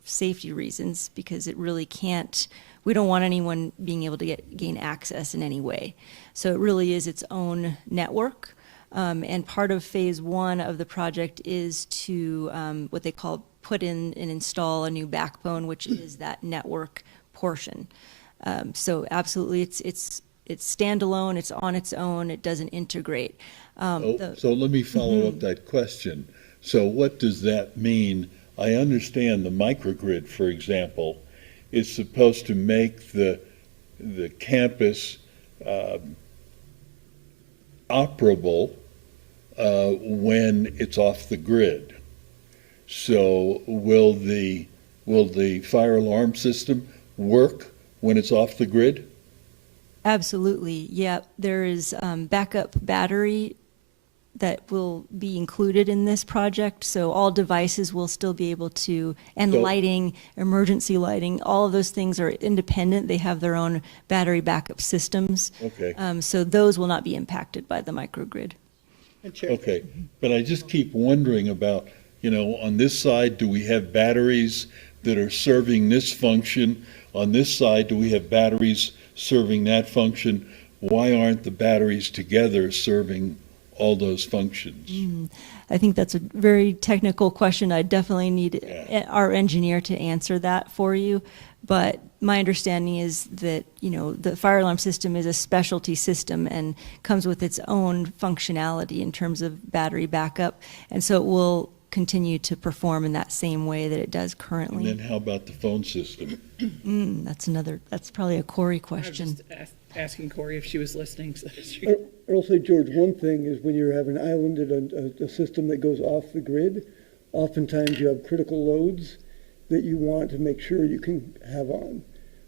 safety reasons, because it really can't, we don't want anyone being able to gain access in any way. So it really is its own network. And part of phase 1 of the project is to what they call put in and install a new backbone, which is that network portion. So absolutely, it's standalone. It's on its own. It doesn't integrate. So let me follow up that question. So what does that mean? I understand the microgrid, for example, is supposed to make the campus operable when it's off the grid. So will the fire alarm system work when it's off the grid? Absolutely, yeah. There is backup battery that will be included in this project, so all devices will still be able to, and lighting, emergency lighting, all of those things are independent. They have their own battery backup systems. Okay. So those will not be impacted by the microgrid. Okay, but I just keep wondering about, on this side, do we have batteries that are serving this function? On this side, do we have batteries serving that function? Why aren't the batteries together serving all those functions? I think that's a very technical question. I definitely need our engineer to answer that for you. But my understanding is that, the fire alarm system is a specialty system and comes with its own functionality in terms of battery backup. And so it will continue to perform in that same way that it does currently. And then how about the phone system? That's probably a Corey question. I was just asking Corey if she was listening. So I'll say, George, one thing is when you have an islanded a system that goes off the grid, oftentimes you have critical loads that you want to make sure you can have on.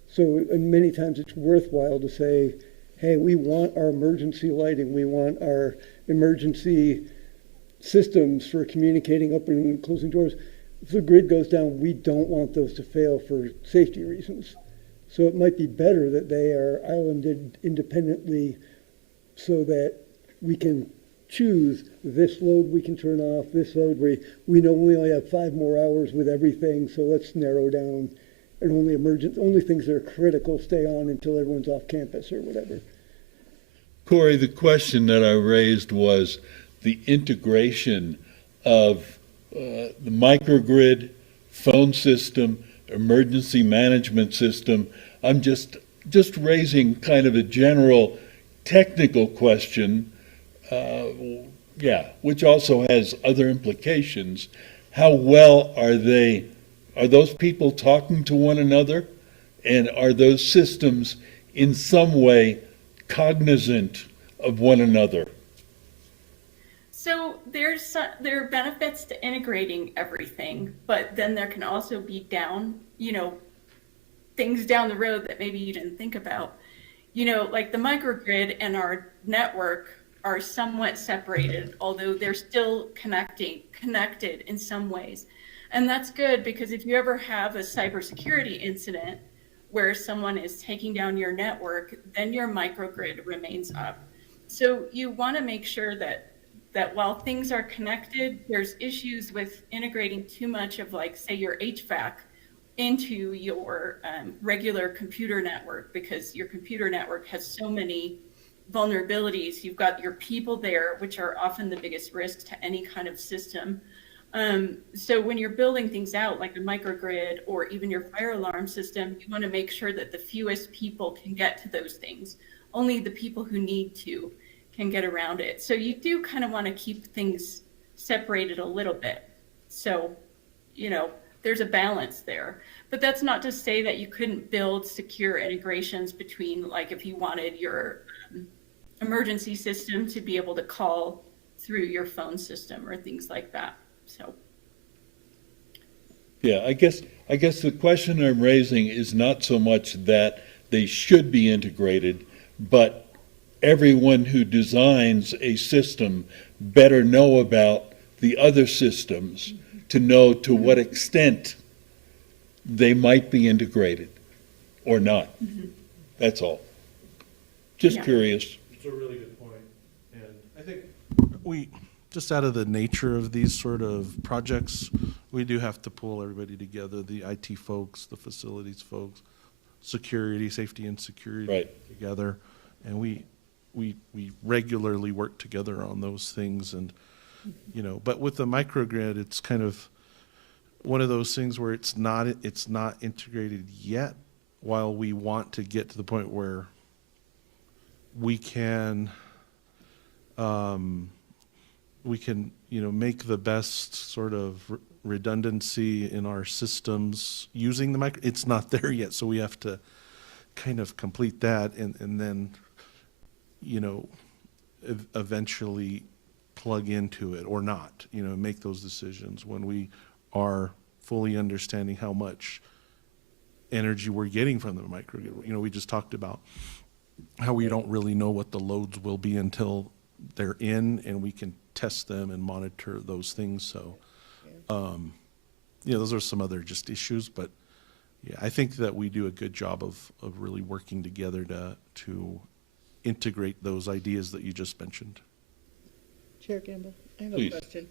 So, and many times it's worthwhile to say, hey, we want our emergency lighting, we want our emergency systems for communicating up and closing doors. If the grid goes down, we don't want those to fail for safety reasons. So it might be better that they are islanded independently so that we can choose this load we can turn off, this load we know we only have 5 more hours with everything, so let's narrow down, and only things that are critical stay on until everyone's off campus or whatever. Corey, the question that I raised was the integration of the microgrid, phone system, emergency management system. I'm just raising kind of a general technical question, which also has other implications. How well are those people talking to one another? And are those systems in some way cognizant of one another? So there are benefits to integrating everything, but then there can also be things down the road that maybe you didn't think about. Like the microgrid and our network are somewhat separated, although they're still connected in some ways. And that's good, because if you ever have a cybersecurity incident where someone is taking down your network, then your microgrid remains up. So you want to make sure that while things are connected, there's issues with integrating too much of, like, say, your HVAC into your regular computer network, because your computer network has so many vulnerabilities. You've got your people there, which are often the biggest risk to any kind of system. So when you're building things out, like a microgrid or even your fire alarm system, you want to make sure that the fewest people can get to those things. Only the people who need to can get around it. So you do kind of want to keep things separated a little bit. So, there's a balance there. But that's not to say that you couldn't build secure integrations between, like, if you wanted your emergency system to be able to call through your phone system or things like that. So. Yeah, I guess the question I'm raising is not so much that they should be integrated, but everyone who designs a system better know about the other systems to know to what extent they might be integrated or not. That's all. Just Yeah. curious. It's a really good point. And I think we, just out of the nature of these sort of projects, we do have to pull everybody together, the IT folks, the facilities folks, security, safety and security Right. together. And we regularly work together on those things. And, but with the microgrid, it's kind of one of those things where it's not integrated yet, while we want to get to the point where we can make the best sort of redundancy in our systems using the micro. It's not there yet, so we have to kind of complete that and then eventually plug into it or not, make those decisions when we are fully understanding how much energy we're getting from the microgrid. We just talked about how we don't really know what the loads will be until they're in and we can test them and monitor those things. So, those are some other just issues, but yeah, I think that we do a good job of really working together to integrate those ideas that you just mentioned. Chair Gamble, I have Please. a question.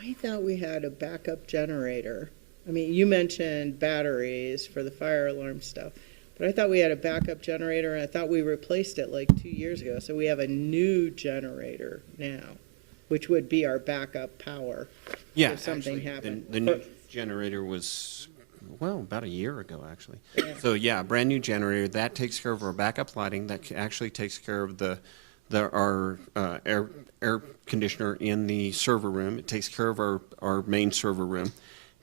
I thought we had a backup generator. I mean, you mentioned batteries for the fire alarm stuff, but I thought we had a backup generator, and I thought we replaced it like 2 years ago. So we have a new generator now, which would be our backup power. Yeah, if something actually, happened. the new generator was, about a year ago, actually. So, yeah, brand new generator. That takes care of our backup lighting. That actually takes care of our air conditioner in the server room. It takes care of our main server room.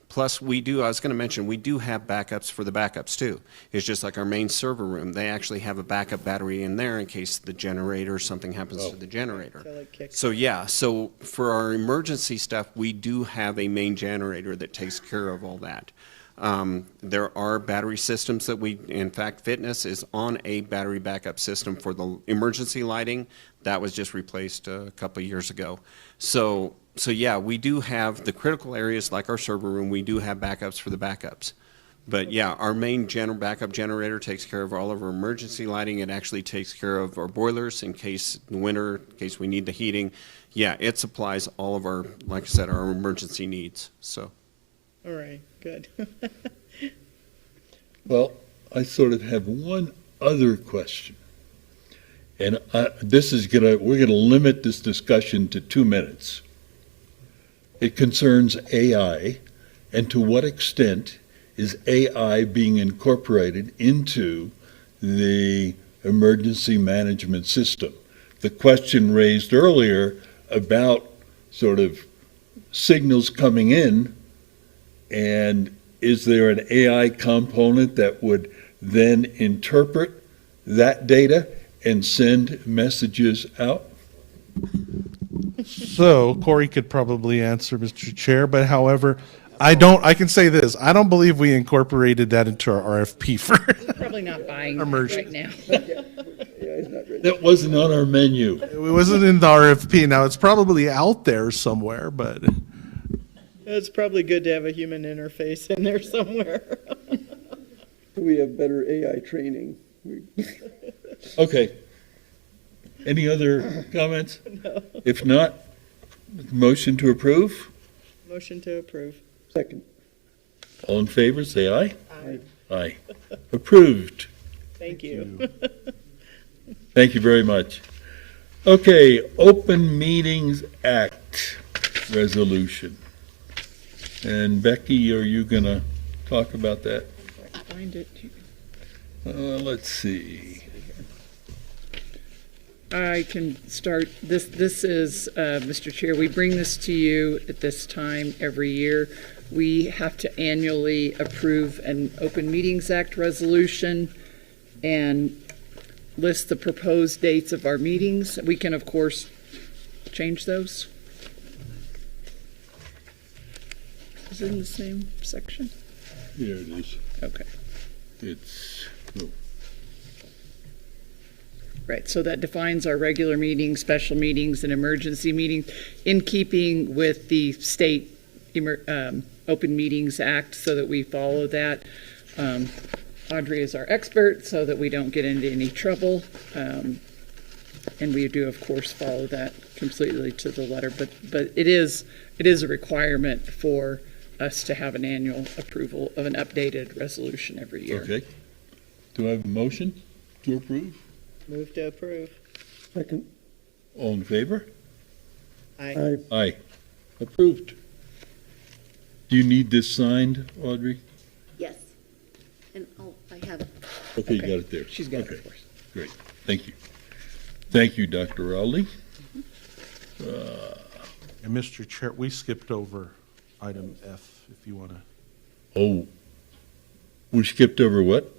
Plus, I was going to mention, we do have backups for the backups, too. It's just like our main server room. They actually have a backup battery in there in case the generator, something happens to the generator. So it kicks. So, yeah, so for our emergency stuff, we do have a main generator that takes care of all that. There are battery systems that in fact, Fitness is on a battery backup system for the emergency lighting. That was just replaced a couple of years ago. So yeah, we do have the critical areas like our server room. We do have backups for the backups. But yeah, our main backup generator takes care of all of our emergency lighting. It actually takes care of our boilers in case in the winter, in case we need the heating. Yeah, it supplies all of our, like I said, our emergency needs. So. All right, good. Well, I sort of have one other question. And we're gonna limit this discussion to 2 minutes. It concerns AI, and to what extent is AI being incorporated into the emergency management system? The question raised earlier about sort of signals coming in, and is there an AI component that would then interpret that data and send messages out? So Corey could probably answer, Mr. Chair, but however, I can say this, I don't believe we incorporated that into our RFP for Probably not buying Immersion. right now. That wasn't on our menu. It wasn't in the RFP. Now, it's probably out there somewhere, but It's probably good to have a human interface in there somewhere. We have better AI training. Okay. Any other comments? No. If not, motion to approve? Motion to approve. Second. All in favor, say aye. Aye. Aye. Approved. Thank you. Thank you very much. Okay, Open Meetings Act resolution. And Becky, are you gonna talk about that? Find it. Let's see. I can start. This is, Mr. Chair, we bring this to you at this time every year. We have to annually approve an Open Meetings Act resolution and list the proposed dates of our meetings. We can, of course, change those. Is it in the same section? Here it is. Okay. It's, Right, so that defines our regular meetings, special meetings, and emergency meetings in keeping with the state Open Meetings Act so that we follow that. Audrey is our expert so that we don't get into any trouble. And we do, of course, follow that completely to the letter. But it is a requirement for us to have an annual approval of an updated resolution every year. Okay. Do I have a motion to approve? Move to approve. Second. All in favor? Aye. Aye. Approved. Do you need this signed, Audrey? Yes. And I have it. Okay, you got it there. She's got it, Okay, of course. great. Thank you. Thank you, Dr. Rowley. And Mr. Chair, we skipped over item F, if you want to. Oh, we skipped over what?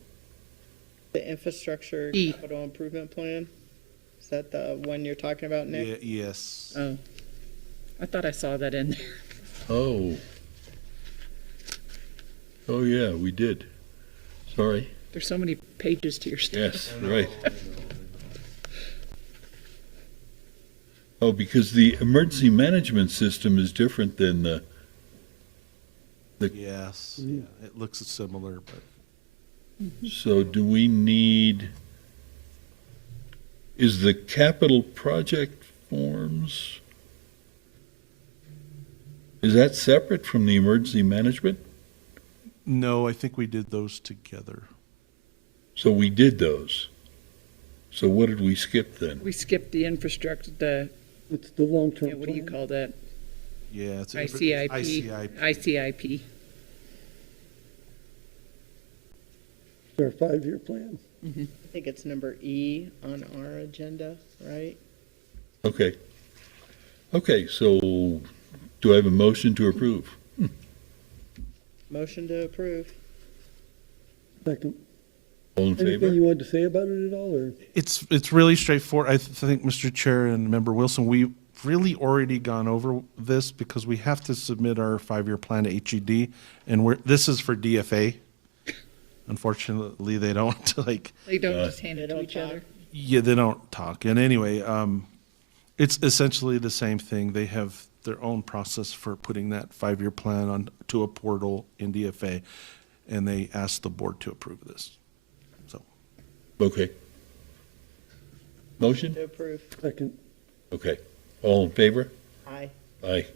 The infrastructure E. capital improvement plan? Is that the one you're talking about, Nick? Yes. Oh, I thought I saw that in there. Oh. Oh, yeah, we did. Sorry. There's so many pages to your stuff. Yes, right. Oh, because the emergency management system is different than the, Yes, yeah, it looks similar, but so do we need, is the capital project forms, is that separate from the emergency management? no, I think we did those together. So we did those. So what did we skip then? We skipped the infrastructure, It's the long-term plan. what do you call that? Yeah, it's ICIP. ICIP. ICIP. It's our 5-year plan. I think it's number E on our agenda, right? Okay. Okay, so do I have a motion to approve? Motion to approve. Second. All in Anything favor? you wanted to say about it at all, or? It's really straightforward. I think, Mr. Chair and Member Wilson, we've really already gone over this because we have to submit our 5-year plan to HED, and this is for DFA. Unfortunately, they don't like. They don't just hand They it to don't each talk. other. Yeah, they don't talk. And anyway, it's essentially the same thing. They have their own process for putting that 5-year plan onto a portal in DFA, and they asked the board to approve this. So, Okay. Motion? To approve. Second. Okay. All in favor? Aye. Aye.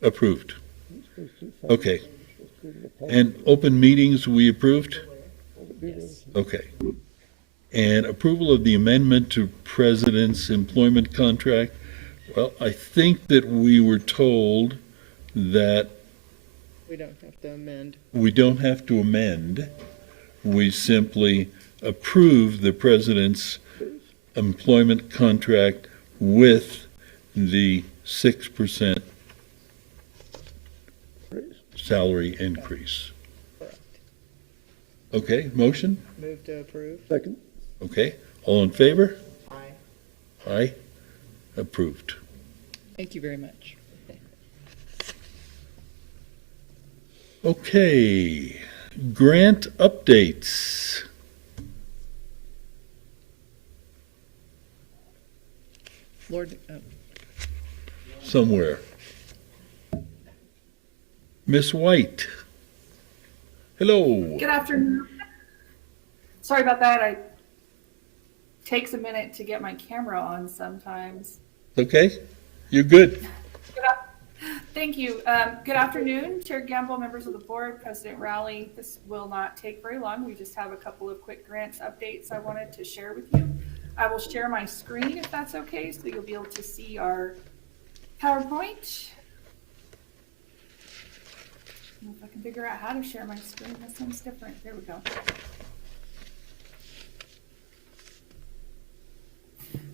Approved. Supposed to follow- Okay. supposed to go to the policy. And open meetings, we approved? Yes. Okay. And approval of the amendment to President's employment contract. Well, I think that we were told that We don't have to amend. we don't have to amend. We simply approve the President's employment contract with the 6% salary increase. Correct. Okay, motion? Move to approve. Second. Okay, all in favor? Aye. Aye. Approved. Thank you very much. Okay, grant updates. Lord, Somewhere. Miss White. Hello. Good afternoon. Sorry about that. It takes a minute to get my camera on sometimes. Okay, you're good. Thank you. Good afternoon, Chair Gamble, members of the board, President Rowley. This will not take very long. We just have a couple of quick grants updates I wanted to share with you. I will share my screen if that's okay, so you'll be able to see our PowerPoint. If I can figure out how to share my screen, that sounds different. There we go.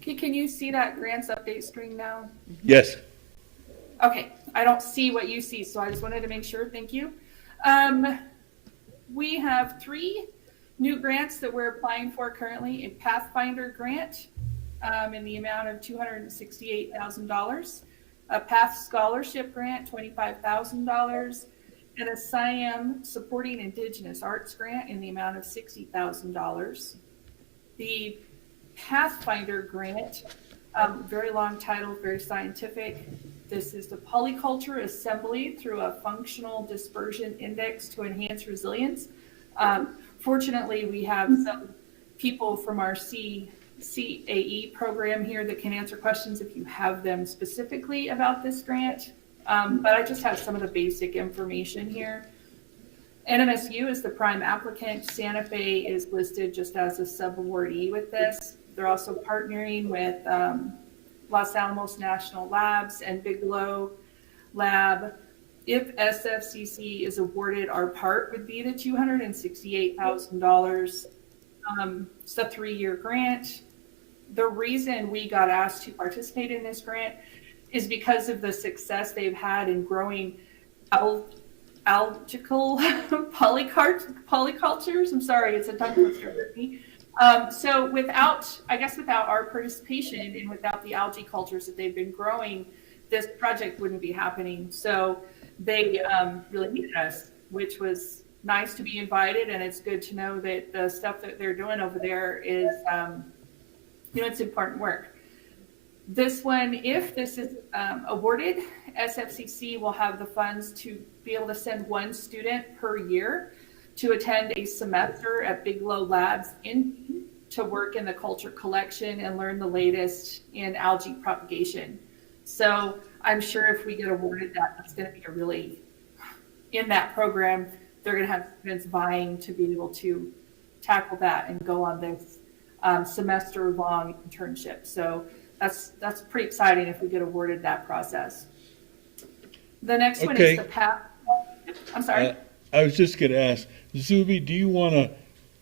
Okay, can you see that grants update screen now? Yes. Okay, I don't see what you see, so I just wanted to make sure. Thank you. We have 3 new grants that we're applying for currently: a Pathfinder grant in the amount of $268,000, a Path Scholarship grant, $25,000, and a SIAM Supporting Indigenous Arts grant in the amount of $60,000. The Pathfinder grant, very long title, very scientific, This is the polyculture assembly through a functional dispersion index to enhance resilience. Fortunately, we have some people from our CAE program here that can answer questions if you have them specifically about this grant. But I just have some of the basic information here. NMSU is the prime applicant. Santa Fe is listed just as a sub-awardee with this. They're also partnering with Los Alamos National Labs and Bigelow Lab. If SFCC is awarded, our part would be the $268,000. It's a 3-year grant. The reason we got asked to participate in this grant is because of the success they've had in growing algal polycultures. I'm sorry, it's a tongue twister for me. So without our participation and without the algae cultures that they've been growing, this project wouldn't be happening. So they really needed us, which was nice to be invited, and it's good to know that the stuff that they're doing over there is, it's important work. This one, if this is awarded, SFCC will have the funds to be able to send one student per year to attend a semester at Bigelow Labs to work in the culture collection and learn the latest in algae propagation. So I'm sure if we get awarded that's going to be in that program, they're going to have students vying to be able to tackle that and go on this semester-long internship. So that's pretty exciting if we get awarded that process. The next one is the PAP. I'm sorry. I was just going to ask, Zuby, do you want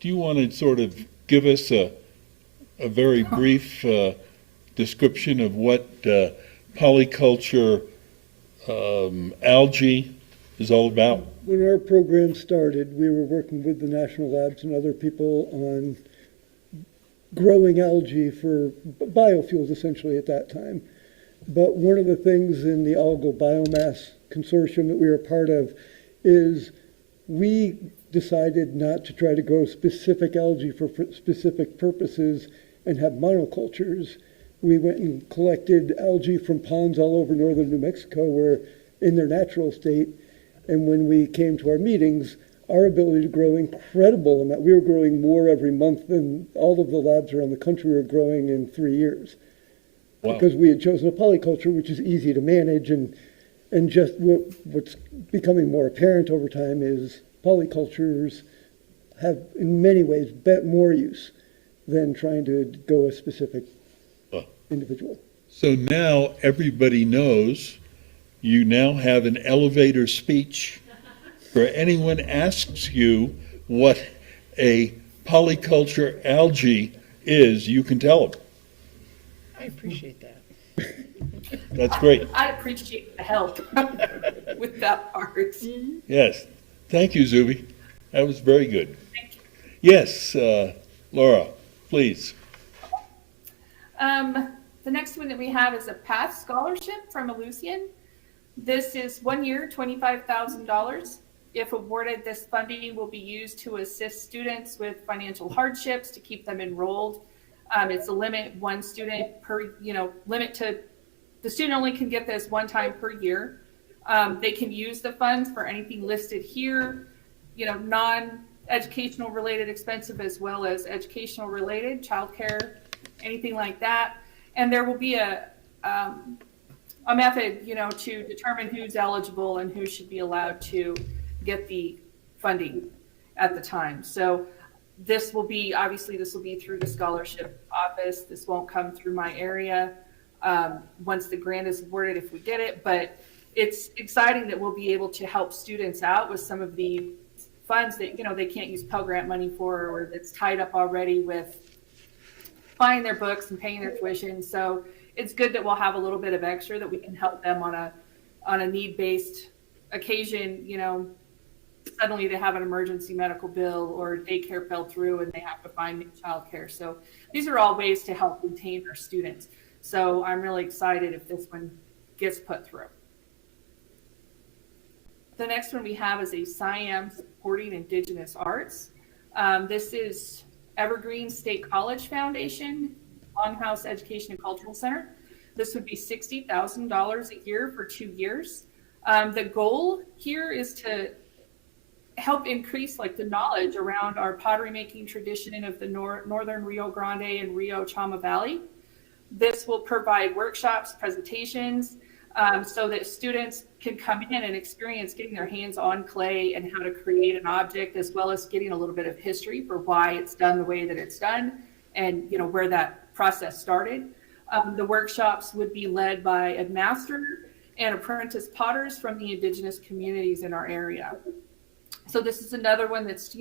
to sort of give us a very brief description of what polyculture algae is all about? When our program started, we were working with the national labs and other people on growing algae for biofuels, essentially, at that time. But one of the things in the algal biomass consortium that we were part of is we decided not to try to grow specific algae for specific purposes and have monocultures. We went and collected algae from ponds all over northern New Mexico where in their natural state. And when we came to our meetings, our ability to grow incredible amount. We were growing more every month than all of the labs around the country were growing in 3 years. Wow. Because we had chosen a polyculture, which is easy to manage, and just what's becoming more apparent over time is polycultures have in many ways more use than trying to go a specific individual. So now everybody knows you now have an elevator speech for anyone asks you what a polyculture algae is, you can tell them. I appreciate that. That's great. I appreciate the help with that part. Yes. Thank you, Zuby. That was very good. Thank you. Yes, Laura, please. The next one that we have is a PATH scholarship from Aleutian. This is 1 year, $25,000. If awarded, this funding will be used to assist students with financial hardships to keep them enrolled. It's a limit, one student per, limit to, the student only can get this one time per year. They can use the funds for anything listed here, non-educational related expenses as well as educational related, childcare, anything like that. And there will be a method, to determine who's eligible and who should be allowed to get the funding at the time. So this will be through the scholarship office. This won't come through my area once the grant is awarded if we get it, but it's exciting that we'll be able to help students out with some of the funds that, they can't use Pell Grant money for, or that's tied up already with buying their books and paying their tuition. So it's good that we'll have a little bit of extra that we can help them on a need-based occasion, suddenly they have an emergency medical bill or daycare fell through and they have to find new childcare. So these are all ways to help retain our students. So I'm really excited if this one gets put through. The next one we have is a SIAM Supporting Indigenous Arts. This is Evergreen State College Foundation, Longhouse Education and Cultural Center. This would be $60,000 a year for 2 years. The goal here is to help increase like the knowledge around our pottery making tradition of the northern Rio Grande and Rio Chama Valley. This will provide workshops, presentations, so that students can come in and experience getting their hands on clay and how to create an object, as well as getting a little bit of history for why it's done the way that it's done, and where that process started. The workshops would be led by a master and apprentice potters from the indigenous communities in our area. So this is another one that's,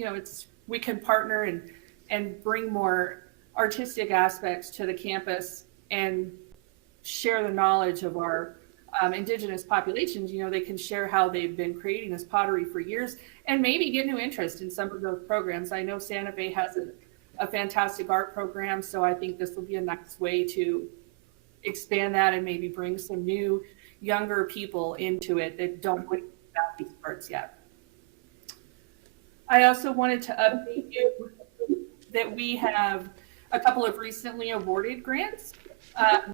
we can partner and bring more artistic aspects to the campus and share the knowledge of our indigenous populations. They can share how they've been creating this pottery for years and maybe get new interest in some of those programs. I know Santa Fe has a fantastic art program, so I think this will be a nice way to expand that and maybe bring some new, younger people into it that don't know about these arts yet. I also wanted to update you that we have a couple of recently awarded grants.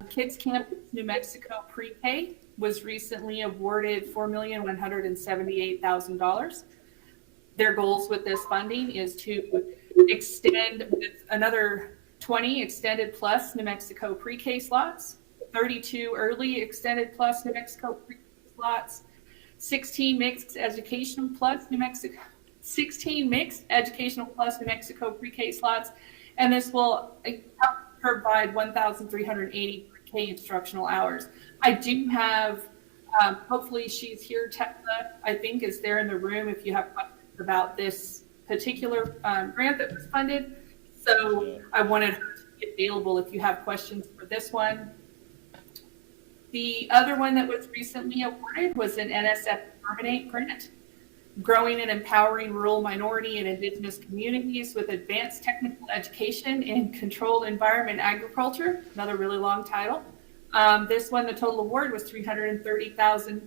Kids Camp New Mexico Pre-K was recently awarded $4,178,000. Their goals with this funding is to extend with another 20 extended plus New Mexico Pre-K slots, 32 early extended plus New Mexico Pre-K slots, 16 mixed education plus New Mexico 16 mixed educational plus New Mexico Pre-K slots, and this will help provide 1,380 Pre-K instructional hours. I do have, hopefully she's here, Tessa, I think is there in the room if you have questions about this particular grant that was funded. So I wanted her to be available if you have questions for this one. The other one that was recently awarded was an NSF Permanent grant, growing and empowering rural minority and indigenous communities with advanced technical education in controlled environment agriculture, another really long title. This one, the total award was $330,000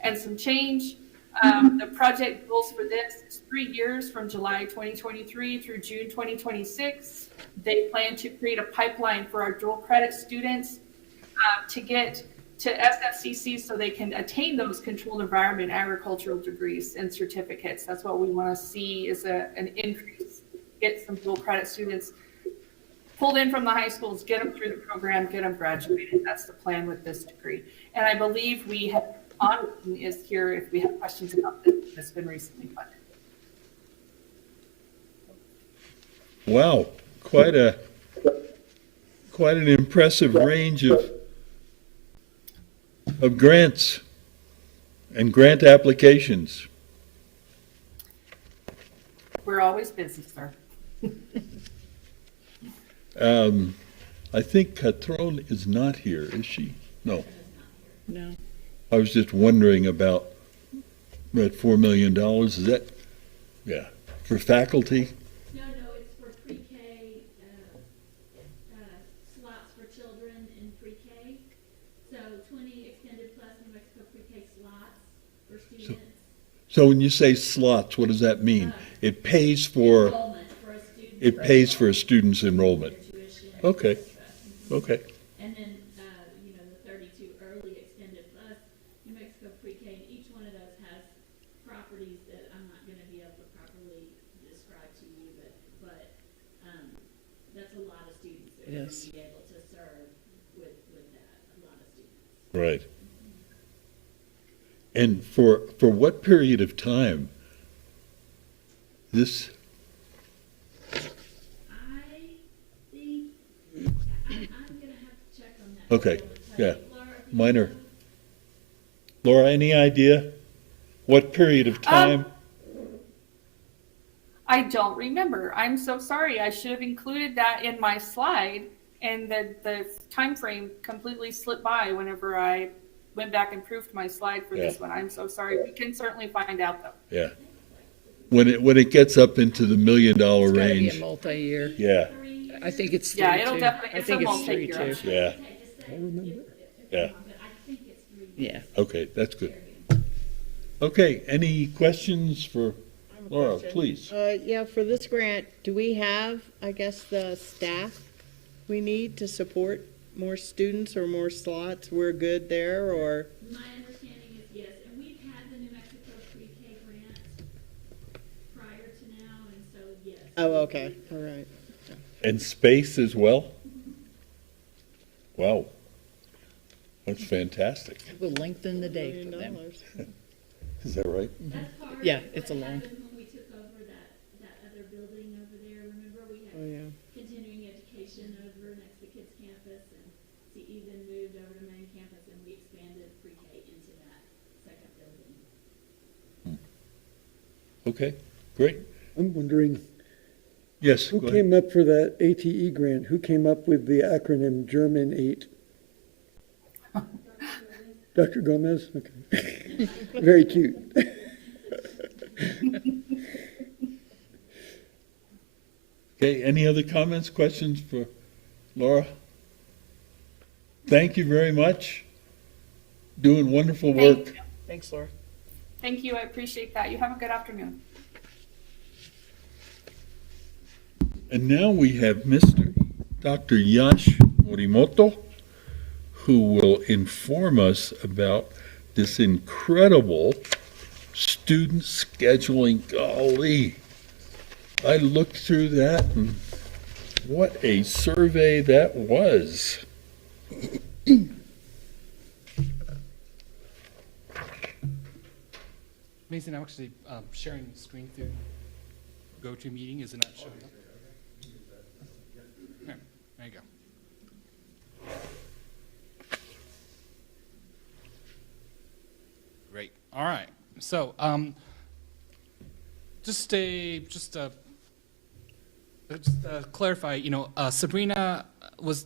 and some change. The project goals for this is 3 years from July 2023 through June 2026. They plan to create a pipeline for our dual credit students to get to SFCC so they can attain those controlled environment agricultural degrees and certificates. That's what we want to see is an increase, get some dual credit students pulled in from the high schools, get them through the program, get them graduated. That's the plan with this degree. And I believe we have is here if we have questions about this. It's been recently funded. Wow, quite an impressive range of grants and grant applications. We're always busy, sir. I think Catron is not here, is she? No. No. I was just wondering about that $4 million. Is that, for faculty? No, it's for pre-K, slots for children in pre-K. So 20 extended plus New Mexico pre-K slots for students. So when you say slots, what does that mean? It pays for, Enrollment for a student. it pays for a student's enrollment. Tuition. Okay, okay. And then, the 32 early extended plus New Mexico pre-K, and each one of those has properties that I'm not going to be able to properly describe to you, but that's a lot of students that we're going to be able to serve with that, a lot of students. Right. And for what period of time? This, I think, I'm going to have to check on that. okay, yeah, Laura, minor. Laura, any idea? What period of time? I don't remember. I'm so sorry. I should have included that in my slide, and the time frame completely slipped by whenever I went back and proofed my slide for this one. I'm so sorry. We can certainly find out though. Yeah. When it gets up into the $1 million range. It's gotta be a multi-year. Yeah, I think it's 3 Yeah, it'll too. definitely, I it's think a it's multi-year. 3 too. yeah, I remember. yeah. Yeah. Okay, that's good. Okay, any questions for Laura, please? Yeah, for this grant, do we have, I guess, the staff we need to support more students or more slots, we're good there, or? My understanding is yes, and we've had the New Mexico pre-K grant prior to now, and so yes. Oh, okay, all right. And space as well? Wow. That's fantastic. We'll lengthen the day for them. Is that right? That's part of Yeah, what it's a long. happened when we took over that other building over there. Remember, we had Oh, yeah. continuing education over next to Kids Campus, and CE then moved over to main campus, and we expanded pre-K into that second building. Okay, great. I'm wondering, Yes, who go ahead. came up for that ATE grant? Who came up with the acronym German 8? Dr. Gomez? Okay. Very cute. Okay, any other comments, questions for Laura? Thank you very much. Doing wonderful work. Thanks, Laura. Thank you, I appreciate that. You have a good afternoon. And now we have Mr. Dr. Yash Morimoto, who will inform us about this incredible student scheduling. Golly, I looked through that and what a survey that was. Mason, I'm actually sharing the screen through GoToMeeting. Is it not showing up? Here, there you go. Great. All right. So, just to clarify, you know, Sabrina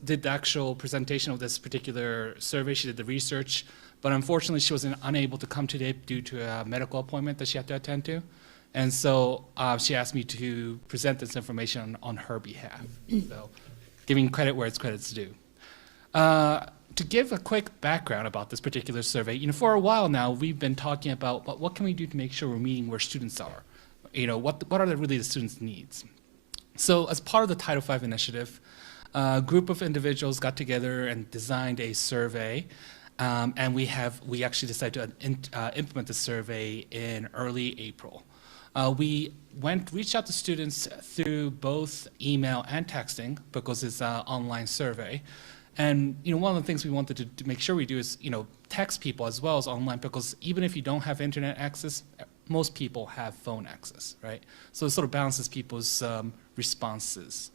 did the actual presentation of this particular survey. She did the research, but unfortunately, she was unable to come today due to a medical appointment that she had to attend to, and so she asked me to present this information on her behalf. So, giving credit where it's credit's due. To give a quick background about this particular survey, you know, for a while now, we've been talking about what can we do to make sure we're meeting where students are. You know, what are really the students' needs? So as part of the Title V initiative, a group of individuals got together and designed a survey, and we actually decided to implement the survey in early April. We reached out to students through both email and texting because it's an online survey. And you know, one of the things we wanted to make sure we do is, you know, text people as well as online, because even if you don't have internet access, most people have phone access, right? So it sort of balances people's responses.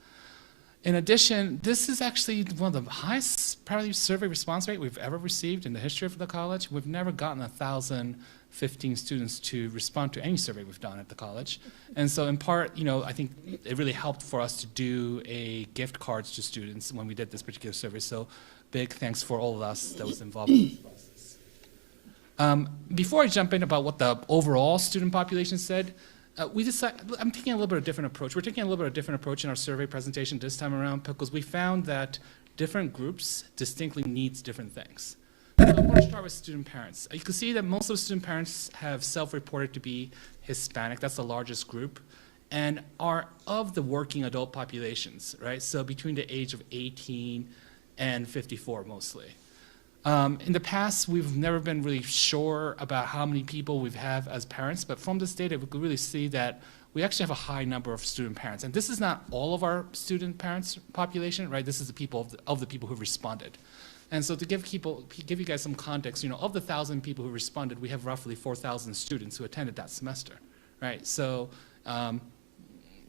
In addition, this is actually one of the highest probably survey response rate we've ever received in the history of the college. We've never gotten 1,015 students to respond to any survey we've done at the college. And so in part, you know, I think it really helped for us to do a gift cards to students when we did this particular survey. So big thanks for all of us that was involved in this process. Before I jump in about what the overall student population said, I'm taking a little bit of a different approach. We're taking a little bit of a different approach in our survey presentation this time around because we found that different groups distinctly needs different things. So I want to start with student parents. You can see that most of the student parents have self-reported to be Hispanic. That's the largest group, and are of the working adult populations, right? So between the age of 18 and 54 mostly. In the past, we've never been really sure about how many people we have as parents, but from this data, we could really see that we actually have a high number of student parents. And this is not all of our student parents population, right? This is the people of the people who responded. And so to give you guys some context, you know, of the 1,000 people who responded, we have roughly 4,000 students who attended that semester, right? So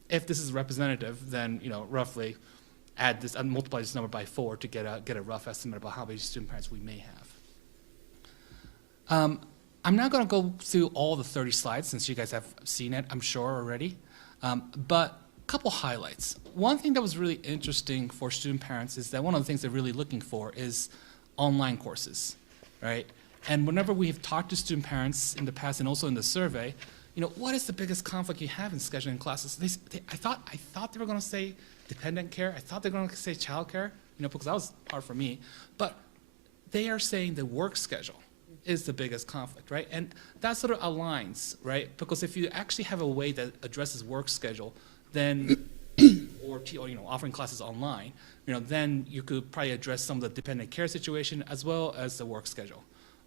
if this is representative, then, you know, roughly add this and multiply this number by 4 to get a rough estimate about how many student parents we may have. I'm not going to go through all the 30 slides since you guys have seen it, I'm sure already, but a couple highlights. One thing that was really interesting for student parents is that one of the things they're really looking for is online courses, right? And whenever we have talked to student parents in the past and also in the survey, you know, what is the biggest conflict you have in scheduling classes? I thought they were going to say dependent care. I thought they were going to say child care, you know, because that was hard for me. But they are saying the work schedule is the biggest conflict, right? And that sort of aligns, right? Because if you actually have a way that addresses work schedule, then or offering classes online, then you could probably address some of the dependent care situation as well as the work schedule.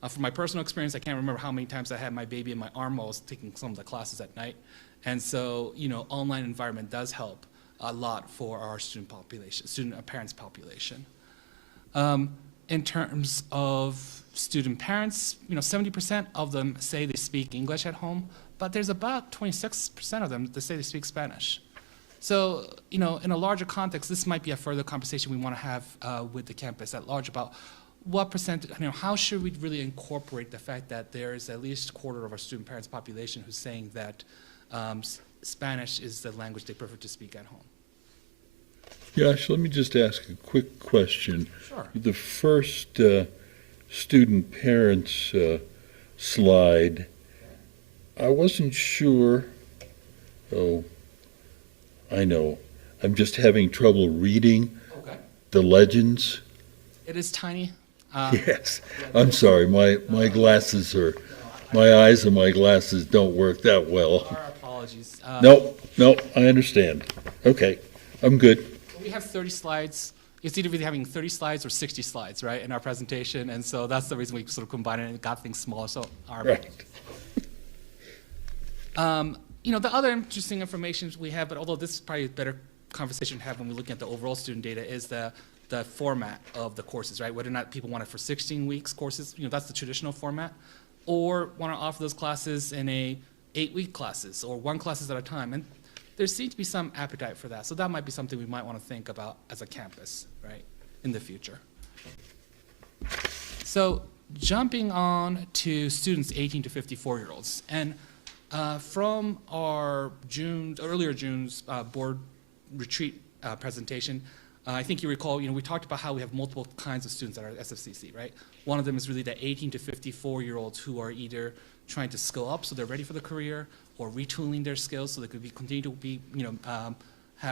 From my personal experience, I can't remember how many times I had my baby in my arm while I was taking some of the classes at night. And so, online environment does help a lot for our student population, parents population. In terms of student parents, 70% of them say they speak English at home, but there's about 26% of them that say they speak Spanish. So, in a larger context, this might be a further conversation we want to have with the campus at large about what percent, how should we really incorporate the fact that there is at least a quarter of our student parents population who's saying that Spanish is the language they prefer to speak at home. Josh, let me just ask a quick question. Sure. The first student parents slide, I wasn't sure. Oh, I know. I'm just having trouble reading the legends. It is tiny. Yes. I'm sorry. My glasses are, my eyes and my glasses don't work that well. Our apologies. No, I understand. Okay, I'm good. We have 30 slides. It's either really having 30 slides or 60 slides, right, in our presentation, and so that's the reason we sort of combined it and got things smaller. So our Right. The other interesting information we have, but although this is probably a better conversation to have when we're looking at the overall student data, is the format of the courses, right? Whether or not people want it for 16 weeks courses, that's the traditional format, or want to offer those classes in a 8-week classes or one classes at a time. And there seems to be some appetite for that. So that might be something we might want to think about as a campus, right, in the future. So jumping on to students 18 to 54-year-olds. And from our earlier June's board retreat presentation, I think you recall, we talked about how we have multiple kinds of students at our SFCC, right? One of them is really the 18 to 54-year-olds who are either trying to skill up so they're ready for the career, or retooling their skills so they could continue to be,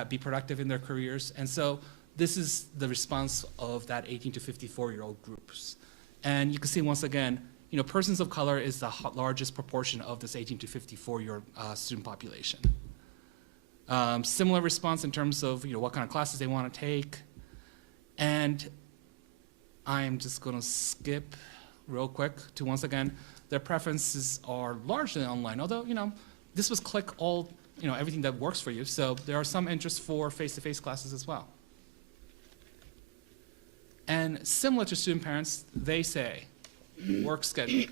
be productive in their careers. And so this is the response of that 18 to 54-year-old groups. And you can see once again, persons of color is the largest proportion of this 18 to 54-year student population. Similar response in terms of what kind of classes they want to take. And I'm just going to skip real quick to once again, their preferences are largely online, although, this was click all, everything that works for you. So there are some interests for face-to-face classes as well. And similar to student parents, they say work schedule,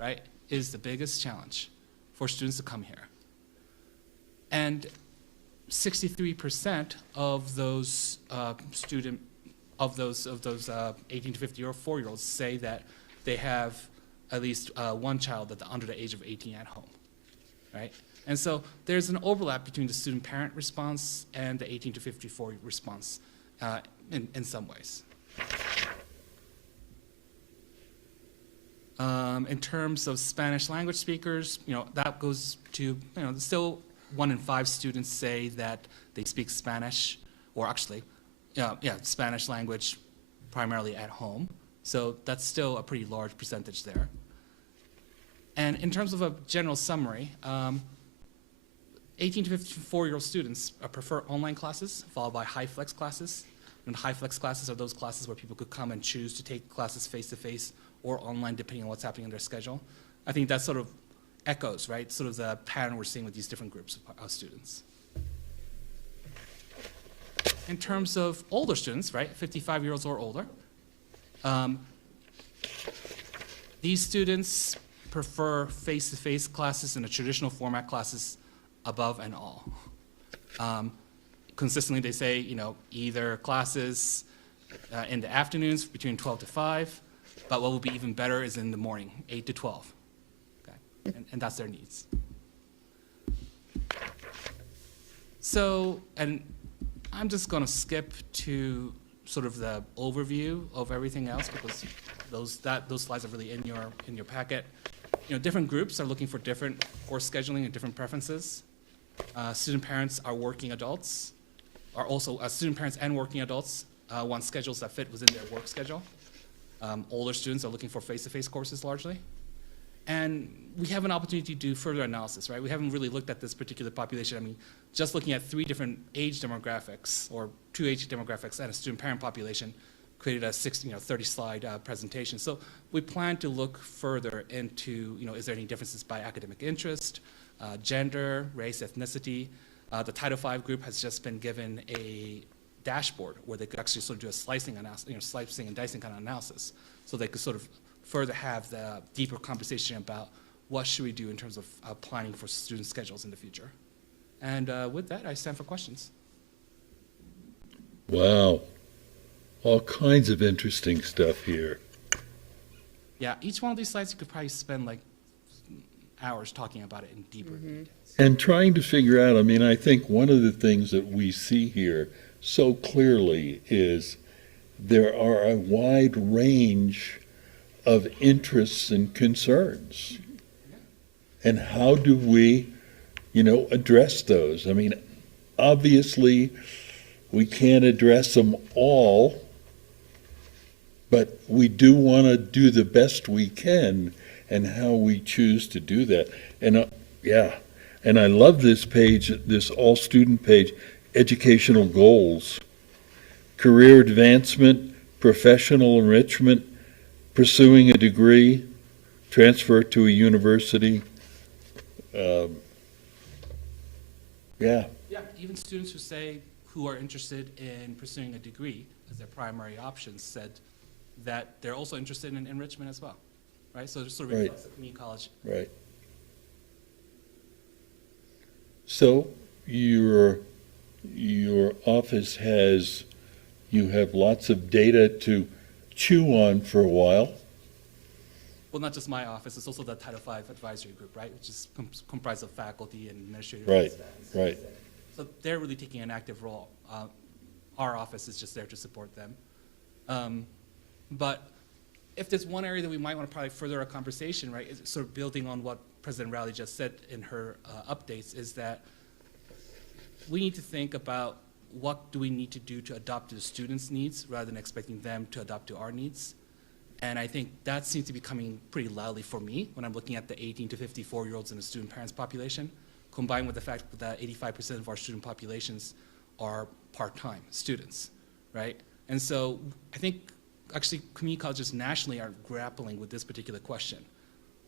right, is the biggest challenge for students to come here. And 63% of those 18 to 54-year-olds say that they have at least one child that's under the age of 18 at home, right? And so there's an overlap between the student-parent response and the 18 to 54 response in some ways. In terms of Spanish language speakers, that goes to, still 1 in 5 students say that they speak Spanish, or actually, Spanish language primarily at home. So that's still a pretty large percentage there. And in terms of a general summary, 18 to 54-year-old students prefer online classes, followed by high-flex classes. And high-flex classes are those classes where people could come and choose to take classes face-to-face or online, depending on what's happening in their schedule. I think that sort of echoes, right, sort of the pattern we're seeing with these different groups of students. In terms of older students, right, 55-year-olds or older, these students prefer face-to-face classes and the traditional format classes above and all. Consistently, they say, either classes in the afternoons between 12 to 5, but what will be even better is in the morning, 8 to 12. Okay? And that's their needs. So, and I'm just going to skip to sort of the overview of everything else because those slides are really in your packet. Different groups are looking for different course scheduling and different preferences. Student parents are working adults, are also student parents and working adults want schedules that fit within their work schedule. Older students are looking for face-to-face courses largely. And we have an opportunity to do further analysis, right? We haven't really looked at this particular population. I mean, just looking at 3 different age demographics, or 2 age demographics and a student-parent population, created a 30-slide presentation. So we plan to look further into, is there any differences by academic interest, gender, race, ethnicity. The Title V group has just been given a dashboard where they could actually sort of do a slicing and dicing kind of analysis. So they could sort of further have the deeper conversation about what should we do in terms of planning for student schedules in the future. And with that, I stand for questions. Wow. All kinds of interesting stuff here. Yeah, each one of these slides, you could probably spend like hours talking about it in deeper details. And trying to figure out, I mean, I think one of the things that we see here so clearly is there are a wide range of interests and concerns. And how do we, address those? I mean, obviously, we can't address them all, but we do want to do the best we can and how we choose to do that. And and I love this page, this all-student page, educational goals, career advancement, professional enrichment, pursuing a degree, transfer to a university. Yeah, even students who are interested in pursuing a degree as their primary option said that they're also interested in enrichment as well, right? So it sort of reflects the community college. Right. So your office you have lots of data to chew on for a while. Well, not just my office, it's also the Title V advisory group, right, which is comprised of faculty and administrators. Right, and staff. right. So they're really taking an active role. Our office is just there to support them. But if there's one area that we might want to probably further our conversation, right, is sort of building on what President Rowley just said in her updates, is that we need to think about what do we need to do to adopt to the students' needs rather than expecting them to adopt to our needs. And I think that seems to be coming pretty loudly for me when I'm looking at the 18 to 54-year-olds in the student parents population, combined with the fact that 85% of our student populations are part-time students, right? And so I think actually community colleges nationally are grappling with this particular question.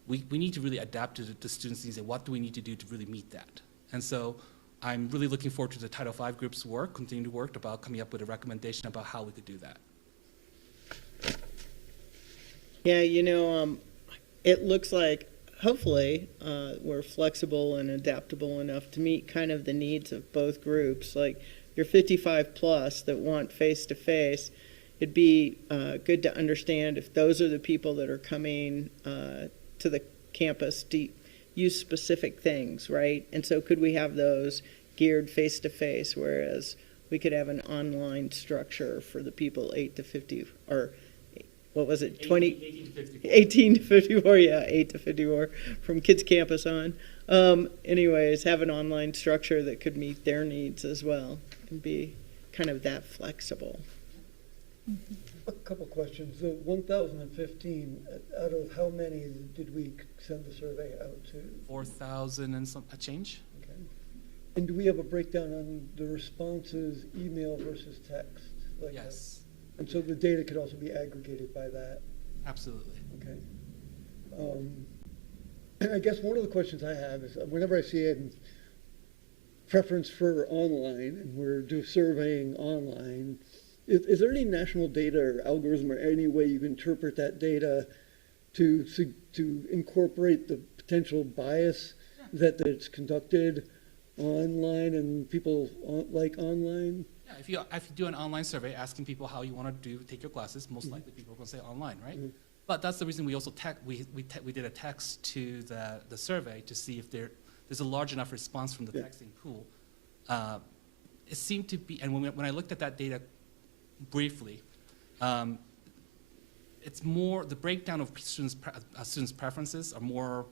We need to really adapt to the students' needs and what do we need to do to really meet that. And so I'm really looking forward to the Title V group's work, continue to work about coming up with a recommendation about how we could do that. Yeah, it looks like hopefully we're flexible and adaptable enough to meet kind of the needs of both groups. Like your 55 plus that want face-to-face, it'd be good to understand if those are the people that are coming to the campus to use specific things, right? And so could we have those geared face-to-face, whereas we could have an online structure for the people 8 to 50, or what was it, 18 to 54, yeah, 8 to 54, from Kids Campus on. Anyways, have an online structure that could meet their needs as well and be kind of that flexible. A couple questions. The 1,015, out of how many did we send the survey out to? 4,000 and a change. Okay. And do we have a breakdown on the responses, email versus text? Like Yes. And so the data could also be aggregated by that? Absolutely. Okay. And I guess one of the questions I have is whenever I see a preference for online, and we're surveying online, is there any national data or algorithm or any way you can interpret that data to incorporate the potential bias that it's conducted online and people like online? Yeah, if you do an online survey asking people how you want to take your classes, most likely people are going to say online, right? But that's the reason we also we did a text to the survey to see if there's a large enough response from the texting pool. It seemed to be, and when I looked at that data briefly, it's more the breakdown of students' preferences are more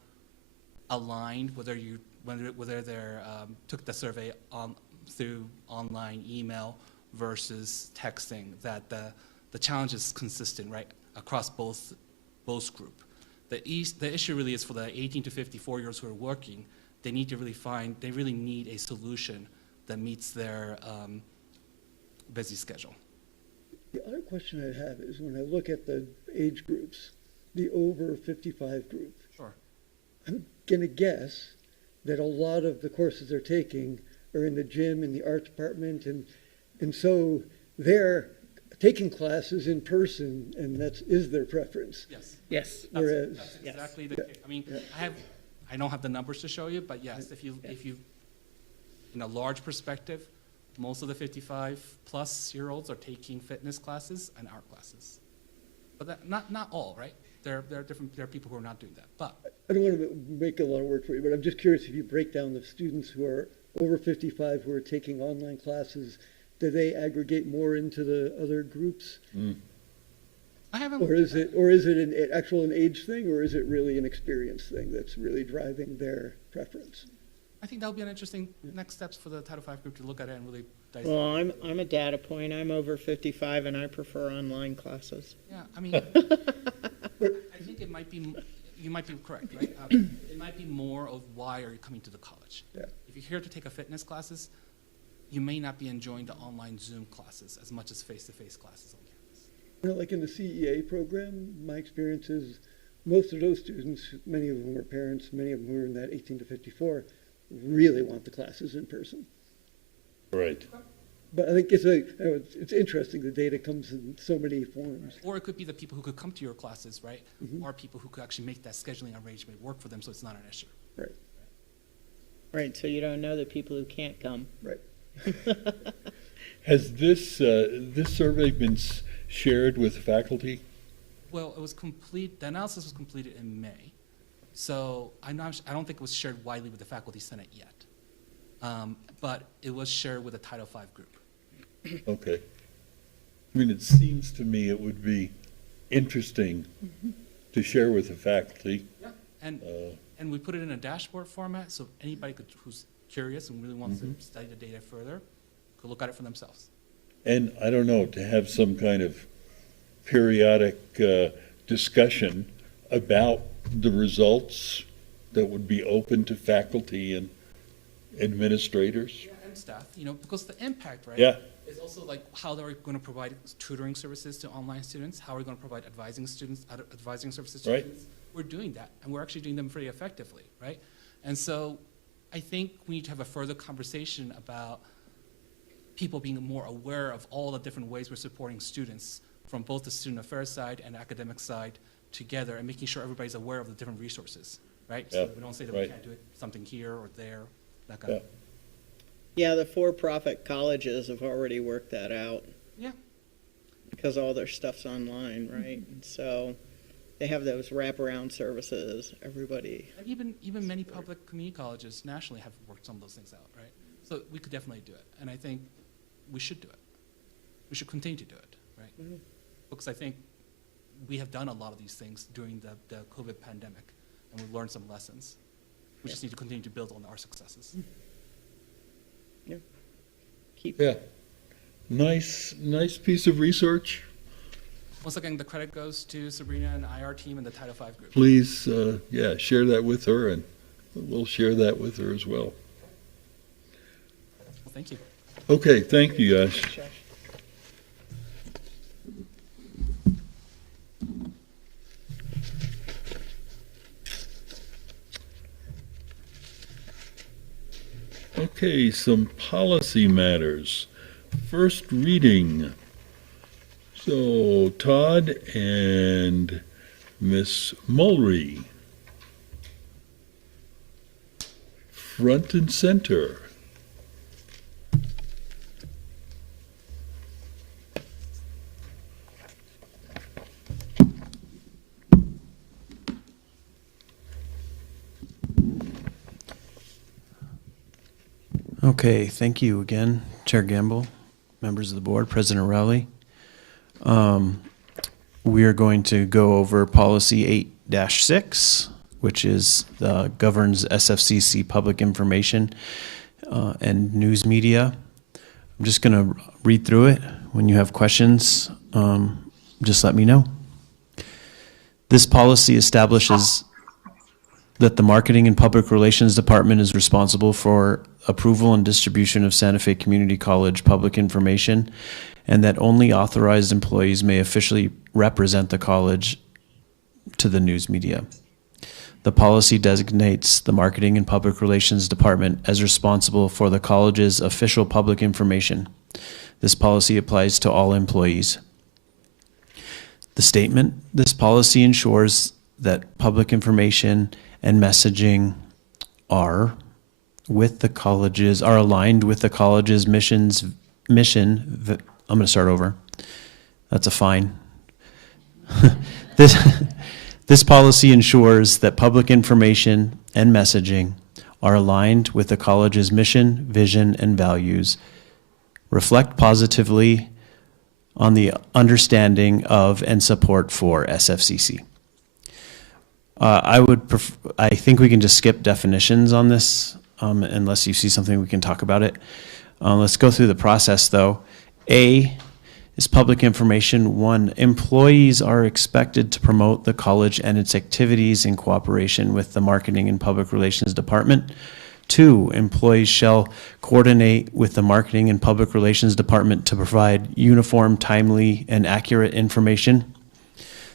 aligned whether they're took the survey through online email versus texting, that the challenge is consistent, right, across both group. The issue really is for the 18 to 54-year-olds who are working. They really need a solution that meets their busy schedule. The other question I have is when I look at the age groups, the over 55 group, Sure. I'm going to guess that a lot of the courses they're taking are in the gym, in the art department, and so they're taking classes in person, and that is their preference. Yes. Yes. Whereas, That's exactly the case. I mean, I don't have the numbers to show you, but yes, if you, in a large perspective, most of the 55-plus-year-olds are taking fitness classes and art classes. But that, not all, right? There are people who are not doing that. But I don't want to make a lot of work for you, but I'm just curious if you break down the students who are over 55 who are taking online classes, do they aggregate more into the other groups? I haven't. Or is it an age thing, or is it really an experience thing that's really driving their preference? I think that'll be an interesting next steps for the Title V group to look at it and really dissect. Well, I'm a data point. I'm over 55 and I prefer online classes. Yeah, I mean, I think it might be, you might be correct, right? It might be more of why are you coming to the college? Yeah. If you're here to take a fitness classes, you may not be enjoying the online Zoom classes as much as face-to-face classes on campus. You know, like in the CEA program, my experience is most of those students, many of them are parents, many of them who are in that 18 to 54, really want the classes in person. Right. But I think it's interesting the data comes in so many forms. Or it could be the people who could come to your classes, right? Or people who could actually make that scheduling arrangement work for them so it's not an issue. Right. Right, so you don't know the people who can't come. Right. Has this survey been shared with faculty? Well, it was the analysis was completed in May. So I don't think it was shared widely with the Faculty Senate yet. But it was shared with the Title V group. Okay. I mean, it seems to me it would be interesting to share with the faculty. Yeah. And we put it in a dashboard format so anybody who's curious and really wants to study the data further could look at it for themselves. And I don't know, to have some kind of periodic discussion about the results that would be open to faculty and administrators. Yeah, and staff, because the impact, right? Yeah. Is also like how they're going to provide tutoring services to online students, how are we going to provide advising services to Right. students. We're doing that, and we're actually doing them pretty effectively, right? And so I think we need to have a further conversation about people being more aware of all the different ways we're supporting students from both the student affairs side and academic side together, and making sure everybody's aware of the different resources, right? Yeah, So we don't say that we right. can't do something here or there, that kind of thing. Yeah, the for-profit colleges have already worked that out. Yeah. Because all their stuff's online, right? And so they have those wraparound services, everybody. And even many public community colleges nationally have worked some of those things out, right? So we could definitely do it, and I think we should do it. We should continue to do it, right? Because I think we have done a lot of these things during the COVID pandemic, and we've learned some lessons. We just need to continue to build on our successes. Yeah. Keep. Yeah. Nice piece of research. Once again, the credit goes to Sabrina and the IR team and the Title V group. Please, share that with her, and we'll share that with her as well. Well, thank you. Okay, thank you, guys. Okay, some policy matters. First reading. So Todd and Miss Mulry, front and center. Okay, thank you again, Chair Gamble, members of the board, President Rowley. We are going to go over policy 8-6, which is governs SFCC public information and news media. I'm just going to read through it. When you have questions, just let me know. This policy establishes that the Marketing and Public Relations Department is responsible for approval and distribution of Santa Fe Community College public information, and that only authorized employees may officially represent the college to the news media. The policy designates the Marketing and Public Relations Department as responsible for the college's official public information. This policy applies to all employees. The statement, this policy ensures that public information and messaging are aligned with the college's mission. I'm going to start over. That's a fine. This policy ensures that public information and messaging are aligned with the college's mission, vision, and values, reflect positively on the understanding of and support for SFCC. I think we can just skip definitions on this, unless you see something we can talk about it. Let's go through the process though. A is public information. 1, employees are expected to promote the college and its activities in cooperation with the Marketing and Public Relations Department. 2, employees shall coordinate with the Marketing and Public Relations Department to provide uniform, timely, and accurate information.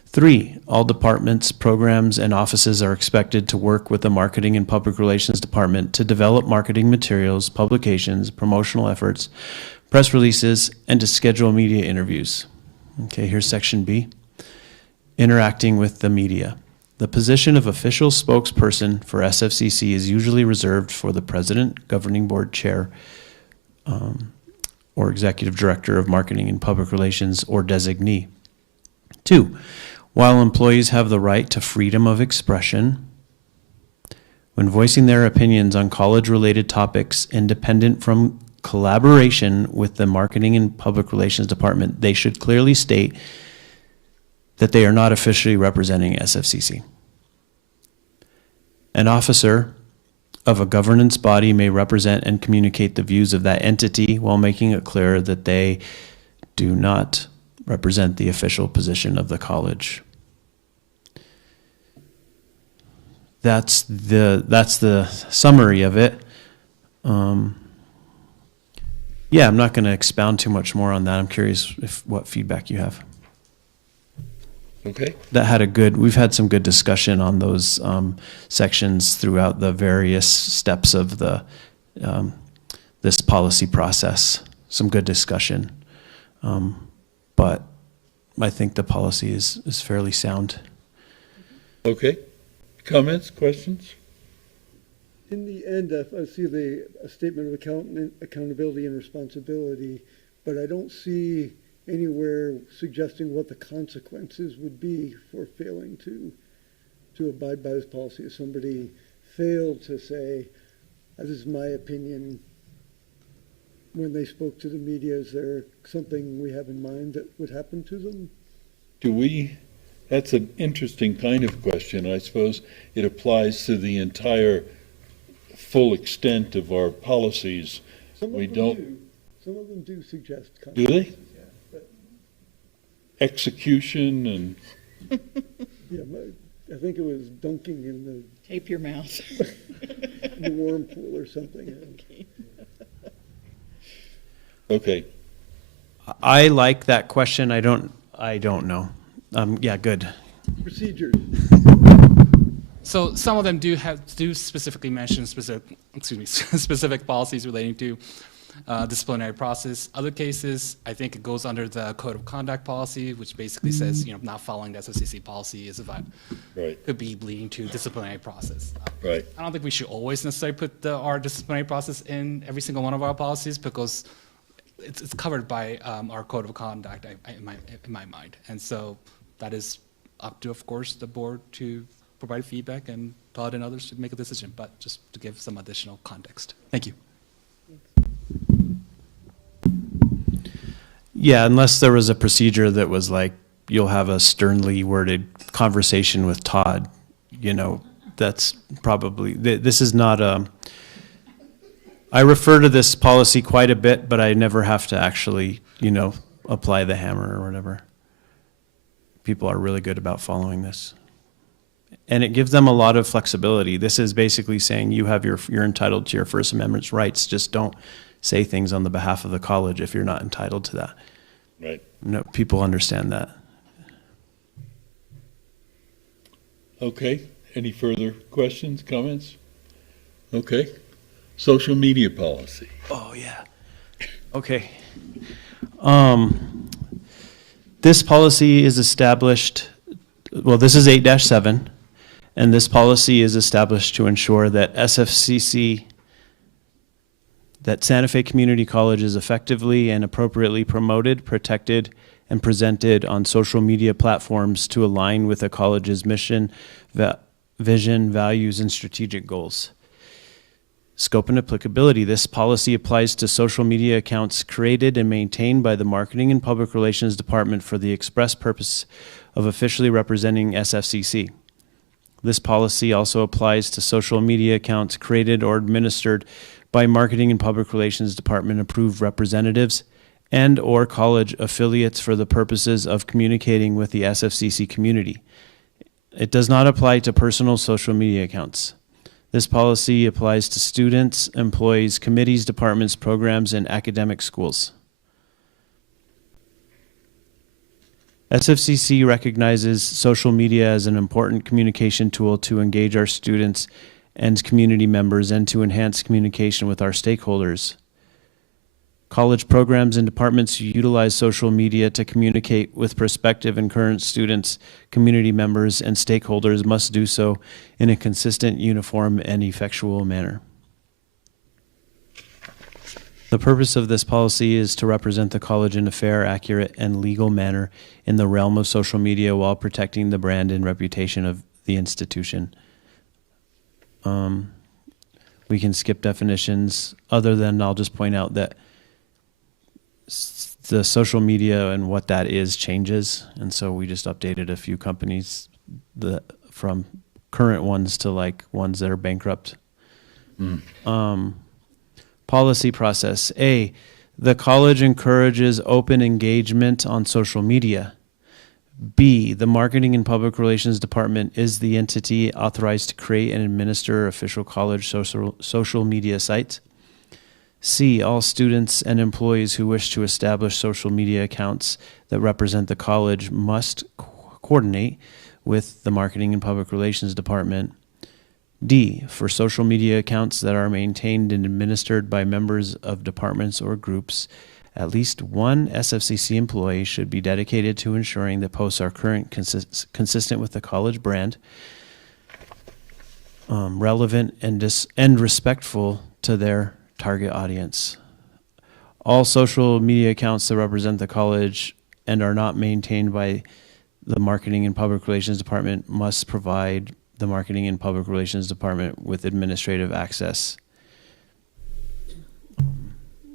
3, all departments, programs, and offices are expected to work with the Marketing and Public Relations Department to develop marketing materials, publications, promotional efforts, press releases, and to schedule media interviews. Okay, here's section B. Interacting with the media. The position of official spokesperson for SFCC is usually reserved for the president, governing board chair, or executive director of marketing and public relations, or designee. 2, while employees have the right to freedom of expression, when voicing their opinions on college-related topics independent from collaboration with the Marketing and Public Relations Department, they should clearly state that they are not officially representing SFCC. An officer of a governance body may represent and communicate the views of that entity while making it clear that they do not represent the official position of the college. That's the summary of it. Yeah, I'm not going to expound too much more on that. I'm curious what feedback you have. Okay. We've had some good discussion on those sections throughout the various steps of this policy process. Some good discussion. But I think the policy is fairly sound. Okay. Comments, questions? In the end, I see a statement of accountability and responsibility, but I don't see anywhere suggesting what the consequences would be for failing to abide by this policy. If somebody failed to say, this is my opinion, when they spoke to the media, is there something we have in mind that would happen to them? That's an interesting kind of question. I suppose it applies to the entire full extent of our policies. Some of them do suggest consequences. Do they? Yeah, but execution and... Yeah, I think it was dunking in the... Tape your mouth. the warm pool or something. Okay. I like that question. I don't know. Yeah, good. Procedures. So some of them do specifically mention specific policies relating to disciplinary process. Other cases, I think it goes under the code of conduct policy, which basically says, not following the SFCC policy could be leading to disciplinary process. Right. I don't think we should always necessarily put our disciplinary process in every single one of our policies, because it's covered by our code of conduct in my mind. And so that is up to, of course, the board to provide feedback, and Todd and others to make a decision, but just to give some additional context. Thank you. Yeah, unless there was a procedure that was like, you'll have a sternly worded conversation with Todd, that's probably, this is not I refer to this policy quite a bit, but I never have to actually, apply the hammer or whatever. People are really good about following this. and it gives them a lot of flexibility. This is basically saying you're entitled to your First Amendment rights. Just don't say things on the behalf of the college if you're not entitled to that. Right. No, people understand that. Okay, any further questions, comments? Okay, social media policy. Oh, yeah. Okay. This policy is established, well, this is 8-7, and this policy is established to ensure that SFCC, that Santa Fe Community College is effectively and appropriately promoted, protected, and presented on social media platforms to align with the college's mission, vision, values, and strategic goals. Scope and applicability. This policy applies to social media accounts created and maintained by the Marketing and Public Relations Department for the express purpose of officially representing SFCC. This policy also applies to social media accounts created or administered by Marketing and Public Relations Department approved representatives and or college affiliates for the purposes of communicating with the SFCC community. It does not apply to personal social media accounts. This policy applies to students, employees, committees, departments, programs, and academic schools. SFCC recognizes social media as an important communication tool to engage our students and community members and to enhance communication with our stakeholders. College programs and departments utilize social media to communicate with prospective and current students, community members, and stakeholders must do so in a consistent, uniform, and effectual manner. The purpose of this policy is to represent the college in a fair, accurate, and legal manner in the realm of social media while protecting the brand and reputation of the institution. We can skip definitions other than I'll just point out that the social media and what that is changes, and so we just updated a few companies from current ones to like ones that are bankrupt. Policy process. A, the college encourages open engagement on social media. B, the Marketing and Public Relations Department is the entity authorized to create and administer official college social media sites. C, all students and employees who wish to establish social media accounts that represent the college must coordinate with the Marketing and Public Relations Department. D, for social media accounts that are maintained and administered by members of departments or groups, at least one SFCC employee should be dedicated to ensuring that posts are current, consistent with the college brand, relevant, and respectful to their target audience. All social media accounts that represent the college and are not maintained by the Marketing and Public Relations Department must provide the Marketing and Public Relations Department with administrative access.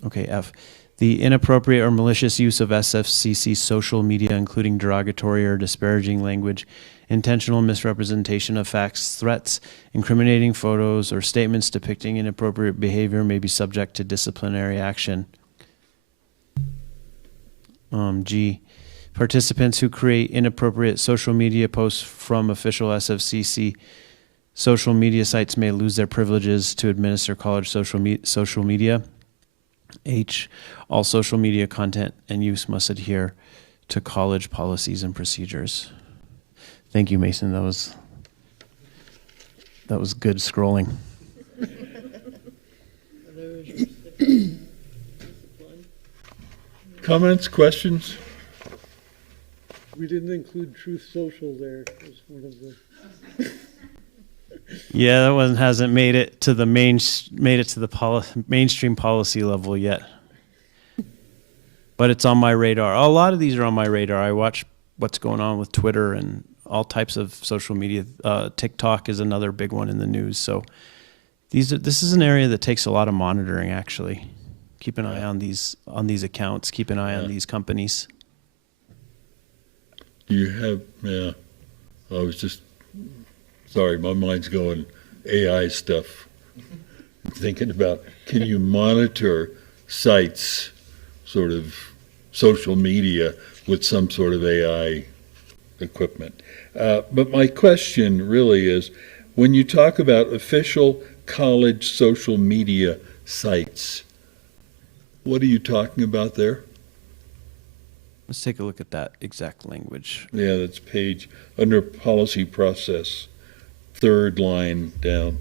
Okay, F. The inappropriate or malicious use of SFCC social media, including derogatory or disparaging language, intentional misrepresentation of facts, threats, incriminating photos, or statements depicting inappropriate behavior may be subject to disciplinary action. G. Participants who create inappropriate social media posts from official SFCC social media sites may lose their privileges to administer college social media. H. All social media content and use must adhere to college policies and procedures. Thank you, Mason. That was good scrolling. Comments, questions? We didn't include Truth Social there as one of the. Yeah, that one hasn't made it to the mainstream policy level yet. But it's on my radar. A lot of these are on my radar. I watch what's going on with Twitter and all types of social media. TikTok is another big one in the news. So this is an area that takes a lot of monitoring, actually. Keep an eye on these accounts. Keep an eye on these companies. Do you have, I was just, sorry, my mind's going AI stuff. I'm thinking about, can you monitor sites, sort of social media with some sort of AI equipment. But my question really is, when you talk about official college social media sites, what are you talking about there? Let's take a look at that exact language. Yeah, that's page, under policy process, third line down.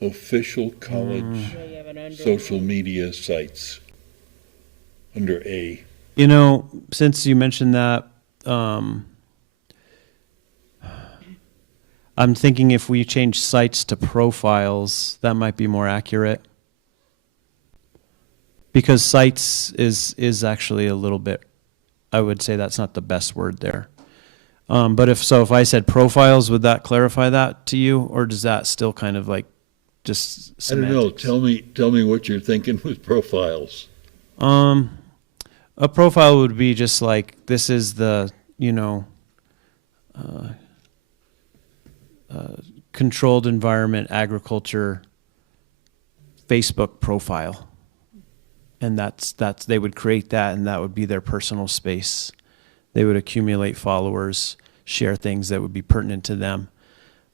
Official college Yeah, you have an social underline. media sites, under A. You know, since you mentioned that, I'm thinking if we change sites to profiles, that might be more accurate. Because sites is actually a little bit, I would say that's not the best word there. But if I said profiles, would that clarify that to you? Or does that still kind of like just I don't know, semantics? tell me what you're thinking with profiles. A profile would be just like, this is the, controlled environment agriculture Facebook profile. And that's they would create that, and that would be their personal space. They would accumulate followers, share things that would be pertinent to them.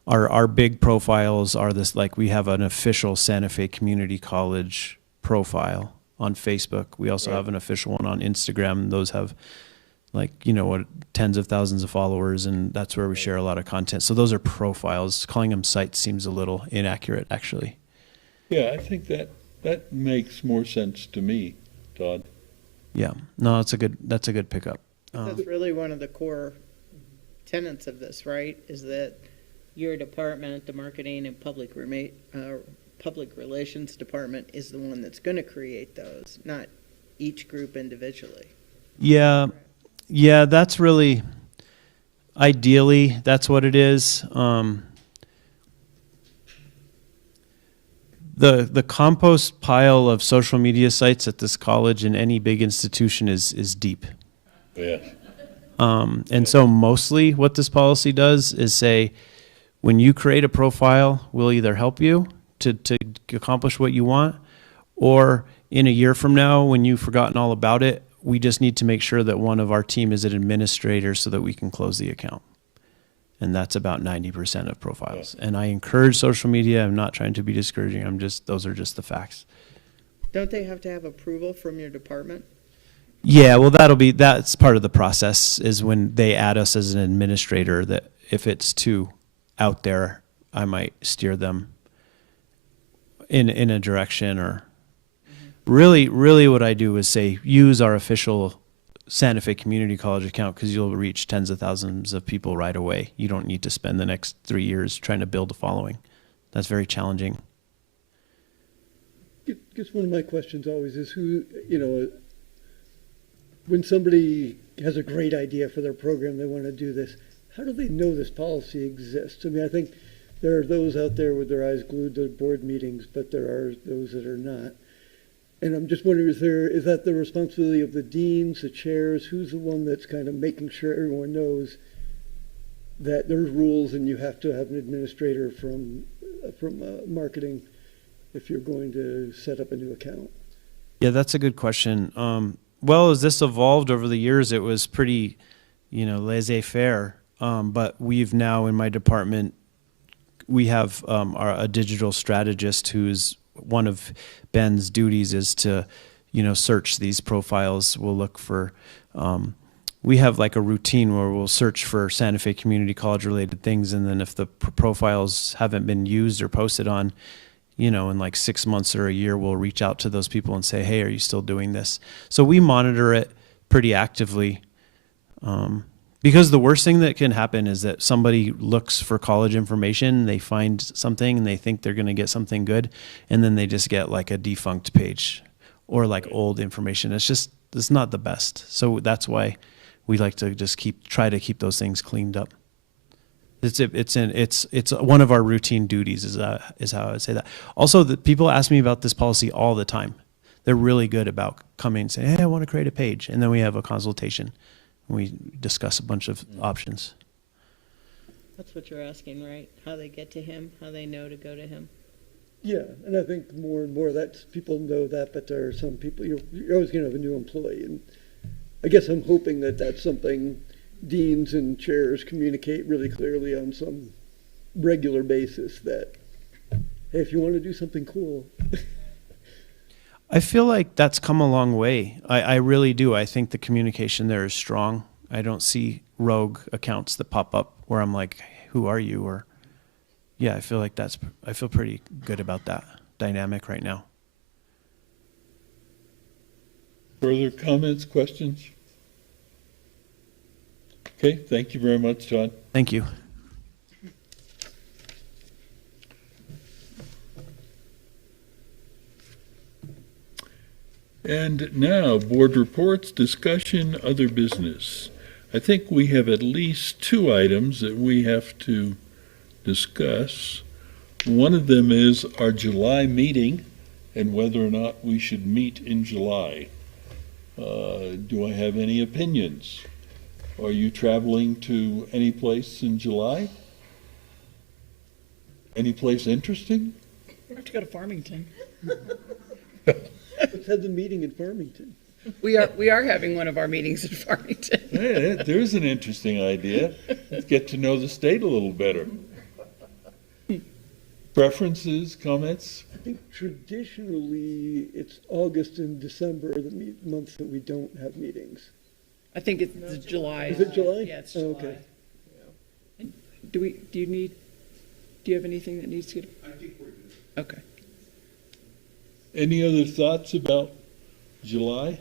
Our big profiles are this, like we have an official Santa Fe Community College profile on Facebook. We also have an official one on Instagram. Those have tens of thousands of followers, and that's where we share a lot of content. So those are profiles. Calling them sites seems a little inaccurate, actually. Yeah, I think that makes more sense to me, Todd. Yeah, no, that's a good pickup. That's really one of the core tenets of this, right? Is that your department, the marketing and public relations department, is the one that's going to create those, not each group individually. Yeah, that's really, ideally, that's what it is. The compost pile of social media sites at this college and any big institution is deep. Yeah. And so mostly what this policy does is say, when you create a profile, we'll either help you to accomplish what you want, or in a year from now, when you've forgotten all about it, we just need to make sure that one of our team is an administrator so that we can close the account. And that's about 90% of profiles. And I encourage social media. I'm not trying to be discouraging. Those are just the facts. Don't they have to have approval from your department? Yeah, well, that's part of the process, is when they add us as an administrator, that if it's too out there, I might steer them in a direction, or really what I do is say, use our official Santa Fe Community College account, because you'll reach tens of thousands of people right away. You don't need to spend the next 3 years trying to build a following. That's very challenging. I guess one of my questions always is when somebody has a great idea for their program, they want to do this, how do they know this policy exists? I mean, I think there are those out there with their eyes glued to board meetings, but there are those that are not. And I'm just wondering, is that the responsibility of the deans, the chairs? Who's the one that's kind of making sure everyone knows that there's rules and you have to have an administrator from marketing if you're going to set up a new account? Yeah, that's a good question. Well, as this evolved over the years, it was pretty, laissez-faire. But we've now, in my department, we have a digital strategist who's, one of Ben's duties is to, search these profiles. We'll look for, we have like a routine where we'll search for Santa Fe Community College related things. And then if the profiles haven't been used or posted on, in like 6 months or a year, we'll reach out to those people and say, hey, are you still doing this? So we monitor it pretty actively. Because the worst thing that can happen is that somebody looks for college information, they find something and they think they're going to get something good, and then they just get like a defunct page or like old information. It's not the best. So that's why we like to just try to keep those things cleaned up. It's one of our routine duties is how I would say that. Also, people ask me about this policy all the time. They're really good about coming and saying, hey, I want to create a page. And then we have a consultation. We discuss a bunch of options. That's what you're asking, right? How they get to him, how they know to go to him. Yeah, and I think more and more that's, people know that, but there are some people, you're always gonna have a new employee, and I guess I'm hoping that that's something deans and chairs communicate really clearly on some regular basis, that, hey, if you wanna do something cool. I feel like that's come a long way. I really do. I think the communication there is strong. I don't see rogue accounts that pop up where I'm like, who are you? Or, yeah, I feel pretty good about that dynamic right now. Further comments, questions? Okay, thank you very much, John. Thank you. And now, board reports, discussion, other business. I think we have at least 2 items that we have to discuss. One of them is our July meeting and whether or not we should meet in July. Do I have any opinions? Are you traveling to any place in July? Any place interesting? We have to go to Farmington. Let's have the meeting in Farmington. We are having one of our meetings in Farmington. Hey, there's an interesting idea. Let's get to know the state a little better. Preferences, comments? I think traditionally, it's August and December are the months that we don't have meetings. I think it's July. Is it July? Yeah, it's Oh, July. okay. And do you have anything that needs to get? I think we're good. Okay. Any other thoughts about July?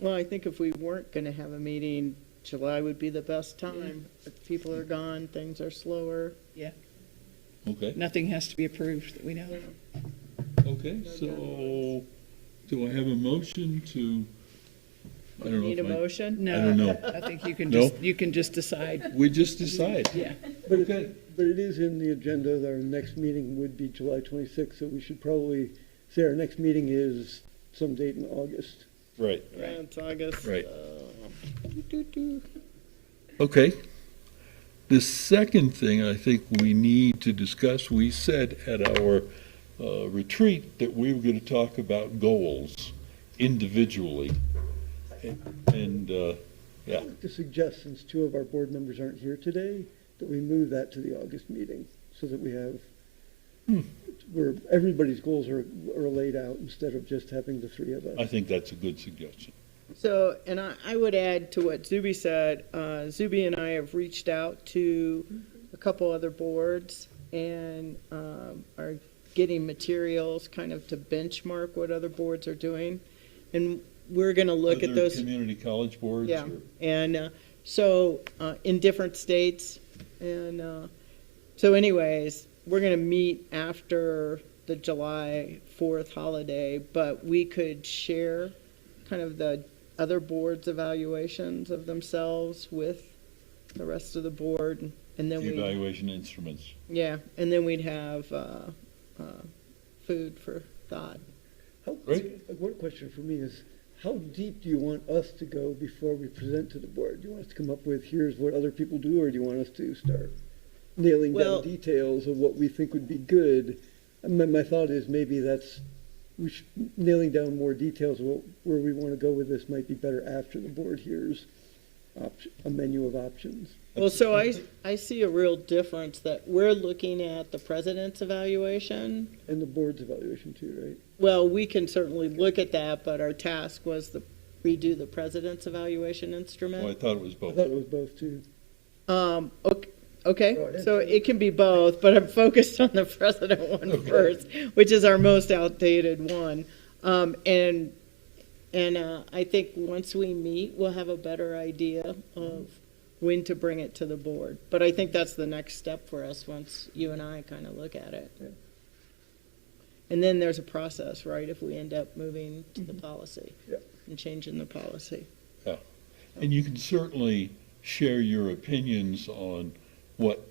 Well, I think if we weren't gonna have a meeting, July would be the best time. If people are gone, things are slower. Yeah. Okay, Nothing has to be approved that we know. okay, so do I have a motion to, I don't know. Need a if I- motion? No. I don't know. I think you can No? just decide. We just decide. Yeah. But Okay. but it is in the agenda, that our next meeting would be July 26th, so we should probably say our next meeting is some date in August. Right, Yeah, it's August. Right. Doo-doo-doo. okay. The second thing I think we need to discuss, we said at our retreat that we were going to talk about goals individually. And, yeah, I'd like to suggest, since 2 of our board members aren't here today, that we move that to the August meeting, so that we have, where everybody's goals are laid out, instead of just having the 3 of us. I think that's a good suggestion. So, and I would add to what Zuby said, Zuby and I have reached out to a couple other boards and are getting materials kind of to benchmark what other boards are doing. And we're going to look at Other those. community college boards? Yeah, or- and so in different states. And so anyways, we're going to meet after the July 4th holiday, but we could share kind of the other boards' evaluations of themselves with the rest of the board, and then The we, evaluation instruments. yeah, and then we'd have food for thought. One question for me is, how deep do you want us to go before we present to the board? Do you want us to come up with, here's what other people do, or do you want us to start nailing Well- down details of what we think would be good? And my thought is maybe nailing down more details of where we want to go with this might be better after the board hears a menu of options. Well, so I see a real difference that we're looking at the president's evaluation. And the board's evaluation too, right? Well, we can certainly look at that, but our task was to redo the president's evaluation Oh, I instrument. thought it was I both. thought it was both too. Okay, Go ahead. so it can be both, but I'm focused on the president one first, which is our most outdated one. And I think once we meet, we'll have a better idea of when to bring it to the board. But I think that's the next step for us, once you and I kind of look at it. Yeah. And then there's a process, right, if we end up moving to the policy Yeah. and changing the policy. Yeah. And you can certainly share your opinions on what,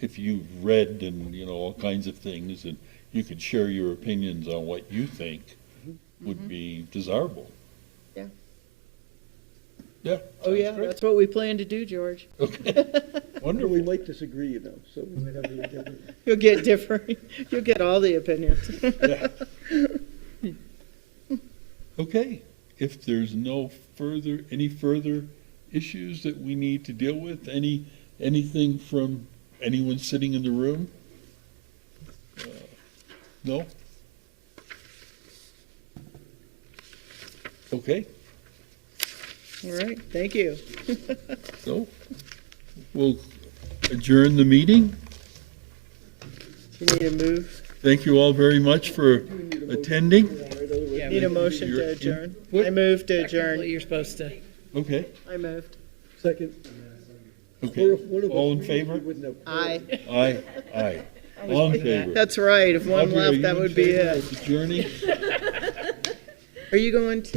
if you've read and, all kinds of things, and you could share your opinions on what you think would be desirable. Yeah. Yeah. Oh, yeah, that's what we plan to do, George. Wonder we might disagree, you know, so we might have a different. You'll get different, you'll get all the opinions. Okay, if there's any further issues that we need to deal with, anything from anyone sitting in the room? No? Okay, All right, thank you. so we'll adjourn the meeting. You need a move? Thank you all very much for attending. Yeah, Need a motion to adjourn? I move to technically adjourn. you're supposed to. Okay, I moved. Second. okay. All in favor? Aye. Aye, aye. All in favor? That's right, if one Audrey, are left, you that in would be favor it. of adjourning? Are you going to?